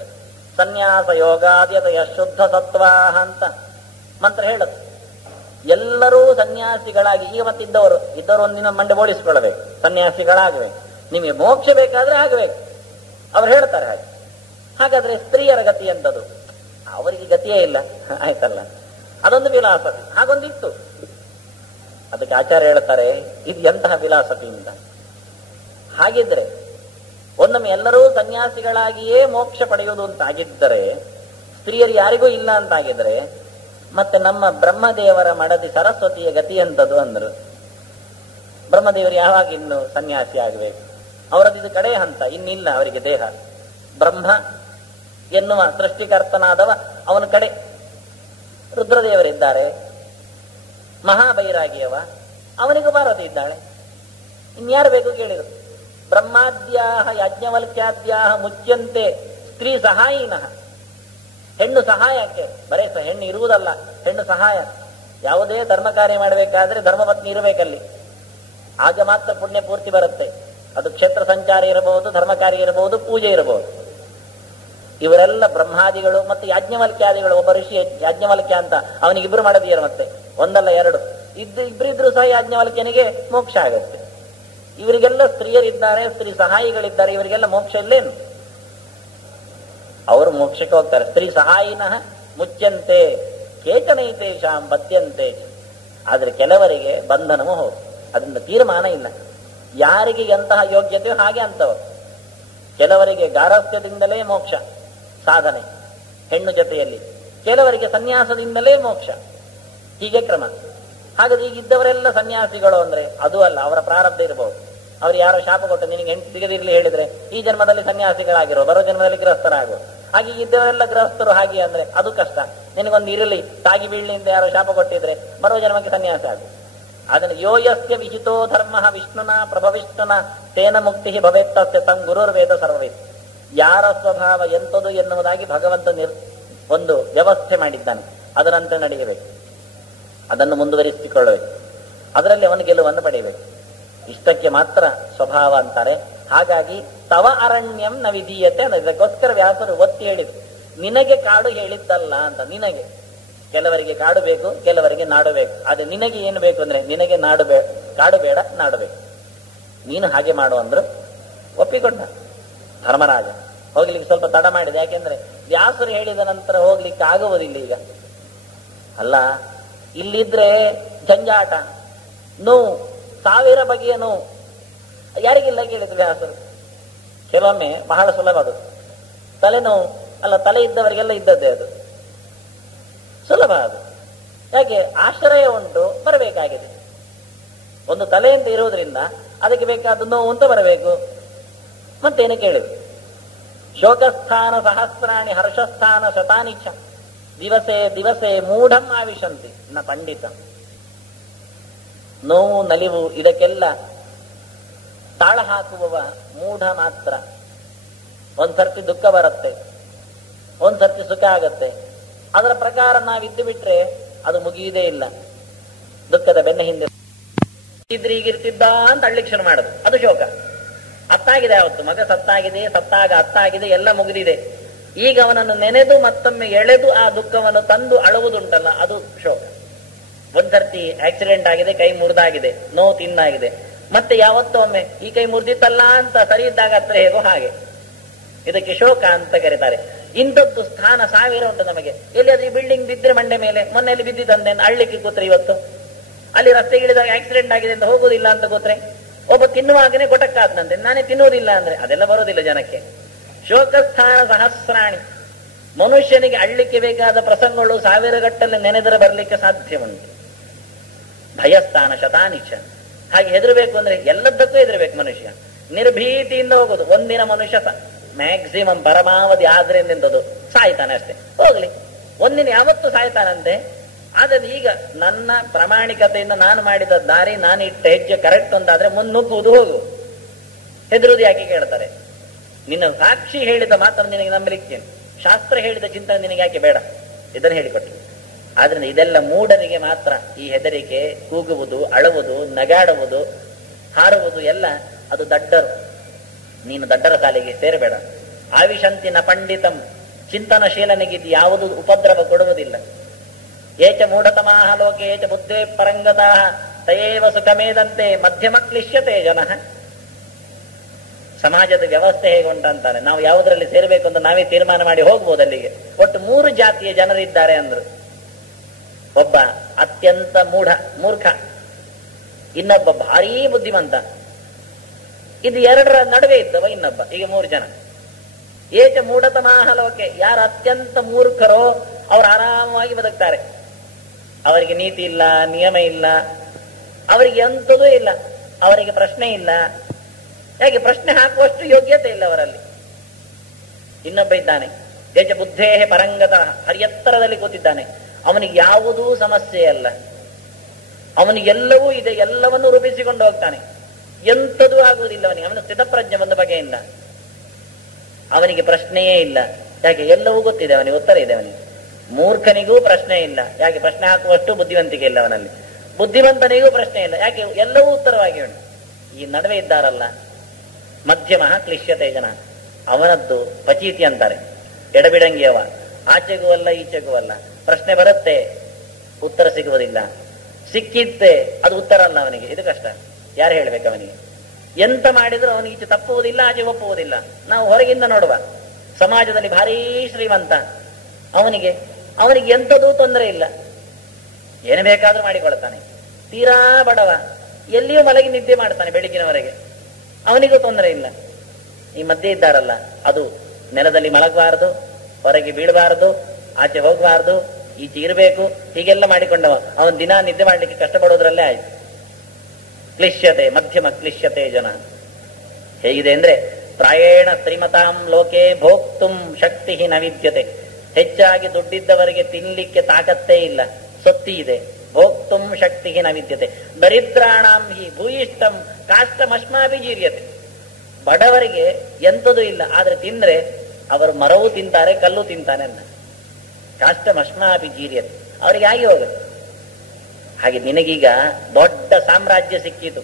ಸನ್ಯಾಸ ಯೋಗಾದ್ಯತೆಯ ಶುದ್ಧ ಸತ್ವಾಹ ಅಂತ ಮಂತ್ರ ಹೇಳುತ್ತೆ. ಎಲ್ಲರೂ ಸನ್ಯಾಸಿಗಳಾಗಿ, ಈಗ ಮತ್ತಿದ್ದವರು ಒಂದಿನ ಮಂಡೆ ಬೋಳಿಸಿಕೊಳ್ಳಬೇಕು, ಸನ್ಯಾಸಿಗಳಾಗಬೇಕು. ನಿಮಗೆ ಮೋಕ್ಷ ಬೇಕಾದ್ರೆ ಆಗಬೇಕು. ಅವ್ರು ಹೇಳ್ತಾರೆ ಹಾಗೆ. ಹಾಗಾದ್ರೆ ಸ್ತ್ರೀಯರ ಗತಿ ಎಂತದು? ಅವರಿಗೆ ಗತಿಯೇ ಇಲ್ಲ, ಆಯ್ತಲ್ಲ. ಅದೊಂದು ಫಿಲಾಸಫಿ, ಹಾಗೊಂದಿತ್ತು. ಅದಕ್ಕೆ ಆಚಾರ್ಯ ಹೇಳ್ತಾರೆ, ಇದು ಎಂತಹ ಫಿಲಾಸಫಿ ಅಂತ. ಹಾಗಿದ್ರೆ ಒನ್ನೊಮ್ಮೆ ಎಲ್ಲರೂ ಸನ್ಯಾಸಿಗಳಾಗಿಯೇ ಮೋಕ್ಷ ಪಡೆಯುವುದು ಅಂತ ಆಗಿದ್ದರೆ, ಸ್ತ್ರೀಯರು ಯಾರಿಗೂ ಇಲ್ಲ ಅಂತಾಗಿದ್ರೆ, ಮತ್ತೆ ನಮ್ಮ ಬ್ರಹ್ಮದೇವರ ಮಡದಿ ಸರಸ್ವತಿಯ ಗತಿ ಎಂತದು ಅಂದ್ರು. ಬ್ರಹ್ಮದೇವರು ಯಾವಾಗ ಇನ್ನು ಸನ್ಯಾಸಿ ಆಗಬೇಕು? ಅವರದ್ದು ಇದು ಕಡೆ ಹಂತ, ಇನ್ನಿಲ್ಲ ಅವರಿಗೆ ದೇಹ. ಬ್ರಹ್ಮ ಎನ್ನುವ ಸೃಷ್ಟಿಕರ್ತನಾದವ ಅವನ ಕಡೆ. ರುದ್ರದೇವರಿದ್ದಾರೆ, ಮಹಾಬೈರಾಗಿಯವ, ಅವನಿಗೂ ಪಾರ್ವತಿ ಇದ್ದಾಳೆ. ಇನ್ಯಾರು ಬೇಕು ಕೇಳಿದ್ರು. ಬ್ರಹ್ಮಾದ್ಯಾಹ ಯಾಜ್ಞವಲ್ಕ್ಯಾದ್ಯಾಹ ಮುಚ್ಯಂತೆ ಸ್ತ್ರೀ ಸಹಾಯಿನಃ. ಹೆಣ್ಣು ಸಹಾಯಕ್ಕೆ, ಬರೇ ಹೆಣ್ಣು ಇರುವುದಲ್ಲ, ಹೆಣ್ಣು ಸಹಾಯ. ಯಾವುದೇ ಧರ್ಮ ಕಾರ್ಯ ಮಾಡಬೇಕಾದ್ರೆ ಧರ್ಮಪತ್ನಿ ಇರಬೇಕಲ್ಲಿ, ಆಗ ಮಾತ್ರ ಪುಣ್ಯ ಪೂರ್ತಿ ಬರುತ್ತೆ. ಅದು ಕ್ಷೇತ್ರ ಸಂಚಾರ ಇರಬಹುದು, ಧರ್ಮ ಕಾರ್ಯ ಇರಬಹುದು, ಪೂಜೆ ಇರಬಹುದು. ಇವರೆಲ್ಲ ಬ್ರಹ್ಮಾದಿಗಳು ಮತ್ತು ಯಾಜ್ಞವಲ್ಕ್ಯಾದಿಗಳು. ಒಬ್ಬ ಋಷಿ ಯಾಜ್ಞವಲ್ಕ್ಯ ಅಂತ, ಅವನಿಗೆ 2 ಮಡದಿಯರು, ಮತ್ತೆ ಒಂದಲ್ಲ 2 ಇಬ್ಬರಿದ್ರು ಸಹ ಯಾಜ್ಞವಲ್ಕ್ಯನಿಗೆ ಮೋಕ್ಷ ಆಗತ್ತೆ. ಇವರಿಗೆಲ್ಲ ಸ್ತ್ರೀಯರಿದ್ದಾರೆ, ಸ್ತ್ರೀ ಸಹಾಯಿಗಳಿದ್ದಾರೆ, ಇವರಿಗೆಲ್ಲ ಮೋಕ್ಷ ಇಲ್ಲೇನು? ಅವರು ಮೋಕ್ಷಕ್ಕೆ ಹೋಗ್ತಾರೆ. ಸ್ತ್ರೀ ಸಹಾಯಿನಃ ಮುಚ್ಚಂತೆ ಕೇಚನೈತೇಷಾಂ ಬದ್ಯಂತೆ. ಆದ್ರೆ ಕೆಲವರಿಗೆ ಬಂಧನವೂ ಹೌದು, ಅದರಿಂದ ತೀರ್ಮಾನ ಇಲ್ಲ. ಯಾರಿಗೆ ಎಂತಹ ಯೋಗ್ಯತೆ ಹಾಗೆ ಅಂತವರು. ಕೆಲವರಿಗೆ ಗಾರಸ್ಥ್ಯದಿಂದಲೇ ಮೋಕ್ಷ ಸಾಧನೆ ಹೆಣ್ಣು ಜೊತೆಯಲ್ಲಿ, ಕೆಲವರಿಗೆ ಸನ್ಯಾಸದಿಂದಲೇ ಮೋಕ್ಷ, ಹೀಗೆ ಕ್ರಮ. ಹಾಗಾದ್ರೆ ಈಗ ಇದ್ದವರೆಲ್ಲ ಸನ್ಯಾಸಿಗಳು ಅಂದ್ರೆ ಅದು ಅಲ್ಲ, ಅವರ ಪ್ರಾರಬ್ಧ ಇರಬಹುದು. ಅವ್ರು ಯಾರೋ ಶಾಪ ಕೊಟ್ಟು ನಿನಗೆ ಹೆಣ್ಣು ಸಿಗದಿರ್ಲಿ ಹೇಳಿದ್ರೆ ಈ ಜನ್ಮದಲ್ಲಿ ಸನ್ಯಾಸಿಗಳಾಗಿರೋ, ಬರೋ ಜನ್ಮದಲ್ಲಿ ಗೃಹಸ್ಥರಾಗೋ. ಹಾಗೆ ಇದ್ದವರೆಲ್ಲ ಗೃಹಸ್ಥರು ಹಾಗೆ ಅಂದ್ರೆ ಅದು ಕಷ್ಟ. ನಿನಗೊಂದು ಇರಲಿ ತಾಗಿ ಬೀಳ್ಲಿ ಅಂತ ಯಾರೋ ಶಾಪ ಕೊಟ್ಟಿದ್ರೆ ಬರೋ ಜನ್ಮಕ್ಕೆ ಸನ್ಯಾಸಿ ಆಗು. ಅದನ್ನು ಯೋಯಸ್ಯ ವಿಹಿತೋ ಧರ್ಮ ವಿಷ್ಣುನ ಪ್ರಭವಿಷ್ಣುನ ತೇನ ಮುಕ್ತಿ ಭವೇತ್ತಸ್ಯ ತಂ ಗುರುರ್ವೇದ ಸರ್ವವೇದ. ಯಾರ ಸ್ವಭಾವ ಎಂಥದು ಎನ್ನುವುದಾಗಿ ಭಗವಂತ ಒಂದು ವ್ಯವಸ್ಥೆ ಮಾಡಿದ್ದಾನೆ, ಅದರಂತೆ ನಡೆಯಬೇಕು, ಅದನ್ನು ಮುಂದುವರಿಸಿಕೊಳ್ಳಬೇಕು, ಅದರಲ್ಲಿ ಅವನು ಗೆಲುವನ್ನು ಪಡೆಯಬೇಕು. ಇಷ್ಟಕ್ಕೆ ಮಾತ್ರ ಸ್ವಭಾವ ಅಂತಾರೆ. ಹಾಗಾಗಿ ತವ ಅರಣ್ಯಂ ನ ವಿಧೀಯತೆ ಅನ್ನೋದು. ಇದಕ್ಕೋಸ್ಕರ ವ್ಯಾಸರು ಒತ್ತಿ ಹೇಳಿದ್ರು, ನಿನಗೆ ಕಾಡು ಹೇಳಿದ್ದಲ್ಲ ಅಂತ. ನಿನಗೆ, ಕೆಲವರಿಗೆ ಕಾಡು ಬೇಕು, ಕೆಲವರಿಗೆ ನಾಡು ಬೇಕು. ಆದ್ರೆ ನಿನಗೆ ಏನು ಬೇಕು ಅಂದ್ರೆ, ನಿನಗೆ ಕಾಡು ಬೇಡ, ನಾಡು ಬೇಕು. ನೀನು ಹಾಗೆ ಮಾಡು ಅಂದ್ರು, ಒಪ್ಪಿಕೊಂಡ ಧರ್ಮರಾಜ. ಹೋಗ್ಲಿಕ್ಕೆ ಸ್ವಲ್ಪ ತಡ ಮಾಡಿದೆ, ಯಾಕೆಂದ್ರೆ ವ್ಯಾಸರು ಹೇಳಿದ ನಂತರ ಹೋಗ್ಲಿಕ್ಕೆ ಆಗುವುದಿಲ್ಲ. ಈಗ ಅಲ್ಲ, ಇಲ್ಲಿದ್ರೆ ಜಂಜಾಟ, ನೋವು, 1000 ಬಗೆಯ ನೋವು. ಯಾರಿಗಿಲ್ಲ ಕೇಳಿದ್ರು ವ್ಯಾಸರು. ಕೆಲವೊಮ್ಮೆ ಬಹಳ ಸುಲಭ ಅದು, ತಲೆನೋವು ಅಲ್ಲ, ತಲೆ ಇದ್ದವರಿಗೆಲ್ಲ ಇದ್ದದ್ದೇ ಅದು, ಸುಲಭ ಅದು. ಯಾಕೆ? ಆಶ್ರಯ ಉಂಟು, ಬರಬೇಕಾಗಿದೆ. ಒಂದು ತಲೆ ಅಂತ ಇರುವುದರಿಂದ ಅದಕ್ಕೆ ಬೇಕಾದ ನೋವು ಅಂತ ಬರಬೇಕು. ಮತ್ತೇನು ಕೇಳಿದ್ರು? ಶೋಕಸ್ಥಾನ ಸಹಸ್ರಾಣಿ ಹರ್ಷಸ್ಥಾನ ಶತಾನಿ ಚ ದಿವಸೇ ದಿವಸೇ ಮೂಢಂ ಆವಿಶಂತಿ ನ ಪಂಡಿತ. ನೋವು ನಲಿವು ಇದಕ್ಕೆಲ್ಲ ತಾಳ ಹಾಕುವವ ಮೂಢ ಮಾತ್ರ. ಒಂದ್ಸರ್ತಿ ದುಃಖ ಬರುತ್ತೆ, ಒಂದ್ಸರ್ತಿ ಸುಖ ಆಗತ್ತೆ. ಅದರ ಪ್ರಕಾರ ನಾವಿದ್ದು ಬಿಟ್ರೆ ಅದು ಮುಗಿಯುವುದೇ ಇಲ್ಲ. ದುಃಖದ ಬೆನ್ನ ಹಿಂದೆ ಇದ್ರೆ ಈಗಿರ್ತಿದ್ದ ಅಂತ ಅಳ್ಳಿಕ್ ಶುರು ಮಾಡುದು, ಅದು ಶೋಕ. ಅತ್ತಾಗಿದೆ, ಅವತ್ತು ಮಗ ಸತ್ತಾಗಿದೆ, ಸತ್ತಾಗ ಅತ್ತಾಗಿದೆ, ಎಲ್ಲ ಮುಗಿದಿದೆ. ಈಗ ಅವನನ್ನು ನೆನೆದು ಮತ್ತೊಮ್ಮೆ ಎಳೆದು ಆ ದುಃಖವನ್ನು ತಂದು ಅಳುವುದುಂಟಲ್ಲ, ಅದು ಶೋಕ. ಒಂದ್ಸರ್ತಿ ಆಕ್ಸಿಡೆಂಟ್ ಆಗಿದೆ, ಕೈ ಮುರಿದಾಗಿದೆ, ನೋವು ತಿಂದಾಗಿದೆ, ಮತ್ತೆ ಯಾವತ್ತೂ ಒಮ್ಮೆ ಈ ಕೈ ಮುರಿದಿತ್ತಲ್ಲ ಅಂತ ಸರಿ ಇದ್ದಾಗ ಹತ್ರ ಹೇಗೋ ಹಾಗೆ. ಇದಕ್ಕೆ ಶೋಕ ಅಂತ ಕರೀತಾರೆ. ಇಂಥದ್ದು ಸ್ಥಾನ ಸಾವಿರ ಉಂಟು ನಮಗೆ. ಎಲ್ಲಿಯಾದ್ರೂ ಈ ಬಿಲ್ಡಿಂಗ್ ಬಿದ್ದರೆ ಮಂಡೆ ಮೇಲೆ, ಮೊನ್ನೆಯಲ್ಲಿ ಬಿದ್ದಿದ್ದಂತೆ ಅಳ್ಳಿಕ್ಕೆ ಕೂತ್ರೆ, ಇವತ್ತು ಅಲ್ಲಿ ರಸ್ತೆಗೆ ಇಳಿದಾಗ ಆಕ್ಸಿಡೆಂಟ್ ಆಗಿದೆ ಅಂತ ಹೋಗುದಿಲ್ಲ ಅಂತ ಕೂತ್ರೆ, ಒಬ್ಬ ತಿನ್ನುವಾಗನೇ ಗೊಟಕ್ಕಾದ್ನಂತೆ ನಾನೇ ತಿನ್ನುವುದಿಲ್ಲ ಅಂದ್ರೆ ಅದೆಲ್ಲ ಬರೋದಿಲ್ಲ ಜನಕ್ಕೆ. ಶೋಕಸ್ಥಾನ ಸಹಸ್ರಾಣಿ, ಮನುಷ್ಯನಿಗೆ ಅಳ್ಳಿಕ್ಕೆ ಬೇಕಾದ ಪ್ರಸಂಗಗಳು ಸಾವಿರ ಗಟ್ಟಲೆ ನೆನೆದರೆ ಬರಲಿಕ್ಕೆ ಸಾಧ್ಯ ಉಂಟು. ಭಯಸ್ಥಾನ ಶತಾನಿಚ, ಹಾಗೆ ಹೆದರಬೇಕು ಅಂದ್ರೆ ಎಲ್ಲದಕ್ಕೂ ಹೆದರಬೇಕು ಮನುಷ್ಯ. ನಿರ್ಭೀತಿಯಿಂದ ಹೋಗುದು. ಒಂದಿನ ಮನುಷ್ಯ ಮ್ಯಾಕ್ಸಿಮಮ್ ಪರಮಾವಧಿ ಆದ್ರೆ ನಿಂತದು ಸಾಯ್ತಾನೆ ಅಷ್ಟೇ, ಹೋಗ್ಲಿ. ಒಂದಿನ ಯಾವತ್ತೂ ಸಾಯ್ತಾನಂತೆ. ಆದರೆ ಈಗ ನನ್ನ ಪ್ರಾಮಾಣಿಕತೆಯಿಂದ ನಾನು ಮಾಡಿದ ದಾರಿ, ನಾನು ಇಟ್ಟ ಹೆಜ್ಜೆ ಕರೆಕ್ಟ್ ಅಂತಾದ್ರೆ ಮುನ್ನುಗ್ಗುವುದು, ಹೋಗು. ಹೆದರುವುದು ಯಾಕೆ ಕೇಳ್ತಾರೆ? ನಿನ್ನ ಸಾಕ್ಷಿ ಹೇಳಿದ ಮಾತ್ರ ನಿನಗೆ ನಂಬಲಿಕ್ಕೇನು, ಶಾಸ್ತ್ರ ಹೇಳಿದ ಚಿಂತನೆ ನಿನಗೆ ಯಾಕೆ ಬೇಡ? ಇದನ್ನು ಹೇಳಿಕೊಟ್ರು. ಆದ್ರಿಂದ ಇದೆಲ್ಲ ಮೂಢರಿಗೆ ಮಾತ್ರ. ಈ ಹೆದರಿಕೆ, ಕೂಗುವುದು, ಅಳುವುದು, ನಗಾಡುವುದು, ಹಾರುವುದು ಎಲ್ಲ ಅದು ದಡ್ಡರು. ನೀನು ದಡ್ಡರ ಸಾಲಿಗೆ ಸೇರಬೇಡ. ಆವಿಶಂತಿನ ಪಂಡಿತಂ, ಚಿಂತನಶೀಲನಿಗಿದ್ದು ಯಾವುದು ಉಪದ್ರವ ಕೊಡುವುದಿಲ್ಲ. ಏಚ ಮೂಢತಮಾಹ ಲೋಕೆ ಏಚ ಬುದ್ಧೇ ಪರಂಗತಾಹ ತಯೇವ ಸುಖಮೇದಂತೆ ಮಧ್ಯಮ ಕ್ಲಿಶ್ಯತೆ ಜನಃ. ಸಮಾಜದ ವ್ಯವಸ್ಥೆ ಹೇಗುಂಟಂತಾನೆ, ನಾವು ಯಾವುದರಲ್ಲಿ ಸೇರಬೇಕು ಅಂತ ನಾವೇ ತೀರ್ಮಾನ ಮಾಡಿ ಹೋಗ್ಬೋದು ಅಲ್ಲಿಗೆ. ಒಟ್ಟು 3 ಜಾತಿಯ ಜನರಿದ್ದಾರೆ ಅಂದ್ರು. ಒಬ್ಬ ಅತ್ಯಂತ ಮೂರ್ಖ, ಇನ್ನೊಬ್ಬ ಭಾರೀ ಬುದ್ಧಿವಂತ, ಇದು ಎರಡರ ನಡುವೆ ಇದ್ದವ ಇನ್ನೊಬ್ಬ. ಈಗ 3 ಜನ. ಏಚ ಮೂಢತಮಾಹ ಲೋಕೆ, ಯಾರು ಅತ್ಯಂತ ಮೂರ್ಖರೋ ಅವರು ಆರಾಮವಾಗಿ ಬದುಕ್ತಾರೆ. ಅವರಿಗೆ ನೀತಿ ಇಲ್ಲ, ನಿಯಮ ಇಲ್ಲ, ಅವರಿಗೆ ಎಂಥದೂ ಇಲ್ಲ, ಅವರಿಗೆ ಪ್ರಶ್ನೆ ಇಲ್ಲ. ಹೇಗೆ ಪ್ರಶ್ನೆ ಹಾಕುವಷ್ಟು ಯೋಗ್ಯತೆ ಇಲ್ಲ ಅವರಲ್ಲಿ. ಇನ್ನೊಬ್ಬ ಇದ್ದಾನೆ, ಏಚ ಬುದ್ಧೇ ಪರಂಗತ, ಹರಿಯತ್ತರದಲ್ಲಿ ಕೂತಿದ್ದಾನೆ. ಅವನಿಗೆ ಯಾವುದೂ ಸಮಸ್ಯೆ ಅಲ್ಲ, ಅವನಿಗೆಲ್ಲವೂ ಇದೆ, ಎಲ್ಲವನ್ನೂ ರೂಪಿಸಿಕೊಂಡು ಹೋಗ್ತಾನೆ, ಎಂಥದೂ ಆಗುವುದಿಲ್ಲ ಅವನಿಗೆ. ಅವನ ಸ್ಥಿತಪ್ರಜ್ಞೆ ಒಂದು ಬಗೆಯಿಂದ ಅವನಿಗೆ ಪ್ರಶ್ನೆಯೇ ಇಲ್ಲ. ಯಾಕೆ? ಎಲ್ಲವೂ ಗೊತ್ತಿದೆ ಅವನಿಗೆ, ಉತ್ತರ ಇದೆ ಅವನಿಗೆ. ಮೂರ್ಖನಿಗೂ ಪ್ರಶ್ನೆ ಇಲ್ಲ, ಯಾಕೆ? ಪ್ರಶ್ನೆ ಹಾಕುವಷ್ಟು ಬುದ್ಧಿವಂತಿಕೆ ಇಲ್ಲ ಅವನಲ್ಲಿ. ಬುದ್ಧಿವಂತನಿಗೂ ಪ್ರಶ್ನೆ ಇಲ್ಲ, ಯಾಕೆ? ಎಲ್ಲವೂ ಉತ್ತರವಾಗಿ ಉಂಟು. ಈ ನಡುವೆ ಇದ್ದಾರಲ್ಲ ಮಧ್ಯಮ ಕ್ಲಿಶ್ಯತೆ ಜನ, ಅವನದ್ದು ಪಚೀತಿ ಅಂತಾರೆ. ಎಡಬಿಡಂಗಿಯವ, ಆಚೆಗೂ ಅಲ್ಲ ಈಚೆಗೂ ಅಲ್ಲ. ಪ್ರಶ್ನೆ ಬರುತ್ತೆ, ಉತ್ತರ ಸಿಗುವುದಿಲ್ಲ. ಸಿಕ್ಕಿದ್ದೆ ಅದು ಉತ್ತರ ಅಲ್ಲ ಅವನಿಗೆ. ಇದು ಕಷ್ಟ. ಯಾರು ಹೇಳ್ಬೇಕು ಅವನಿಗೆ? ಎಂತ ಮಾಡಿದ್ರು ಅವನಿಗೆ ಈಚೆ ತಪ್ಪುವುದಿಲ್ಲ, ಆಚೆ ಒಪ್ಪುವುದಿಲ್ಲ. ನಾವು ಹೊರಗಿಂದ ನೋಡುವ, ಸಮಾಜದಲ್ಲಿ ಭಾರೀ ಶ್ರೀಮಂತ, ಅವನಿಗೆ ಎಂಥದೂ ತೊಂದರೆ ಇಲ್ಲ, ಏನು ಬೇಕಾದ್ರೂ ಮಾಡಿಕೊಳ್ತಾನೆ. ತೀರಾ ಬಡವ, ಎಲ್ಲಿಯೂ ಮಲಗಿ ನಿದ್ದೆ ಮಾಡ್ತಾನೆ ಬೆಳಗಿನವರೆಗೆ, ಅವನಿಗೂ ತೊಂದರೆ ಇಲ್ಲ. ಈ ಮಧ್ಯೆ ಇದ್ದಾರಲ್ಲ, ಅದು ನೆಲದಲ್ಲಿ ಮಲಗಬಾರದು, ಹೊರಗೆ ಬೀಳಬಾರದು, ಆಚೆ ಹೋಗಬಾರದು, ಈಚೆ ಇರಬೇಕು, ಹೀಗೆಲ್ಲ ಮಾಡಿಕೊಂಡವ ಅವನು ದಿನ ನಿದ್ದೆ ಮಾಡ್ಲಿಕ್ಕೆ ಕಷ್ಟಪಡೋದ್ರಲ್ಲೇ ಆಯ್ತು. ಕ್ಲಿಶ್ಯತೆ, ಮಧ್ಯಮ ಕ್ಲಿಶ್ಯತೆ ಜನ ಹೇಗಿದೆ ಅಂದ್ರೆ, ಪ್ರಾಯೇಣ ಶ್ರೀಮತಾಂ ಲೋಕೆ ಭೋಕ್ತುಂ ಶಕ್ತಿ ನ ವಿದ್ಯತೆ. ಹೆಚ್ಚಾಗಿ ದುಡ್ಡಿದ್ದವರಿಗೆ ತಿನ್ಲಿಕ್ಕೆ ತಾಕತ್ತೇ ಇಲ್ಲ, ಸೊತ್ತಿ ಇದೆ. ಭೋಕ್ತುಂ ಶಕ್ತಿ ನ ವಿದ್ಯತೆ. ದರಿದ್ರಾಣಾಂ ಹಿ ಭೂಯಿಷ್ಟಂ ಕಾಷ್ಟಮಶ್ಮಾಭಿಜೀರ್ಯತೆ. ಬಡವರಿಗೆ ಎಂಥದೂ ಇಲ್ಲ, ಆದ್ರೆ ತಿಂದ್ರೆ ಅವರು ಮರವು ತಿಂತಾರೆ, ಕಲ್ಲು ತಿಂತಾನೆ ಅಂತ. ಕಾಷ್ಟಮಶ್ಮಾಭಿಜೀರ್ಯತೆ, ಅವರಿಗೆ ಆಗಿ ಹೋಗುತ್ತೆ. ಹಾಗೆ ನಿನಗೀಗ ದೊಡ್ಡ ಸಾಮ್ರಾಜ್ಯ ಸಿಕ್ಕಿತು,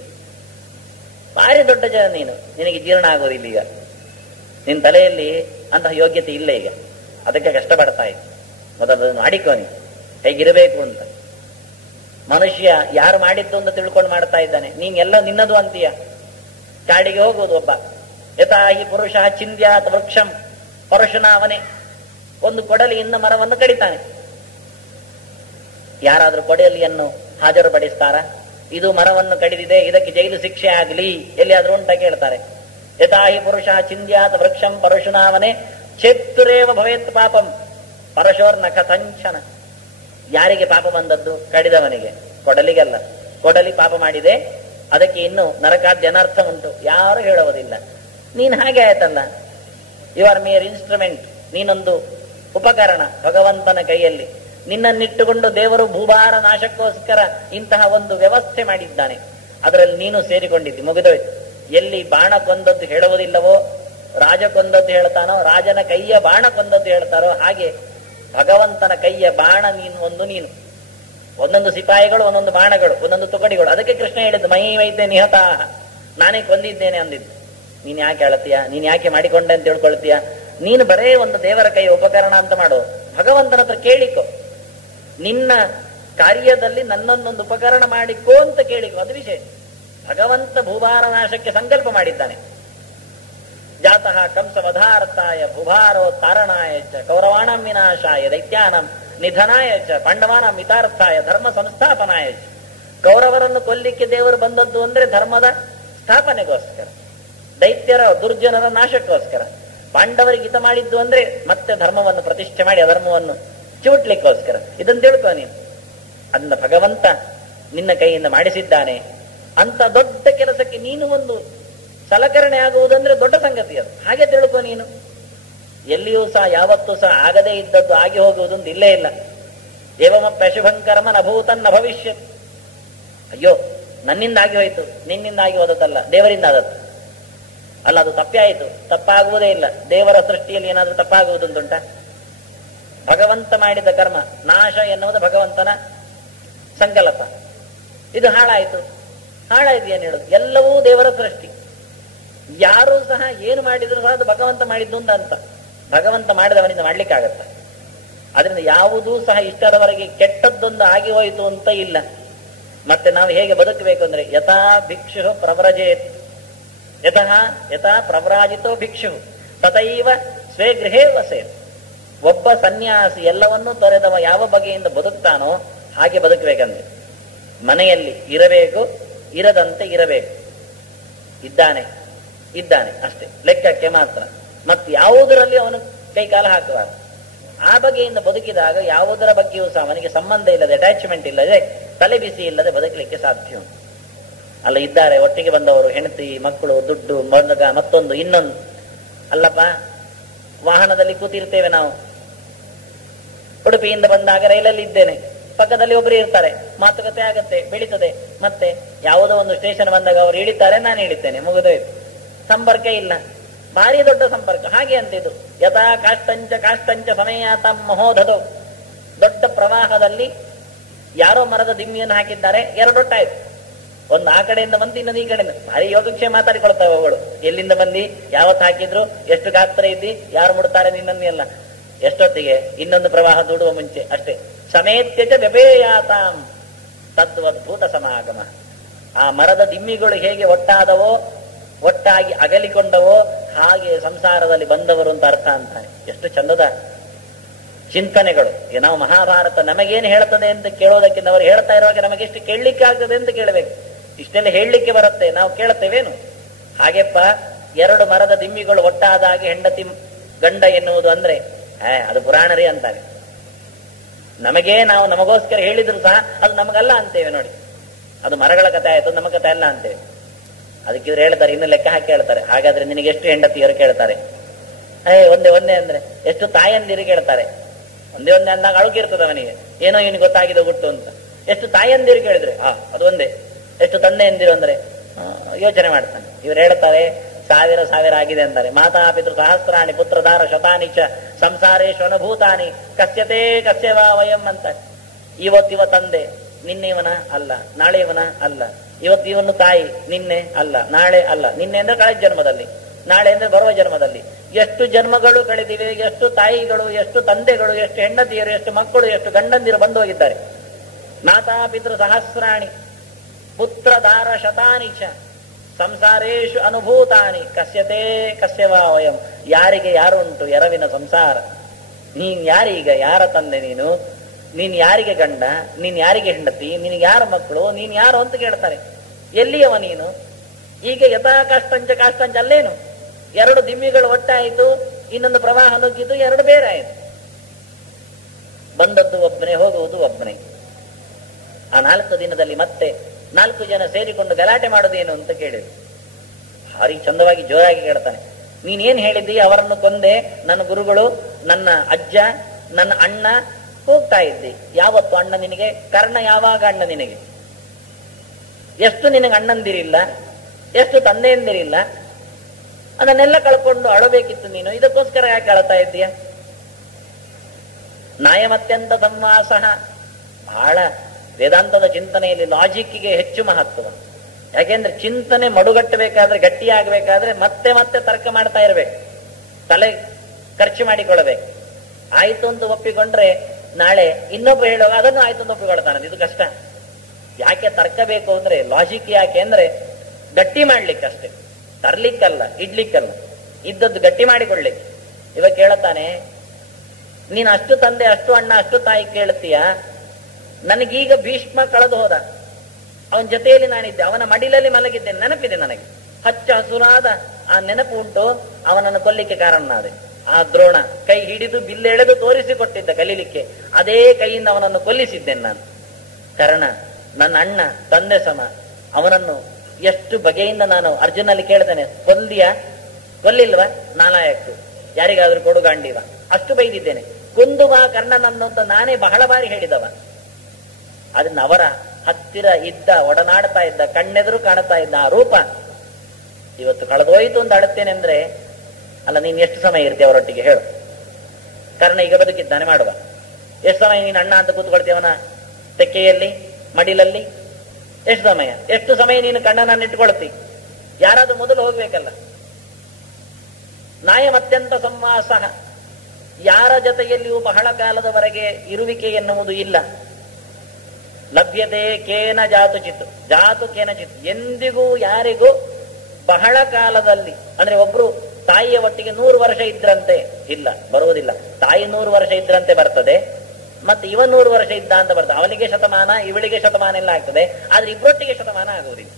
ಭಾರಿ ದೊಡ್ಡ ಜನ ನೀನು, ನಿನಗೆ ಜೀರ್ಣ ಆಗೋದಿಲ್ಲ. ಈಗ ನಿನ್ನ ತಲೆಯಲ್ಲಿ ಅಂತಹ ಯೋಗ್ಯತೆ ಇಲ್ಲ ಈಗ, ಅದಕ್ಕೆ ಕಷ್ಟಪಡ್ತಾ ಇತ್ತು. ಮೊದಲನ್ನು ಆಡಿಕೋನಿ ಹೇಗಿರಬೇಕು ಅಂತ. ಮನುಷ್ಯ ಯಾರು ಮಾಡಿದ್ದು ಅಂತ ತಿಳ್ಕೊಂಡು ಮಾಡ್ತಾ ಇದ್ದಾನೆ. ನೀನ್ ಎಲ್ಲ ನಿನ್ನದು ಅಂತೀಯ. ಕಾಡಿಗೆ ಹೋಗುವುದು ಒಬ್ಬ, ಯಥಾಹಿ ಪುರುಷ ಚಿಂದ್ಯಾತ್ ವೃಕ್ಷಂ, ಪರಶುನ ಅವನೇ ಒಂದು ಕೊಡಲಿಯಿಂದ ಮರವನ್ನು ಕಡಿತಾನೆ. ಯಾರಾದ್ರೂ ಕೊಡಲಿಯನ್ನು ಹಾಜರುಪಡಿಸ್ತಾರ? ಇದು ಮರವನ್ನು ಕಡಿದಿದೆ, ಇದಕ್ಕೆ ಜೈಲು ಶಿಕ್ಷೆ ಆಗಲಿ ಎಲ್ಲಿಯಾದ್ರೂ ಅಂತ ಕೇಳ್ತಾರೆ. ಯಥಾಹಿ ಪುರುಷ ಚಿಂದ್ಯಾತ್ ವೃಕ್ಷಂ ಪರಶುನಾವನೇ ಚೇತ್ತುರೇವ ಭವೇತ್ ಪಾಪಂ ಪರಶೋರ್ನ ಕಥಂಚನ. ಯಾರಿಗೆ ಪಾಪ ಬಂದದ್ದು? ಕಡಿದವನಿಗೆ, ಕೊಡಲಿಗಲ್ಲ. ಕೊಡಲಿ ಪಾಪ ಮಾಡಿದೆ, ಅದಕ್ಕೆ ಇನ್ನು ನರಕಾದ್ಯ ಅನರ್ಥ ಉಂಟು, ಯಾರು ಹೇಳುವುದಿಲ್ಲ. ನೀನ್ ಹಾಗೆ ಆಯ್ತಲ್ಲ, ಯು ಆರ್ ಮೇರ್ ಇನ್ಸ್ಟ್ರೂಮೆಂಟ್, ನೀನೊಂದು ಉಪಕರಣ ಭಗವಂತನ ಕೈಯಲ್ಲಿ. ನಿನ್ನನ್ನಿಟ್ಟುಕೊಂಡು ದೇವರು ಭೂಭಾರ ನಾಶಕ್ಕೋಸ್ಕರ ಇಂತಹ ಒಂದು ವ್ಯವಸ್ಥೆ ಮಾಡಿದ್ದಾನೆ, ಅದರಲ್ಲಿ ನೀನು ಸೇರಿಕೊಂಡಿದ್ದಿ, ಮುಗಿದೋಯ್ತು. ಎಲ್ಲಿ ಬಾಣ ಕೊಂದದ್ದು ಹೇಳುವುದಿಲ್ಲವೋ, ರಾಜ ಕೊಂದದ್ದು ಹೇಳ್ತಾನೋ, ರಾಜನ ಕೈಯ ಬಾಣ ಕೊಂದದ್ದು ಹೇಳ್ತಾರೋ, ಹಾಗೆ ಭಗವಂತನ ಕೈಯ ಬಾಣ ನೀನು ಒಂದೊಂದು ಸಿಪಾಯಿಗಳು, ಒಂದೊಂದು ಬಾಣಗಳು, ಒಂದೊಂದು ತುಕಡಿಗಳು. ಅದಕ್ಕೆ ಕೃಷ್ಣ ಹೇಳಿದ್ದು ಮೈ ವೈದ್ಯ ನಿಹತಾಹ, ನಾನೇ ಕೊಂದಿದ್ದೇನೆ ಅಂದಿದ್ದು. ನೀನ್ ಯಾಕೆ ಹೇಳತೀಯ, ನೀನ್ ಯಾಕೆ ಮಾಡಿಕೊಂಡೆ ಅಂತ ತಿಳ್ಕೊಳ್ತೀಯ? ನೀನು ಬರೇ ಒಂದು ದೇವರ ಕೈಯ ಉಪಕರಣ ಅಂತ ಮಾಡು, ಭಗವಂತನ ಹತ್ರ ಕೇಳಿಕೊ, ನಿನ್ನ ಕಾರ್ಯದಲ್ಲಿ ನನ್ನನ್ನೊಂದು ಉಪಕರಣ ಮಾಡಿಕೋ ಅಂತ ಕೇಳಿಕೊ, ಅದು ವಿಷಯ. ಭಗವಂತ ಭೂಭಾರ ನಾಶಕ್ಕೆ ಸಂಕಲ್ಪ ಮಾಡಿದ್ದಾನೆ. ಜಾತಃ ಕಂಸ ವಧಾರ್ಥಾಯ ಭೂಭಾರೋ ತಾರಣಾಯ ಚ ಕೌರವಾಣಂ ವಿನಾಶಾಯ ದೈತ್ಯಾನಂ ನಿಧನಾಯ ಚ ಪಾಂಡವಾನಂ ಮಿತಾರ್ಥಾಯ ಧರ್ಮ ಸಂಸ್ಥಾಪನಾಯ ಚ. ಕೌರವರನ್ನು ಕೊಲ್ಲಿಕ್ಕೆ ದೇವರು ಬಂದದ್ದು ಅಂದ್ರೆ ಧರ್ಮದ ಸ್ಥಾಪನೆಗೋಸ್ಕರ, ದೈತ್ಯರ ದುರ್ಜನರ ನಾಶಕ್ಕೋಸ್ಕರ. ಪಾಂಡವರಿಗೆ ಹಿತ ಮಾಡಿದ್ದು ಅಂದ್ರೆ ಮತ್ತೆ ಧರ್ಮವನ್ನು ಪ್ರತಿಷ್ಠೆ ಮಾಡಿ ಅಧರ್ಮವನ್ನು ಚಿವುಟ್ಲಿಕ್ಕೋಸ್ಕರ. ಇದನ್ನು ತಿಳ್ಕೊ ನೀನು. ಅದನ್ನ ಭಗವಂತ ನಿನ್ನ ಕೈಯಿಂದ ಮಾಡಿಸಿದ್ದಾನೆ ಅಂತ ದೊಡ್ಡ ಕೆಲಸಕ್ಕೆ ನೀನು ಒಂದು ಸಲಕರಣೆ ಆಗುವುದಂದ್ರೆ ದೊಡ್ಡ ಸಂಗತಿ ಅದು. ಹಾಗೆ ತಿಳ್ಕೊ ನೀನು. ಎಲ್ಲಿಯೂ ಸಹ ಯಾವತ್ತೂ ಸಹ ಆಗದೇ ಇದ್ದದ್ದು ಆಗಿ ಹೋಗುವುದೊಂದು ಇಲ್ಲೇ ಇಲ್ಲ. ಏವಮಪ್ಯ ಶುಭಂಕರ್ಮ ನಭೂತನ್ನ ಭವಿಷ್ಯತ್. ಅಯ್ಯೋ ನನ್ನಿಂದ ಆಗಿ ಹೋಯ್ತು, ನಿನ್ನಿಂದ ಆಗಿ ಹೋದದ್ದಲ್ಲ, ದೇವರಿಂದ ಆದದ್ದು ಅಲ್ಲ, ಅದು ತಪ್ಪೇ ಆಯಿತು, ತಪ್ಪಾಗುವುದೇ ಇಲ್ಲ. ದೇವರ ಸೃಷ್ಟಿಯಲ್ಲಿ ಏನಾದ್ರೂ ತಪ್ಪಾಗುವುದುಂಟುಂಟ? ಭಗವಂತ ಮಾಡಿದ ಕರ್ಮ ನಾಶ ಎನ್ನುವುದು ಭಗವಂತನ ಸಂಕಲ್ಪ. ಇದು ಹಾಳಾಯಿತು, ಹಾಳಾಯ್ತು ಹೇಳುದು, ಎಲ್ಲವೂ ದೇವರ ಸೃಷ್ಟಿ. ಯಾರೂ ಸಹ ಏನು ಮಾಡಿದ್ರು ಸಹ ಅದು ಭಗವಂತ ಮಾಡಿದ್ದು ಅಂತ. ಭಗವಂತ ಮಾಡಿದವನಿಂದ ಮಾಡ್ಲಿಕ್ಕಾಗತ್ತ? ಅದರಿಂದ ಯಾವುದೂ ಸಹ ಇಷ್ಟರವರೆಗೆ ಕೆಟ್ಟದ್ದೊಂದು ಆಗಿ ಹೋಯಿತು ಅಂತ ಇಲ್ಲ. ಮತ್ತೆ ನಾವು ಹೇಗೆ ಬದುಕಬೇಕು ಅಂದ್ರೆ ಯಥಾ ಭಿಕ್ಷು ಪ್ರವ್ರಜೇತ್, ಯಥಾ ಪ್ರವ್ರಾಜಿತೋ ಭಿಕ್ಷು ತಥೈವ ಸ್ವೇ ಗೃಹೇ ವಸೇತ್. ಒಬ್ಬ ಸನ್ಯಾಸಿ ಎಲ್ಲವನ್ನೂ ತೊರೆದವ ಯಾವ ಬಗೆಯಿಂದ ಬದುಕ್ತಾನೋ ಹಾಗೆ ಬದುಕಬೇಕಂದ್ರೆ ಮನೆಯಲ್ಲಿ ಇರಬೇಕು, ಇರದಂತೆ ಇರಬೇಕು. ಇದ್ದಾನೆ ಅಷ್ಟೇ, ಲೆಕ್ಕಕ್ಕೆ ಮಾತ್ರ. ಮತ್ತು ಯಾವುದರಲ್ಲಿ ಅವನು ಕೈಕಾಲ ಹಾಕಬಾರದು. ಆ ಬಗೆಯಿಂದ ಬದುಕಿದಾಗ ಯಾವುದರ ಬಗ್ಗೆಯೂ ಸಹ ಅವನಿಗೆ ಸಂಬಂಧ ಇಲ್ಲದೆ, ಅಟ್ಯಾಚ್ಮೆಂಟ್ ಇಲ್ಲದೆ, ತಲೆ ಬಿಸಿ ಇಲ್ಲದೆ ಬದುಕಲಿಕ್ಕೆ ಸಾಧ್ಯ ಉಂಟು. ಅಲ್ಲ, ಇದ್ದಾರೆ ಒಟ್ಟಿಗೆ ಬಂದವರು, ಹೆಂಡತಿ, ಮಕ್ಕಳು, ದುಡ್ಡು, ಮಗ, ಮತ್ತೊಂದು ಇನ್ನೊಂದು. ಅಲ್ಲಪ್ಪ, ವಾಹನದಲ್ಲಿ ಕೂತಿರ್ತೇವೆ ನಾವು. ಉಡುಪಿಯಿಂದ ಬಂದಾಗ ರೈಲಲ್ಲಿ ಇದ್ದೇನೆ, ಪಕ್ಕದಲ್ಲಿ ಒಬ್ಬರು ಇರ್ತಾರೆ, ಮಾತುಕತೆ ಆಗತ್ತೆ, ಬೆಳೀತದೆ. ಮತ್ತೆ ಯಾವುದೋ ಒಂದು ಸ್ಟೇಷನ್ ಬಂದಾಗ ಅವರು ಇಳಿತಾರೆ, ನಾನು ಇಳಿತೇನೆ, ಮುಗಿದೋಯ್ತು. ಸಂಪರ್ಕ ಇಲ್ಲ, ಭಾರಿ ದೊಡ್ಡ ಸಂಪರ್ಕ. ಹಾಗೆ ಅಂತಿದ್ದು ಯಥಾ ಕಾಷ್ಟಂಚ ಸಮಯಾತ ಮಹೋಧದು. ದೊಡ್ಡ ಪ್ರವಾಹದಲ್ಲಿ ಯಾರೋ ಮರದ ದಿಮ್ಮಿಯನ್ನು ಹಾಕಿದ್ದಾರೆ, ಎರಡೊಟ್ಟಾಯ್ತು. ಒಂದು ಆ ಕಡೆಯಿಂದ ಬಂದು ಇನ್ನೊಂದು ಈ ಕಡೆಯಿಂದ. ಭಾರಿ ಯೋಗಕ್ಷೇಮ ಮಾತಾಡಿಕೊಳ್ತಾವೆ ಅವುಗಳು. ಎಲ್ಲಿಂದ ಬಂದಿ, ಯಾವತ್ತು ಹಾಕಿದ್ರು, ಎಷ್ಟು ಗಾತ್ರ ಇದ್ದಿ, ಯಾರು ಮುಡ್ತಾರೆ ನಿನ್ನನ್ನು ಎಲ್ಲ, ಎಷ್ಟೊತ್ತಿಗೆ, ಇನ್ನೊಂದು ಪ್ರವಾಹ ದೂಡುವ ಮುಂಚೆ ಅಷ್ಟೇ. ಸಮೇತ್ಯಚ ವ್ಯಪೇಯಾತಾಂ ತದ್ವದ್ಭೂತ ಸಮಾಗಮ. ಆ ಮರದ ದಿಮ್ಮಿಗಳು ಹೇಗೆ ಒಟ್ಟಾದವೋ, ಒಟ್ಟಾಗಿ ಅಗಲಿಕೊಂಡವೋ, ಹಾಗೆ ಸಂಸಾರದಲ್ಲಿ ಬಂದವರು ಅಂತ ಅರ್ಥ ಅಂತಾನೆ. ಎಷ್ಟು ಚಂದದ ಚಿಂತನೆಗಳು. ನಾವು ಮಹಾಭಾರತ ನಮಗೇನು ಹೇಳ್ತದೆ ಅಂತ ಕೇಳೋದಕ್ಕಿಂತ ಅವರು ಹೇಳ್ತಾ ಇರುವಾಗ ನಮಗೆ ಎಷ್ಟು ಕೇಳಲಿಕ್ಕೆ ಆಗ್ತದೆ ಅಂತ ಕೇಳಬೇಕು. ಇಷ್ಟೆಲ್ಲ ಹೇಳಲಿಕ್ಕೆ ಬರುತ್ತೆ, ನಾವು ಕೇಳುತ್ತೇವೇನು? ಹಾಗೆಪ್ಪ, ಎರಡು ಮರದ ದಿಮ್ಮಿಗಳು ಒಟ್ಟಾದಾಗಿ ಹೆಂಡತಿ ಗಂಡ ಎನ್ನುವುದು ಅಂದ್ರೆ ಅದು ಪುರಾಣರೇ ಅಂತಾರೆ. ನಾವು ನಮಗೋಸ್ಕರ ಹೇಳಿದ್ರು ಸಹ ಅದು ನಮಗಲ್ಲ ಅಂತೇವೆ ನೋಡಿ. ಅದು ಮರಗಳ ಕಥೆ ಆಯ್ತು, ನಮ್ಮ ಕಥೆ ಅಲ್ಲ ಅಂತೇವೆ. ಅದಕ್ಕಿದ್ರೆ ಹೇಳ್ತಾರೆ, ಇನ್ನು ಲೆಕ್ಕ ಹಾಕಿ ಹೇಳ್ತಾರೆ. ಹಾಗಾದ್ರೆ ನಿನಗೆ ಎಷ್ಟು ಹೆಂಡತಿಯರು ಕೇಳ್ತಾರೆ? ಒಂದೇ ಅಂದ್ರೆ ಎಷ್ಟು ತಾಯಂದಿರು ಕೇಳ್ತಾರೆ? ಒಂದೇ ಅಂದಾಗ ಅಳುಕಿರ್ತದೆ ಅವನಿಗೆ, ಏನೋ ಇವನಿಗೆ ಗೊತ್ತಾಗಿದೆ ಗುಟ್ಟು ಅಂತ. ಎಷ್ಟು ತಾಯಂದಿರು ಕೇಳಿದ್ರೆ ಅದು ಒಂದೇ. ಎಷ್ಟು ತಂದೆಯಂದಿರು ಅಂದ್ರೆ ಯೋಚನೆ ಮಾಡ್ತಾನೆ. ಇವ್ರು ಹೇಳ್ತಾರೆ ಸಾವಿರ ಆಗಿದೆ ಅಂತಾರೆ. ಮಾತಾಪಿತೃ ಸಹಸ್ರಾಣಿ ಪುತ್ರಧಾರ ಶತಾನಿ ಚ ಸಂಸಾರೇಶು ಅನುಭೂತಾನಿ ಕಸ್ಯತೆ ಕಸ್ಯವಾ ವಯಂ ಅಂತ. ಇವತ್ತಿವ ತಂದೆ, ನಿನ್ನೆ ಇವನ ಅಲ್ಲ, ನಾಳೆ ಇವನ ಅಲ್ಲ. ಇವನು ತಾಯಿ, ನಿನ್ನೆ ಅಲ್ಲ, ನಾಳೆ ಅಲ್ಲ. ನಿನ್ನೆ ಅಂದ್ರೆ ಕಳೆದ ಜನ್ಮದಲ್ಲಿ, ನಾಳೆ ಅಂದ್ರೆ ಬರುವ ಜನ್ಮದಲ್ಲಿ. ಎಷ್ಟು ಜನ್ಮಗಳು ಕಳೆದಿವೆ, ಎಷ್ಟು ತಾಯಿಗಳು, ಎಷ್ಟು ತಂದೆಗಳು, ಎಷ್ಟು ಹೆಂಡತಿಯರು, ಎಷ್ಟು ಮಕ್ಕಳು, ಎಷ್ಟು ಗಂಡಂದಿರು ಬಂದು ಹೋಗಿದ್ದಾರೆ. ಮಾತಾಪಿತೃ ಸಹಸ್ರಾಣಿ ಪುತ್ರಧಾರ ಶತಾನಿ ಚ ಸಂಸಾರೇಶು ಅನುಭೂತಾನಿ ಕಸ್ಯತೆ ಕಸ್ಯವಾ ವಯಂ. ಯಾರಿಗೆ ಯಾರು ಉಂಟು ಎರವಿನ ಸಂಸಾರ? ನೀನ್ ಯಾರೀಗ, ಯಾರ ತಂದೆ ನೀನ್ ಯಾರಿಗೆ ಗಂಡ, ನೀನ್ ಯಾರಿಗೆ ಹೆಂಡತಿ, ನಿನಗೆ ಯಾರ ಮಕ್ಕಳು, ನೀನ್ ಯಾರು ಅಂತ ಕೇಳ್ತಾರೆ. ಎಲ್ಲಿಯವ ನೀನು? ಈಗ ಯಥಾ ಕಾಷ್ಟಂಚ ಅಲ್ಲೇನು? ಎರಡು ದಿಮ್ಮಿಗಳು ಒಟ್ಟಾಯಿತು, ಇನ್ನೊಂದು ಪ್ರವಾಹ ನುಗ್ಗಿದ್ದು, ಎರಡು ಬೇರೆ ಆಯಿತು. ಬಂದದ್ದು ಒಬ್ಬನೇ, ಹೋಗುವುದು ಒಬ್ಬನೇ. ಆ 4 ದಿನದಲ್ಲಿ ಮತ್ತೆ 4 ಜನ ಸೇರಿಕೊಂಡು ಗಲಾಟೆ ಮಾಡೋದೇನು ಅಂತ ಕೇಳಿದ್ರು. ಭಾರಿ ಚಂದವಾಗಿ ಜೋರಾಗಿ ಕೇಳ್ತಾನೆ, ನೀನೇನ್ ಹೇಳಿದ್ದಿ? ಅವರನ್ನು ಕೊಂದೆ, ನನ್ನ ಗುರುಗಳು, ನನ್ನ ಅಜ್ಜ, ನನ್ನ ಅಣ್ಣ ಹೋಗ್ತಾ ಇದ್ದಿ. ಯಾವತ್ತು ಅಣ್ಣ ನಿನಗೆ? ಕರ್ಣ ಯಾವಾಗ ಅಣ್ಣ ನಿನಗೆ? ಎಷ್ಟು ನಿನಗೆ ಅಣ್ಣಂದಿರಿಲ್ಲ, ಎಷ್ಟು ತಂದೆಯಂದಿರಿಲ್ಲ, ಅದನ್ನೆಲ್ಲ ಕಳ್ಕೊಂಡು ಅಳಬೇಕಿತ್ತು ನೀನು, ಇದಕ್ಕೋಸ್ಕರ ಯಾಕೆ ಅಳ್ತಾ ಇದ್ದೀಯ? ನಾಯಮತ್ಯಂತ ಸಂವಾಸಃ. ಬಹಳ ವೇದಾಂತದ ಚಿಂತನೆಯಲ್ಲಿ ಲಾಜಿಕ್ಕಿಗೆ ಹೆಚ್ಚು ಮಹತ್ವ. ಯಾಕೆಂದ್ರೆ ಚಿಂತನೆ ಮಡುಗಟ್ಟಬೇಕಾದ್ರೆ, ಗಟ್ಟಿಯಾಗಬೇಕಾದ್ರೆ ಮತ್ತೆ ಮತ್ತೆ ತರ್ಕ ಮಾಡ್ತಾ ಇರಬೇಕು, ತಲೆ ಖರ್ಚು ಮಾಡಿಕೊಳ್ಳಬೇಕು. ಆಯ್ತು ಅಂತ ಒಪ್ಪಿಕೊಂಡ್ರೆ ನಾಳೆ ಇನ್ನೊಬ್ಬ ಹೇಳುವಾಗ ಅದನ್ನು ಆಯ್ತು ಅಂತ ಒಪ್ಪಿಕೊಳ್ತಾನೆ. ಇದು ಕಷ್ಟ. ಯಾಕೆ ತರ್ಕ ಬೇಕು ಅಂದ್ರೆ, ಲಾಜಿಕ್ ಯಾಕೆ ಅಂದ್ರೆ ಗಟ್ಟಿ ಮಾಡ್ಲಿಕ್ಕಷ್ಟೇ, ತರ್ಲಿಕ್ಕಲ್ಲ, ಇಡ್ಲಿಕ್ಕಲ್ಲ, ಇದ್ದದ್ದು ಗಟ್ಟಿ ಮಾಡಿಕೊಳ್ಳಿಕ್ಕೆ. ಇವಾಗ ಕೇಳುತ್ತಾನೆ, ನೀನು ಅಷ್ಟು ತಂದೆ, ಅಷ್ಟು ಅಣ್ಣ, ಅಷ್ಟು ತಾಯಿ ಕೇಳ್ತೀಯ, ನನಗೀಗ ಭೀಷ್ಮ ಕಳೆದು ಹೋದ, ಅವನ ಜೊತೆಯಲ್ಲಿ ನಾನಿದ್ದೆ, ಅವನ ಮಡಿಲಲ್ಲಿ ಮಲಗಿದ್ದೇನೆ, ನೆನಪಿದೆ ನನಗೆ, ಹಚ್ಚ ಹಸುರಾದ ಆ ನೆನಪು ಉಂಟು. ಅವನನ್ನು ಕೊಲ್ಲಿಕ್ಕೆ ಕಾರಣನಾದೆ. ಆ ದ್ರೋಣ ಕೈ ಹಿಡಿದು ಬಿಲ್ಲೆಳೆದು ತೋರಿಸಿಕೊಟ್ಟಿದ್ದ ಕಲೀಲಿಕ್ಕೆ, ಅದೇ ಕೈಯಿಂದ ಅವನನ್ನು ಕೊಲ್ಲಿಸಿದ್ದೇನೆ ನಾನು. ಕಾರಣ ನನ್ನ ಅಣ್ಣ, ತಂದೆ ಸಮ. ಅವನನ್ನು ಎಷ್ಟು ಬಗೆಯಿಂದ ನಾನು ಅರ್ಜುನಲ್ಲಿ ಕೇಳ್ತೇನೆ, ಕೊಲ್ಲಿಯ ಕೊಲ್ಲಿಲ್ವಾ? ನಾಲಾಯಕ್ಕು, ಯಾರಿಗಾದ್ರೂ ಕೊಡುಗಾಂಡಿವ, ಅಷ್ಟು ಬೈದಿದ್ದೇನೆ. ಕೊಂದು ಬಾ ಕರ್ಣನನ್ನು ಅಂತ ನಾನೇ ಬಹಳ ಬಾರಿ ಹೇಳಿದವ. ಅದನ್ನ ಅವರ ಹತ್ತಿರ ಇದ್ದ, ಒಡನಾಡ್ತಾ ಇದ್ದ, ಕಣ್ಣೆದುರು ಕಾಣ್ತಾ ಇದ್ದ ಆ ರೂಪ ಇವತ್ತು ಕಳೆದೋಯ್ತು ಅಂತ ಅಳುತ್ತೇನೆ ಅಂದ್ರೆ, ಅಲ್ಲ ನೀನ್ ಎಷ್ಟು ಸಮಯ ಇರ್ತೀಯ ಅವರೊಟ್ಟಿಗೆ ಹೇಳು? ಕರ್ಣ ಈಗ ಬದುಕಿದ್ದಾನೆ ಮಾಡುವ. ಎಷ್ಟು ಸಮಯ ನೀನು ಅಣ್ಣ ಅಂತ ಕೂತ್ಕೊಳ್ತೀವನ ತೆಕ್ಕೆಯಲ್ಲಿ, ಮಡಿಲಲ್ಲಿ? ಎಷ್ಟು ಸಮಯ ನೀನು ಕಣ್ಣನನ್ನು ಇಟ್ಕೊಳ್ತಿ? ಯಾರಾದ್ರೂ ಮೊದಲು ಹೋಗ್ಬೇಕಲ್ಲ. ನಾಯಮತ್ಯಂತ ಸಂವಾಸಃ. ಯಾರ ಜೊತೆಯಲ್ಲಿಯೂ ಬಹಳ ಕಾಲದವರೆಗೆ ಇರುವಿಕೆ ಎನ್ನುವುದು ಇಲ್ಲ. ಲಭ್ಯತೆ ಕೇನ ಜಾತು ಚಿತ್ತು, ಜಾತು ಕೇನ ಚಿತ್ತು. ಎಂದಿಗೂ ಯಾರಿಗೂ ಬಹಳ ಕಾಲದಲ್ಲಿ ಅಂದ್ರೆ ಒಬ್ರು ತಾಯಿಯ ಒಟ್ಟಿಗೆ 100 ವರ್ಷ ಇದ್ರಂತೆ ಇಲ್ಲ, ಬರುವುದಿಲ್ಲ. ತಾಯಿ 100 ವರ್ಷ ಇದ್ರಂತೆ ಬರ್ತದೆ, ಮತ್ತೆ ಇವ 100 ವರ್ಷ ಇದ್ದ ಅಂತ ಬರ್ತದೆ. ಅವನಿಗೆ ಶತಮಾನ, ಇವಳಿಗೆ ಶತಮಾನ ಎಲ್ಲ ಆಗ್ತದೆ, ಆದ್ರೆ ಇಬ್ಬರೊಟ್ಟಿಗೆ ಶತಮಾನ ಆಗುವುದಿಲ್ಲ.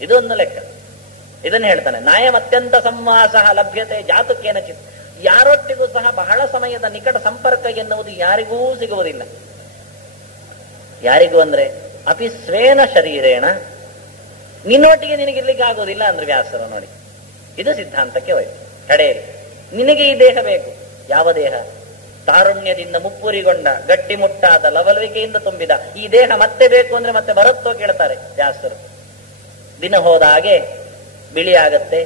ಇದೊಂದು ಲೆಕ್ಕ. ಇದನ್ನು ಹೇಳ್ತಾನೆ, ನಾಯಮತ್ಯಂತ ಸಂವಾಸಃ ಲಭ್ಯತೆ ಜಾತಕ್ಕೇನ ಚಿತ್. ಯಾರೊಟ್ಟಿಗೂ ಸಹ ಬಹಳ ಸಮಯದ ನಿಕಟ ಸಂಪರ್ಕ ಎನ್ನುವುದು ಯಾರಿಗೂ ಸಿಗುವುದಿಲ್ಲ. ಯಾರಿಗೂ ಅಂದ್ರೆ ಅಪಿ ಸ್ವೇನ ಶರೀರೇಣ, ನಿನ್ನೊಟ್ಟಿಗೆ ನಿನಗಿರ್ಲಿಕ್ಕೆ ಆಗುವುದಿಲ್ಲ ಅಂದ್ರೆ ವ್ಯಾಸರ ನೋಡಿ. ಇದು ಸಿದ್ಧಾಂತಕ್ಕೆ ಹೋಯ್ತು. ಕಡೆಯಲ್ಲಿ ನಿನಗೆ ಈ ದೇಹ ಬೇಕು. ಯಾವ ದೇಹ? ತಾರುಣ್ಯದಿಂದ ಮುಪ್ಪುರಿಗೊಂಡ, ಗಟ್ಟಿಮುಟ್ಟಾದ, ಲವಲವಿಕೆಯಿಂದ ತುಂಬಿದ ಈ ದೇಹ ಮತ್ತೆ ಬೇಕು ಅಂದ್ರೆ ಮತ್ತೆ ಬರುತ್ತೋ ಕೇಳ್ತಾರೆ ವ್ಯಾಸರು. ದಿನ ಹೋದ ಹಾಗೆ ಬಿಳಿ ಆಗತ್ತೆ,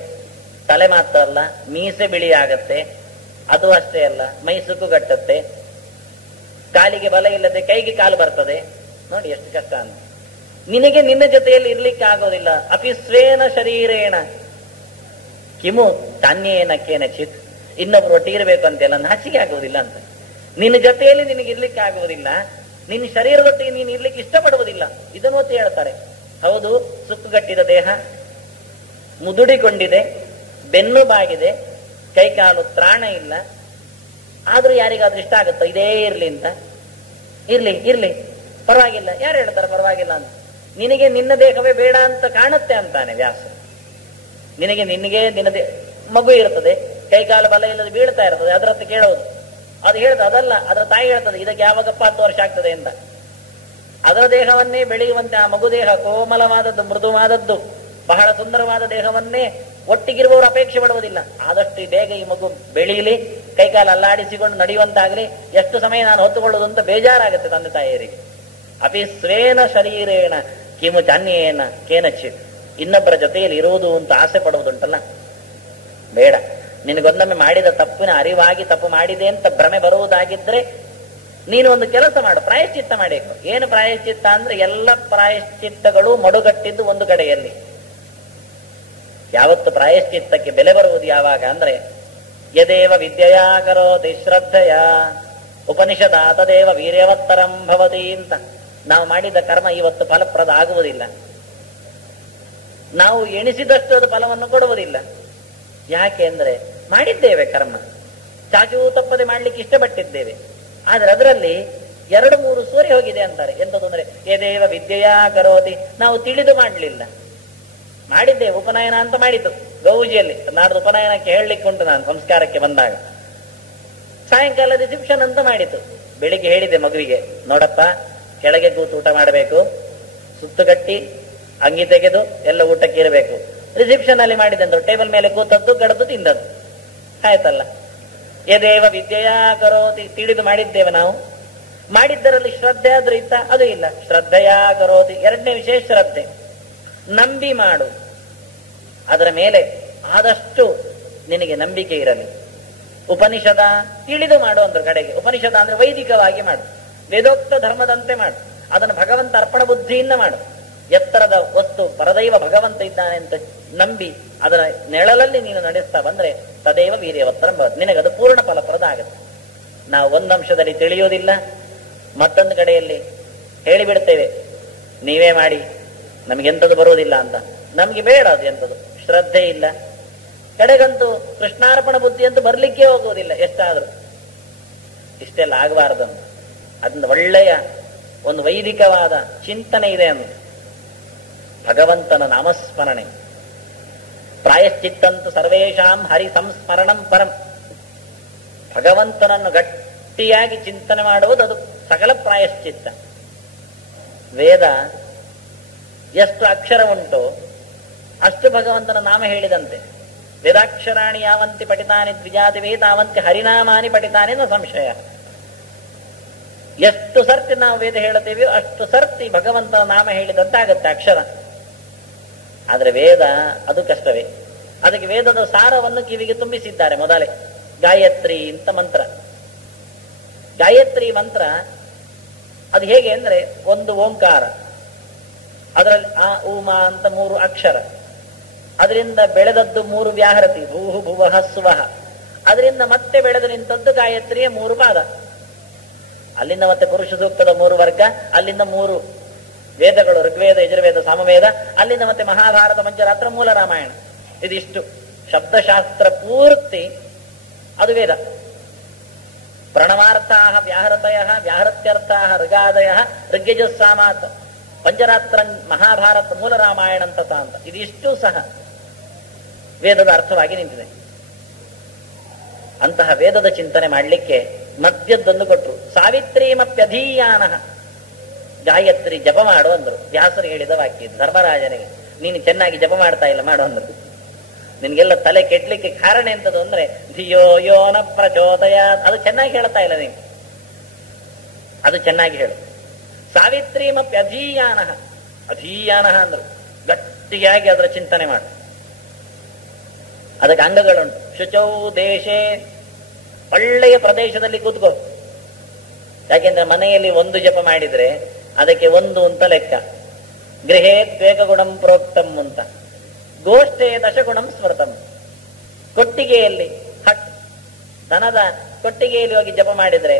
ತಲೆ ಮಾತ್ರ ಅಲ್ಲ ಮೀಸೆ ಬಿಳಿ ಆಗತ್ತೆ, ಅದು ಅಷ್ಟೇ ಅಲ್ಲ ಮೈ ಸುಕ್ಕುಗಟ್ಟತ್ತೆ, ಕಾಲಿಗೆ ಬಲ ಇಲ್ಲದೆ ಕೈಗೆ ಕಾಲು ಬರ್ತದೆ. ನೋಡಿ ಎಷ್ಟು ಕಷ್ಟ ಅಂತ. ನಿನಗೆ ನಿನ್ನ ಜೊತೆಯಲ್ಲಿ ಇರ್ಲಿಕ್ಕೆ ಆಗೋದಿಲ್ಲ. ಅಪಿ ಸ್ವೇನ ಶರೀರೇಣ ಕಿಮು ತಾನ್ಯೇನ ಕೇನ ಚಿತ್. ಇನ್ನೊಬ್ರು ಒಟ್ಟಿಗೆ ಇರಬೇಕು ಅಂತೆಲ್ಲ ನಾಚಿಕೆ ಆಗುವುದಿಲ್ಲ ಅಂತ. ನಿನ್ನ ಜೊತೆಯಲ್ಲಿ ನಿನಗೆ ಇರ್ಲಿಕ್ಕೆ ಆಗುವುದಿಲ್ಲ, ನಿನ್ನ ಶರೀರದೊಟ್ಟಿಗೆ ನೀನು ಇರ್ಲಿಕ್ಕೆ ಇಷ್ಟಪಡುವುದಿಲ್ಲ. ಇದನ್ನು ಒತ್ತಿ ಹೇಳ್ತಾರೆ. ಹೌದು, ಸುಕ್ಕುಗಟ್ಟಿದ ದೇಹ, ಮುದುಡಿಕೊಂಡಿದೆ, ಬೆನ್ನು ಬಾಗಿದೆ, ಕೈಕಾಲು ತ್ರಾಣ ಇಲ್ಲ, ಆದ್ರೂ ಯಾರಿಗಾದ್ರೂ ಇಷ್ಟ ಆಗುತ್ತೋ ಇದೇ ಇರ್ಲಿ ಅಂತ? ಇರ್ಲಿ ಪರವಾಗಿಲ್ಲ. ಯಾರು ಹೇಳ್ತಾರೆ ಪರವಾಗಿಲ್ಲ ಅಂತ? ನಿನಗೆ ನಿನ್ನ ದೇಹವೇ ಬೇಡ ಅಂತ ಕಾಣುತ್ತೆ ಅಂತಾನೆ ವ್ಯಾಸ. ನಿನಗೆ ನಿನ್ನ ಮಗು ಇರ್ತದೆ, ಕೈಕಾಲು ಬಲ ಇಲ್ಲದೆ ಬೀಳ್ತಾ ಇರ್ತದೆ, ಅದರತ್ತ ಕೇಳೋದು. ಅದು ಹೇಳ್ತದೆ, ಅದಲ್ಲ ಅದರ ತಾಯಿ ಹೇಳ್ತದೆ ಇದಕ್ಕೆ ಯಾವಾಗಪ್ಪ 10 ವರ್ಷ ಆಗ್ತದೆ ಅಂತ. ಅದರ ದೇಹವನ್ನೇ ಬೆಳೆಯುವಂತೆ ಆ ಮಗು ದೇಹ ಕೋಮಲವಾದದ್ದು, ಮೃದುವಾದದ್ದು, ಬಹಳ ಸುಂದರವಾದ ದೇಹವನ್ನೇ ಒಟ್ಟಿಗಿರುವವರು ಅಪೇಕ್ಷೆ ಪಡುವುದಿಲ್ಲ. ಆದಷ್ಟು ಬೇಗ ಈ ಮಗು ಬೆಳೀಲಿ, ಕೈಕಾಲು ಅಲ್ಲಾಡಿಸಿಕೊಂಡು ನಡೆಯುವಂತಾಗಲಿ, ಎಷ್ಟು ಸಮಯ ನಾನು ಹೊತ್ತುಕೊಳ್ಳುವುದು ಅಂತ ಬೇಜಾರಾಗುತ್ತೆ ತಂದೆ ತಾಯಿಯರಿಗೆ. ಅಪಿ ಸ್ವೇನ ಶರೀರೇಣ ಕಿಮು ಚಾನ್ಯೇನ ಕೇನಚಿತ್. ಇನ್ನೊಬ್ಬರ ಜೊತೆಯಲ್ಲಿ ಇರುವುದು ಅಂತ ಆಸೆ ಪಡುವುದುಂಟಲ್ಲ, ಬೇಡ. ನಿನಗೊಂದೊಮ್ಮೆ ಮಾಡಿದ ತಪ್ಪಿನ ಅರಿವಾಗಿ ತಪ್ಪು ಮಾಡಿದೆ ಅಂತ ಭ್ರಮೆ ಬರುವುದಾಗಿದ್ರೆ ನೀನು ಒಂದು ಕೆಲಸ ಮಾಡು, ಪ್ರಾಯಶ್ಚಿತ್ತ ಮಾಡಬೇಕು. ಏನು ಪ್ರಾಯಶ್ಚಿತ್ತ ಅಂದ್ರೆ ಎಲ್ಲ ಪ್ರಾಯಶ್ಚಿತ್ತಗಳು ಮಡುಗಟ್ಟಿದ್ದು ಒಂದು ಕಡೆಯಲ್ಲಿ. ಯಾವತ್ತು ಪ್ರಾಯಶ್ಚಿತ್ತಕ್ಕೆ ಬೆಲೆ ಬರುವುದು ಯಾವಾಗ ಅಂದ್ರೆ ಯದೇವ ವಿದ್ಯೆಯಾ ಕರೋತಿ ಶ್ರದ್ಧೆಯ ಉಪನಿಷದ ತದೇವ ವೀರ್ಯವತ್ತರಂ ಭವತಿ ಅಂತ. ನಾವು ಮಾಡಿದ ಕರ್ಮ ಇವತ್ತು ಫಲಪ್ರದ ಆಗುವುದಿಲ್ಲ. ನಾವು ಎಣಿಸಿದಷ್ಟು ಅದು ಫಲವನ್ನು ಕೊಡುವುದಿಲ್ಲ. ಯಾಕೆ ಅಂದ್ರೆ ಮಾಡಿದ್ದೇವೆ ಕರ್ಮ, ಚಾಚೂ ತಪ್ಪದೆ ಮಾಡ್ಲಿಕ್ಕೆ ಇಷ್ಟಪಟ್ಟಿದ್ದೇವೆ. ಆದ್ರೆ ಅದರಲ್ಲಿ 2-3 ಸೂರಿ ಹೋಗಿದೆ ಅಂತಾರೆ. ಎಂತದ್ದು ಅಂದ್ರೆ ಯದೇವ ವಿದ್ಯೆಯಾ ಕರೋತಿ, ನಾವು ತಿಳಿದು ಮಾಡಲಿಲ್ಲ. ಮಾಡಿದ್ದೇವೆ, ಉಪನಯನ ಅಂತ ಮಾಡಿದ್ದು ಗೌಜಿಯಲ್ಲಿ. ನಾಡ್ದು ಉಪನಯನಕ್ಕೆ ಹೇಳಲಿಕ್ಕೆ ಉಂಟು, ನಾನು ಸಂಸ್ಕಾರಕ್ಕೆ ಬಂದಾಗ. ಸಾಯಂಕಾಲ ರಿಸೆಪ್ಷನ್ ಅಂತ ಮಾಡಿತು. ಬೆಳಿಗ್ಗೆ ಹೇಳಿದೆ ಮಗುವಿಗೆ, ನೋಡಪ್ಪ ಕೆಳಗೆ ಕೂತು ಊಟ ಮಾಡಬೇಕು, ಸುತ್ತುಗಟ್ಟಿ ಅಂಗಿ ತೆಗೆದು ಎಲ್ಲ ಊಟಕ್ಕೆ ಇರಬೇಕು. ರಿಸೆಪ್ಷನ್ ಅಲ್ಲಿ ಮಾಡಿದಂದ್ರು, ಟೇಬಲ್ ಮೇಲೆ ಕೂತದ್ದು ಗಡದು ತಿಂದದ್ದು ಆಯ್ತಲ್ಲ. ಯದೇವ ವಿದ್ಯೆಯಾ ಕರೋತಿ, ತಿಳಿದು ಮಾಡಿದ್ದೇವೆ ನಾವು. ಮಾಡಿದ್ದರಲ್ಲಿ ಶ್ರದ್ಧೆ ಆದ್ರೂ ಇತ್ತ, ಅದು ಇಲ್ಲ. ಶ್ರದ್ಧೆಯಾ ಕರೋತಿ, ಎರಡನೇ ವಿಷಯ ಶ್ರದ್ಧೆ. ನಂಬಿ ಮಾಡು, ಅದರ ಮೇಲೆ ಆದಷ್ಟು ನಿನಗೆ ನಂಬಿಕೆ ಇರಲಿ. ಉಪನಿಷದ ತಿಳಿದು ಮಾಡು ಅಂದ್ರು ಕಡೆಗೆ. ಉಪನಿಷದ ಅಂದ್ರೆ ವೈದಿಕವಾಗಿ ಮಾಡು, ವೇದೋಕ್ತ ಧರ್ಮದಂತೆ ಮಾಡು, ಅದನ್ನು ಭಗವಂತ ಅರ್ಪಣ ಬುದ್ಧಿಯಿಂದ ಮಾಡು. ಎತ್ತರದ ವಸ್ತು ಪರದೈವ ಭಗವಂತ ಇದ್ದಾನೆ ಅಂತ ನಂಬಿ ಅದರ ನೆಳಲಲ್ಲಿ ನೀನು ನಡೆಸ್ತಾ ಬಂದ್ರೆ ತದೇವ ವೀರ್ಯವತ್ತರ ನಿನಗದು ಪೂರ್ಣ ಫಲಪ್ರದ ಆಗುತ್ತೆ. ನಾವು ಒಂದಂಶದಲ್ಲಿ ತಿಳಿಯೋದಿಲ್ಲ, ಮತ್ತೊಂದು ಕಡೆಯಲ್ಲಿ ಹೇಳಿಬಿಡ್ತೇವೆ ನೀವೇ ಮಾಡಿ ನಮಗೆಂಥದ್ದು ಬರುವುದಿಲ್ಲ ಅಂತ. ನಮ್ಗೆ ಬೇಡ ಅದು ಎಂಥದ್ದು, ಶ್ರದ್ಧೆ ಇಲ್ಲ. ಕಡೆಗಂತೂ ಕೃಷ್ಣಾರ್ಪಣ ಬುದ್ಧಿ ಅಂತೂ ಬರ್ಲಿಕ್ಕೆ ಹೋಗುವುದಿಲ್ಲ ಎಷ್ಟಾದ್ರೂ. ಇಷ್ಟೆಲ್ಲ ಆಗಬಾರದು. ಅದನ್ನ ಒಳ್ಳೆಯ ಒಂದು ವೈದಿಕವಾದ ಚಿಂತನೆ ಇದೆ ಅಂತ. ಭಗವಂತನ ನಾಮಸ್ಮರಣೆ, ಪ್ರಾಯಶ್ಚಿತ್ತಂತು ಸರ್ವೇಷಾಂ ಹರಿ ಸಂಸ್ಮರಣಂ ಪರಂ. ಭಗವಂತನನ್ನು ಗಟ್ಟಿಯಾಗಿ ಚಿಂತನೆ ಮಾಡುವುದು ಅದು ಸಕಲ ಪ್ರಾಯಶ್ಚಿತ್ತ. ವೇದ ಎಷ್ಟು ಅಕ್ಷರ ಉಂಟು ಅಷ್ಟು ಭಗವಂತನ ನಾಮ ಹೇಳಿದಂತೆ. ವೇದಾಕ್ಷರಾಣಿ ಯಾವಂತಿ ಪಠಿತಾನಿ ದ್ವಿಜಾತಿವೇ ತಾವಂತಿ ಹರಿನಾಮಾನಿ ಪಠಿತಾನಿ ನ ಸಂಶಯ. ಎಷ್ಟು ಸರ್ತಿ ನಾವು ವೇದ ಹೇಳುತ್ತೇವೆಯೋ ಅಷ್ಟು ಸರ್ತಿ ಭಗವಂತನ ನಾಮ ಹೇಳಿದಂತಾಗತ್ತೆ ಅಕ್ಷರ. ಆದ್ರೆ ವೇದ ಅದು ಕಷ್ಟವೇ. ಅದಕ್ಕೆ ವೇದದ ಸಾರವನ್ನು ಕಿವಿಗೆ ತುಂಬಿಸಿದ್ದಾರೆ ಮೊದಲೇ. ಗಾಯತ್ರಿ ಅಂತ ಮಂತ್ರ. ಗಾಯತ್ರಿ ಮಂತ್ರ ಅದು ಹೇಗೆ ಅಂದ್ರೆ ಒಂದು ಓಂಕಾರ, ಅದರಲ್ಲಿ ಆ ಉಮ ಅಂತ 3 ಅಕ್ಷರ, ಅದರಿಂದ ಬೆಳೆದದ್ದು 3 ವ್ಯಾಹರತಿ, ಭೂಹು ಭುವಃ ಸುವಹ. ಅದರಿಂದ ಮತ್ತೆ ಬೆಳೆದು ನಿಂತದ್ದು ಗಾಯತ್ರಿಯ 3 ಪಾದ. ಅಲ್ಲಿಂದ ಮತ್ತೆ ಪುರುಷ ಸೂಕ್ತದ 3 ವರ್ಗ, ಅಲ್ಲಿಂದ 3 ವೇದಗಳು, ಋಗ್ವೇದ, ಯಜುರ್ವೇದ, ಸಾಮವೇದ, ಅಲ್ಲಿಂದ ಮತ್ತೆ ಮಹಾಭಾರತ, ಪಂಚರಾತ್ರ, ಮೂಲ ರಾಮಾಯಣ. ಇದಿಷ್ಟು ಶಬ್ದಶಾಸ್ತ್ರ ಪೂರ್ತಿ ಅದು ವೇದ. ಪ್ರಣವಾರ್ಥಾ ವ್ಯಾಹರತಯ ವ್ಯಾಹರತ್ಯರ್ಥಾ ಋಗಾದಯ ಋಗ್ಯಜಸ್ಸಾಮಾತ್ ಪಂಚರಾತ್ರ, ಮಹಾಭಾರತ, ಮೂಲ ರಾಮಾಯಣ ಅಂತ ಇದಿಷ್ಟು ಸಹ ವೇದದ ಅರ್ಥವಾಗಿ ನಿಂತಿದೆ. ಅಂತಹ ವೇದದ ಚಿಂತನೆ ಮಾಡಲಿಕ್ಕೆ ಮಧ್ಯದ್ದೊಂದು ಕೊಟ್ಟರು. ಸಾವಿತ್ರೀಮಪ್ಯಧೀಯಾನ, ಗಾಯತ್ರಿ ಜಪ ಮಾಡು ಅಂದ್ರು. ವ್ಯಾಸರು ಹೇಳಿದ ವಾಕ್ಯ ಧರ್ಮರಾಜನಿಗೆ. ನೀನು ಚೆನ್ನಾಗಿ ಜಪ ಮಾಡ್ತಾ ಇಲ್ಲ, ಮಾಡು ಅಂದ್ರು. ನಿನ್ಗೆಲ್ಲ ತಲೆ ಕೆಡ್ಲಿಕ್ಕೆ ಕಾರಣ ಎಂತದ್ದು ಅಂದ್ರೆ ಧಿಯೋ ಯೋನ ಪ್ರಚೋದಯ. ಅದು ಚೆನ್ನಾಗಿ ಹೇಳ್ತಾ ಇಲ್ಲ ನೀನು, ಅದು ಚೆನ್ನಾಗಿ ಹೇಳು. ಸಾವಿತ್ರೀಮಪ್ಯಧೀಯಾನ, ಅಧೀಯಾನ ಅಂದ್ರು. ಗಟ್ಟಿಯಾಗಿ ಅದರ ಚಿಂತನೆ ಮಾಡು. ಅದಕ್ಕೆ ಅಂಗಗಳುಂಟು. ಶುಚೌ ದೇಶೇ, ಒಳ್ಳೆಯ ಪ್ರದೇಶದಲ್ಲಿ ಕೂತ್ಕೋ. ಯಾಕೆಂದ್ರೆ ಮನೆಯಲ್ಲಿ ಒಂದು ಜಪ ಮಾಡಿದ್ರೆ ಅದಕ್ಕೆ 1 ಅಂತ ಲೆಕ್ಕ. ಗೃಹೇ ದ್ವೇಕಗುಣಂ ಪ್ರೋಕ್ತಂ ಅಂತ, ಗೋಷ್ಠೇ ದಶಗುಣಂ ಸ್ಮೃತಂ. ಕೊಟ್ಟಿಗೆಯಲ್ಲಿ ದನದ ಕೊಟ್ಟಿಗೆಯಲ್ಲಿ ಹೋಗಿ ಜಪ ಮಾಡಿದ್ರೆ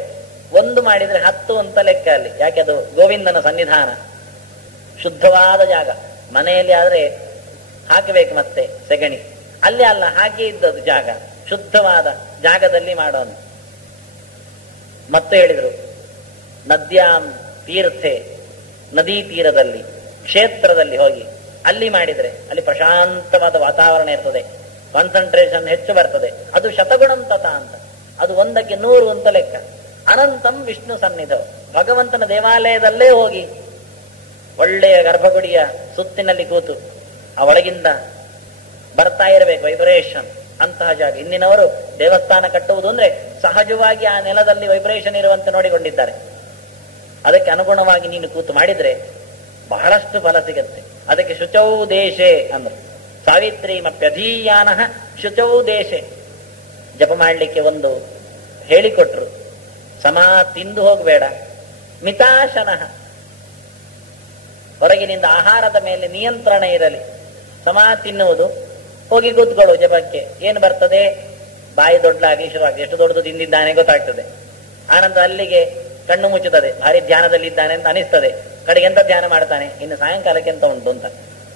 1 ಮಾಡಿದ್ರೆ 10 ಅಂತ ಲೆಕ್ಕ ಅಲ್ಲಿ. ಯಾಕೆ ಅದು ಗೋವಿಂದನ ಸನ್ನಿಧಾನ, ಶುದ್ಧವಾದ ಜಾಗ. ಮನೆಯಲ್ಲಿ ಆದ್ರೆ ಹಾಕಬೇಕು ಮತ್ತೆ ಸೆಗಣಿ, ಅಲ್ಲಿ ಅಲ್ಲ, ಹಾಗೆ ಇದ್ದದ್ದು ಜಾಗ, ಶುದ್ಧವಾದ ಜಾಗದಲ್ಲಿ ಮಾಡೋನು. ಮತ್ತೆ ಹೇಳಿದ್ರು ನದ್ಯಾಂ ತೀರ್ಥೆ, ನದಿ ತೀರದಲ್ಲಿ, ಕ್ಷೇತ್ರದಲ್ಲಿ ಹೋಗಿ ಅಲ್ಲಿ ಮಾಡಿದ್ರೆ ಅಲ್ಲಿ ಪ್ರಶಾಂತವಾದ ವಾತಾವರಣ ಇರ್ತದೆ, ಕಾನ್ಸಂಟ್ರೇಷನ್ ಹೆಚ್ಚು ಬರ್ತದೆ. ಅದು ಶತಗುಣಂ ತತ ಅಂತ, ಅದು 1ಕ್ಕೆ 100 ಅಂತ ಲೆಕ್ಕ. ಅನಂತಂ ವಿಷ್ಣು ಸನ್ನಿಧ, ಭಗವಂತನ ದೇವಾಲಯದಲ್ಲೇ ಹೋಗಿ ಒಳ್ಳೆಯ ಗರ್ಭಗುಡಿಯ ಸುತ್ತಿನಲ್ಲಿ ಕೂತು ಆ ಒಳಗಿಂದ ಬರ್ತಾ ಇರಬೇಕು ವೈಬ್ರೇಷನ್. ಅಂತಹ ಜಾಗ. ಇಂದಿನವರು ದೇವಸ್ಥಾನ ಕಟ್ಟುವುದು ಅಂದ್ರೆ ಸಹಜವಾಗಿ ಆ ನೆಲದಲ್ಲಿ ವೈಬ್ರೇಷನ್ ಇರುವಂತೆ ನೋಡಿಕೊಂಡಿದ್ದಾರೆ. ಅದಕ್ಕೆ ಅನುಗುಣವಾಗಿ ನೀನು ಕೂತು ಮಾಡಿದ್ರೆ ಬಹಳಷ್ಟು ಫಲ ಸಿಗತ್ತೆ. ಅದಕ್ಕೆ ಶುಚೌ ದೇಶೆ ಅಂದ್ರು. ಸಾವಿತ್ರೀಮಪ್ಯಧೀಯಾನ ಶುಚೌ ದೇಶೆ. ಜಪ ಮಾಡಲಿಕ್ಕೆ ಒಂದು ಹೇಳಿಕೊಟ್ರು. ಸಮಾ ತಿಂದು ಹೋಗಬೇಡ. ಮಿತಾಶನಃ, ಹೊರಗಿನಿಂದ ಆಹಾರದ ಮೇಲೆ ನಿಯಂತ್ರಣ ಇರಲಿ. ಸಮಾ ತಿನ್ನುವುದು, ಹೋಗಿ ಕೂತ್ಕೊಳ್ಳು ಜಪಕ್ಕೆ. ಏನು ಬರ್ತದೆ? ಬಾಯಿ ದೊಡ್ಡಲಾಗಿ ಶುರುವಾಗಿ, ಎಷ್ಟು ದೊಡ್ಡದು ತಿಂದಿದ್ದಾನೆ ಗೊತ್ತಾಗ್ತದೆ. ಆನಂತರ ಅಲ್ಲಿಗೆ ಕಣ್ಣು ಮುಚ್ಚುತ್ತದೆ, ಭಾರಿ ಧ್ಯಾನದಲ್ಲಿದ್ದಾನೆ ಅಂತ ಅನಿಸ್ತದೆ. ಕಡೆಗೆ ಎಂತ ಧ್ಯಾನ ಮಾಡ್ತಾನೆ, ಇನ್ನು ಸಾಯಂಕಾಲಕ್ಕೆ ಎಂತ ಉಂಟು ಅಂತ.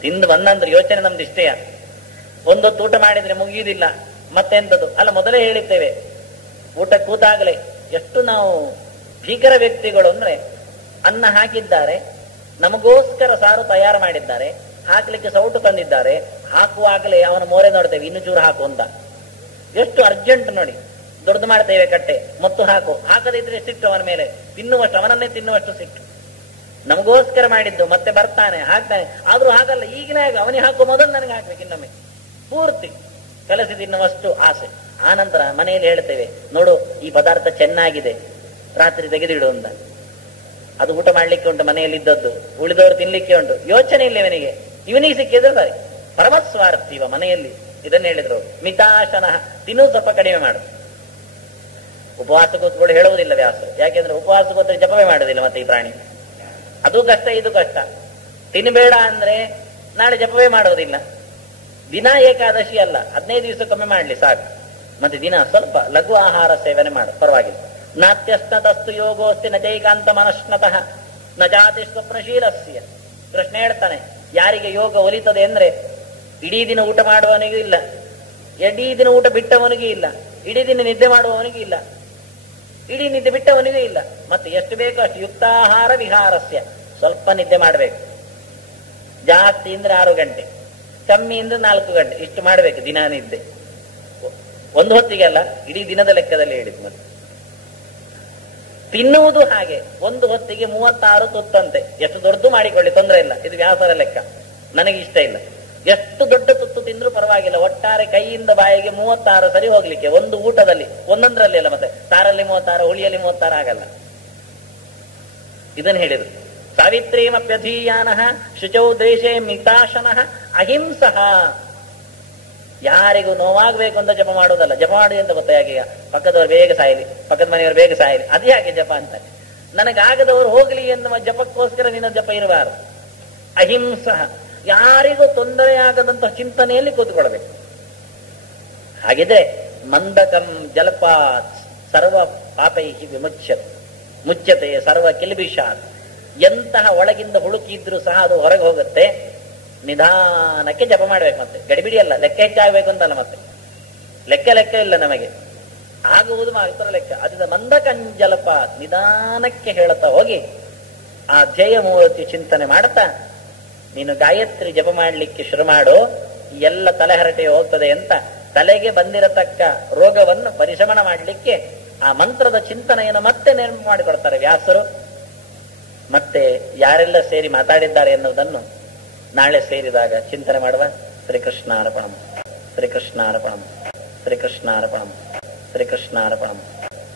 ತಿಂದು ಬಂದಂದ್ರೆ ಯೋಚನೆ ನಮ್ದು ಇಷ್ಟೇಯ. ಒಂದೊತ್ತು ಊಟ ಮಾಡಿದ್ರೆ ಮುಗಿಯುವುದಿಲ್ಲ, ಮತ್ತೆಂತದ್ದು ಅಲ್ಲ. ಮೊದಲೇ ಹೇಳಿದ್ದೇವೆ, ಊಟ ಕೂತಾಗಲೇ ಎಷ್ಟು ನಾವು ಭೀಕರ ವ್ಯಕ್ತಿಗಳು ಅಂದ್ರೆ, ಅನ್ನ ಹಾಕಿದ್ದಾರೆ, ನಮಗೋಸ್ಕರ ಸಾರು ತಯಾರು ಮಾಡಿದ್ದಾರೆ, ಹಾಕ್ಲಿಕ್ಕೆ ಸೌಟು ತಂದಿದ್ದಾರೆ, ಹಾಕುವಾಗಲೇ ಅವನ ಮೋರೆ ನೋಡ್ತೇವೆ, ಇನ್ನು ಚೂರು ಹಾಕು ಅಂತ. ಎಷ್ಟು ಅರ್ಜೆಂಟ್ ನೋಡಿ. ದೊಡ್ಡದು ಮಾಡ್ತೇವೆ ಕಟ್ಟೆ, ಮತ್ತು ಹಾಕು. ಹಾಕದಿದ್ರೆ ಸಿಟ್ಟು ಅವನ ಮೇಲೆ, ತಿನ್ನುವಷ್ಟು, ಅವನನ್ನೇ ತಿನ್ನುವಷ್ಟು ಸಿಟ್ಟು. ನಮಗೋಸ್ಕರ ಮಾಡಿದ್ದು, ಮತ್ತೆ ಬರ್ತಾನೆ ಹಾಕ್ತಾನೆ. ಆದ್ರೂ ಹಾಗಲ್ಲ, ಈಗಲೇ ಅವನಿಗೆ ಹಾಕುವ ಮೊದಲು ನನಗೆ ಹಾಕ್ಬೇಕು, ಇನ್ನೊಮ್ಮೆ ಪೂರ್ತಿ ಕಲಸಿ ತಿನ್ನುವಷ್ಟು ಆಸೆ. ಆ ನಂತರ ಮನೆಯಲ್ಲಿ ಹೇಳ್ತೇವೆ, ನೋಡು ಈ ಪದಾರ್ಥ ಚೆನ್ನಾಗಿದೆ, ರಾತ್ರಿ ತೆಗೆದಿಡು ಅಂತ. ಅದು ಊಟ ಮಾಡ್ಲಿಕ್ಕೆ ಉಂಟು, ಮನೆಯಲ್ಲಿ ಇದ್ದದ್ದು, ಉಳಿದವರು ತಿನ್ಲಿಕ್ಕೆ ಉಂಟು, ಯೋಚನೆ ಇಲ್ಲ ಇವನಿಗೆ. ಇವನಿಗೆ ಸಿಕ್ಕಿದ್ರೆ ಸರಿ. ಪರಮಸ್ವಾರ್ಥಿವ ಮನೆಯಲ್ಲಿ ಇದನ್ನ ಹೇಳಿದ್ರು. ಮಿತಾಶನ, ತಿನ್ನು ಸ್ವಲ್ಪ ಕಡಿಮೆ ಮಾಡು. ಉಪವಾಸ ಕೂತ್ಕೊಂಡು ಹೇಳುವುದಿಲ್ಲ ವ್ಯಾಸರು, ಯಾಕೆಂದ್ರೆ ಉಪವಾಸ ಕೂತ್ರೆ ಜಪವೇ ಮಾಡುದಿಲ್ಲ ಮತ್ತೆ ಈ ಪ್ರಾಣಿ. ಅದು ಕಷ್ಟ, ಇದು ಕಷ್ಟ. ತಿನ್ನಬೇಡ ಅಂದ್ರೆ ನಾಳೆ ಜಪವೇ ಮಾಡೋದಿಲ್ಲ. ದಿನ ಏಕಾದಶಿ ಅಲ್ಲ, 15 ದಿವಸಕ್ಕೊಮ್ಮೆ ಮಾಡ್ಲಿ ಸಾಕು. ಮತ್ತೆ ದಿನ ಸ್ವಲ್ಪ ಲಘು ಆಹಾರ ಸೇವನೆ ಮಾಡು, ಪರವಾಗಿಲ್ಲ. ನಾತ್ಯಸ್ನತಸ್ತು ಯೋಗೋಸ್ತಿ ನಚೈಕಾಂತ ಮನಸ್ನತಃ ನ ಜಾತಿ ಸ್ವಪ್ನಶೀಲಸ್ಯ. ಕೃಷ್ಣ ಹೇಳ್ತಾನೆ, ಯಾರಿಗೆ ಯೋಗ ಒಲಿತದೆ ಅಂದ್ರೆ ಇಡೀ ದಿನ ಊಟ ಮಾಡುವವನಿಗೂ ಇಲ್ಲ, ಇಡೀ ದಿನ ಊಟ ಬಿಟ್ಟವನಿಗೂ ಇಲ್ಲ, ಇಡೀ ದಿನ ನಿದ್ದೆ ಮಾಡುವವನಿಗೂ ಇಲ್ಲ, ಇಡೀ ನಿದ್ದೆ ಬಿಟ್ಟವನಿಗೂ ಇಲ್ಲ. ಮತ್ತೆ ಎಷ್ಟು ಬೇಕೋ ಅಷ್ಟು ಯುಕ್ತಾಹಾರ ವಿಹಾರಸ್ಯ. ಸ್ವಲ್ಪ ನಿದ್ದೆ ಮಾಡಬೇಕು, ಜಾಸ್ತಿ ಅಂದ್ರೆ 6 ಗಂಟೆ, ಕಮ್ಮಿ ಅಂದ್ರೆ 4 ಗಂಟೆ, ಇಷ್ಟು ಮಾಡಬೇಕು ದಿನ ನಿದ್ದೆ. ಒಂದು ಹೊತ್ತಿಗೆ ಅಲ್ಲ, ಇಡೀ ದಿನದ ಲೆಕ್ಕದಲ್ಲಿ ಹೇಳಿದ್. ಮತ್ತೆ ತಿನ್ನುವುದು ಹಾಗೆ, ಒಂದು ಹೊತ್ತಿಗೆ 36 ತುತ್ತಂತೆ. ಎಷ್ಟು ದೊಡ್ಡದು ಮಾಡಿಕೊಳ್ಳಿ, ತೊಂದರೆ ಇಲ್ಲ, ಇದು ವ್ಯಾಸರ ಲೆಕ್ಕ, ನನಗೆ ಇಷ್ಟ ಇಲ್ಲ. ಎಷ್ಟು ದೊಡ್ಡ ತುತ್ತು ತಿಂದ್ರೂ ಪರವಾಗಿಲ್ಲ, ಒಟ್ಟಾರೆ ಕೈಯಿಂದ ಬಾಯಿಗೆ 36 ಸರಿ ಹೋಗ್ಲಿಕ್ಕೆ ಒಂದು ಊಟದಲ್ಲಿ, ಒಂದೊಂದರಲ್ಲಿ ಅಲ್ಲ. ಮತ್ತೆ ಸಾರಲ್ಲಿ 36, ಹುಳಿಯಲ್ಲಿ 36 ಆಗಲ್ಲ. ಇದನ್ನು ಹೇಳಿದ್ರು. ಸಾವಿತ್ರೀಮಪ್ಯಧೀಯಾನ ಶುಚೌ ದೇಶೇ ಮಿತಾಶನಃ ಅಹಿಂಸಃ. ಯಾರಿಗೂ ನೋವಾಗಬೇಕು ಅಂತ ಜಪ ಮಾಡೋದಲ್ಲ. ಜಪ ಮಾಡುದು ಅಂತ ಗೊತ್ತಾಗ, ಈಗ ಪಕ್ಕದವರು ಬೇಗ ಸಾಯಲಿ, ಪಕ್ಕದ ಮನೆಯವರು ಬೇಗ ಸಾಯಲಿ, ಅದೇ ಯಾಕೆ ಜಪ ಅಂತ. ನನಗಾಗದವರು ಹೋಗ್ಲಿ ಎನ್ನುವ ಜಪಕ್ಕೋಸ್ಕರ ನಿನ್ನ ಜಪ ಇರಬಾರದು. ಅಹಿಂಸಃ, ಯಾರಿಗೂ ತೊಂದರೆಯಾಗದಂತಹ ಚಿಂತನೆಯಲ್ಲಿ ಕೂತ್ಕೊಳ್ಬೇಕು. ಹಾಗಿದ್ರೆ ಮಂದಕಂ ಜಲಪಾತ್ ಸರ್ವ ಪಾಪೈ ಮುಚ್ಚತೆ ಸರ್ವ ಕಿಲ್ಬಿಷಾತ್. ಎಂತಹ ಒಳಗಿಂದ ಹುಳುಕಿದ್ರು ಸಹ ಅದು ಹೊರಗೆ ಹೋಗುತ್ತೆ. ನಿಧಾನಕ್ಕೆ ಜಪ ಮಾಡ್ಬೇಕು. ಮತ್ತೆ ಗಡಿಬಿಡಿ ಅಲ್ಲ, ಲೆಕ್ಕ ಹೆಚ್ಚಾಗಬೇಕು ಅಂತಲ್ಲ. ಮತ್ತೆ ಲೆಕ್ಕ ಇಲ್ಲ ನಮಗೆ, ಆಗುವುದು ಮಾತ್ರ ಲೆಕ್ಕ. ಅದರಿಂದ ಮಂದಕಂಜಲಪಾತ್, ನಿಧಾನಕ್ಕೆ ಹೇಳುತ್ತಾ ಹೋಗಿ ಆ ಧ್ಯೇಯ ಮೂರ್ತಿ ಚಿಂತನೆ ಮಾಡ್ತಾ ನೀನು ಗಾಯತ್ರಿ ಜಪ ಮಾಡ್ಲಿಕ್ಕೆ ಶುರು ಮಾಡು. ಎಲ್ಲ ತಲೆಹರಟೆ ಹೋಗ್ತದೆ ಅಂತ ತಲೆಗೆ ಬಂದಿರತಕ್ಕ ರೋಗವನ್ನು ಪರಿಶಮನ ಮಾಡಲಿಕ್ಕೆ ಆ ಮಂತ್ರದ ಚಿಂತನೆಯನ್ನು ಮತ್ತೆ ನೆನಪು ಮಾಡಿಕೊಡ್ತಾರೆ ವ್ಯಾಸರು. ಮತ್ತೆ ಯಾರೆಲ್ಲ ಸೇರಿ ಮಾತಾಡಿದ್ದಾರೆ ಎನ್ನುವುದನ್ನು ನಾಳೆ ಸೇರಿದಾಗ ಚಿಂತನೆ ಮಾಡುವ. ಶ್ರೀಕೃಷ್ಣಾರ್ಪಣಂ, ಶ್ರೀಕೃಷ್ಣಾರ್ಪಣಂ, ಶ್ರೀಕೃಷ್ಣಾರ್ಪಣಂ, ಶ್ರೀಕೃಷ್ಣಾರ್ಪಣಂ,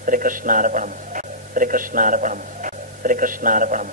ಶ್ರೀಕೃಷ್ಣಾರ್ಪಣಂ, ಶ್ರೀಕೃಷ್ಣಾರ್ಪಣಂ, ಶ್ರೀಕೃಷ್ಣಾರ್ಪಣಂ.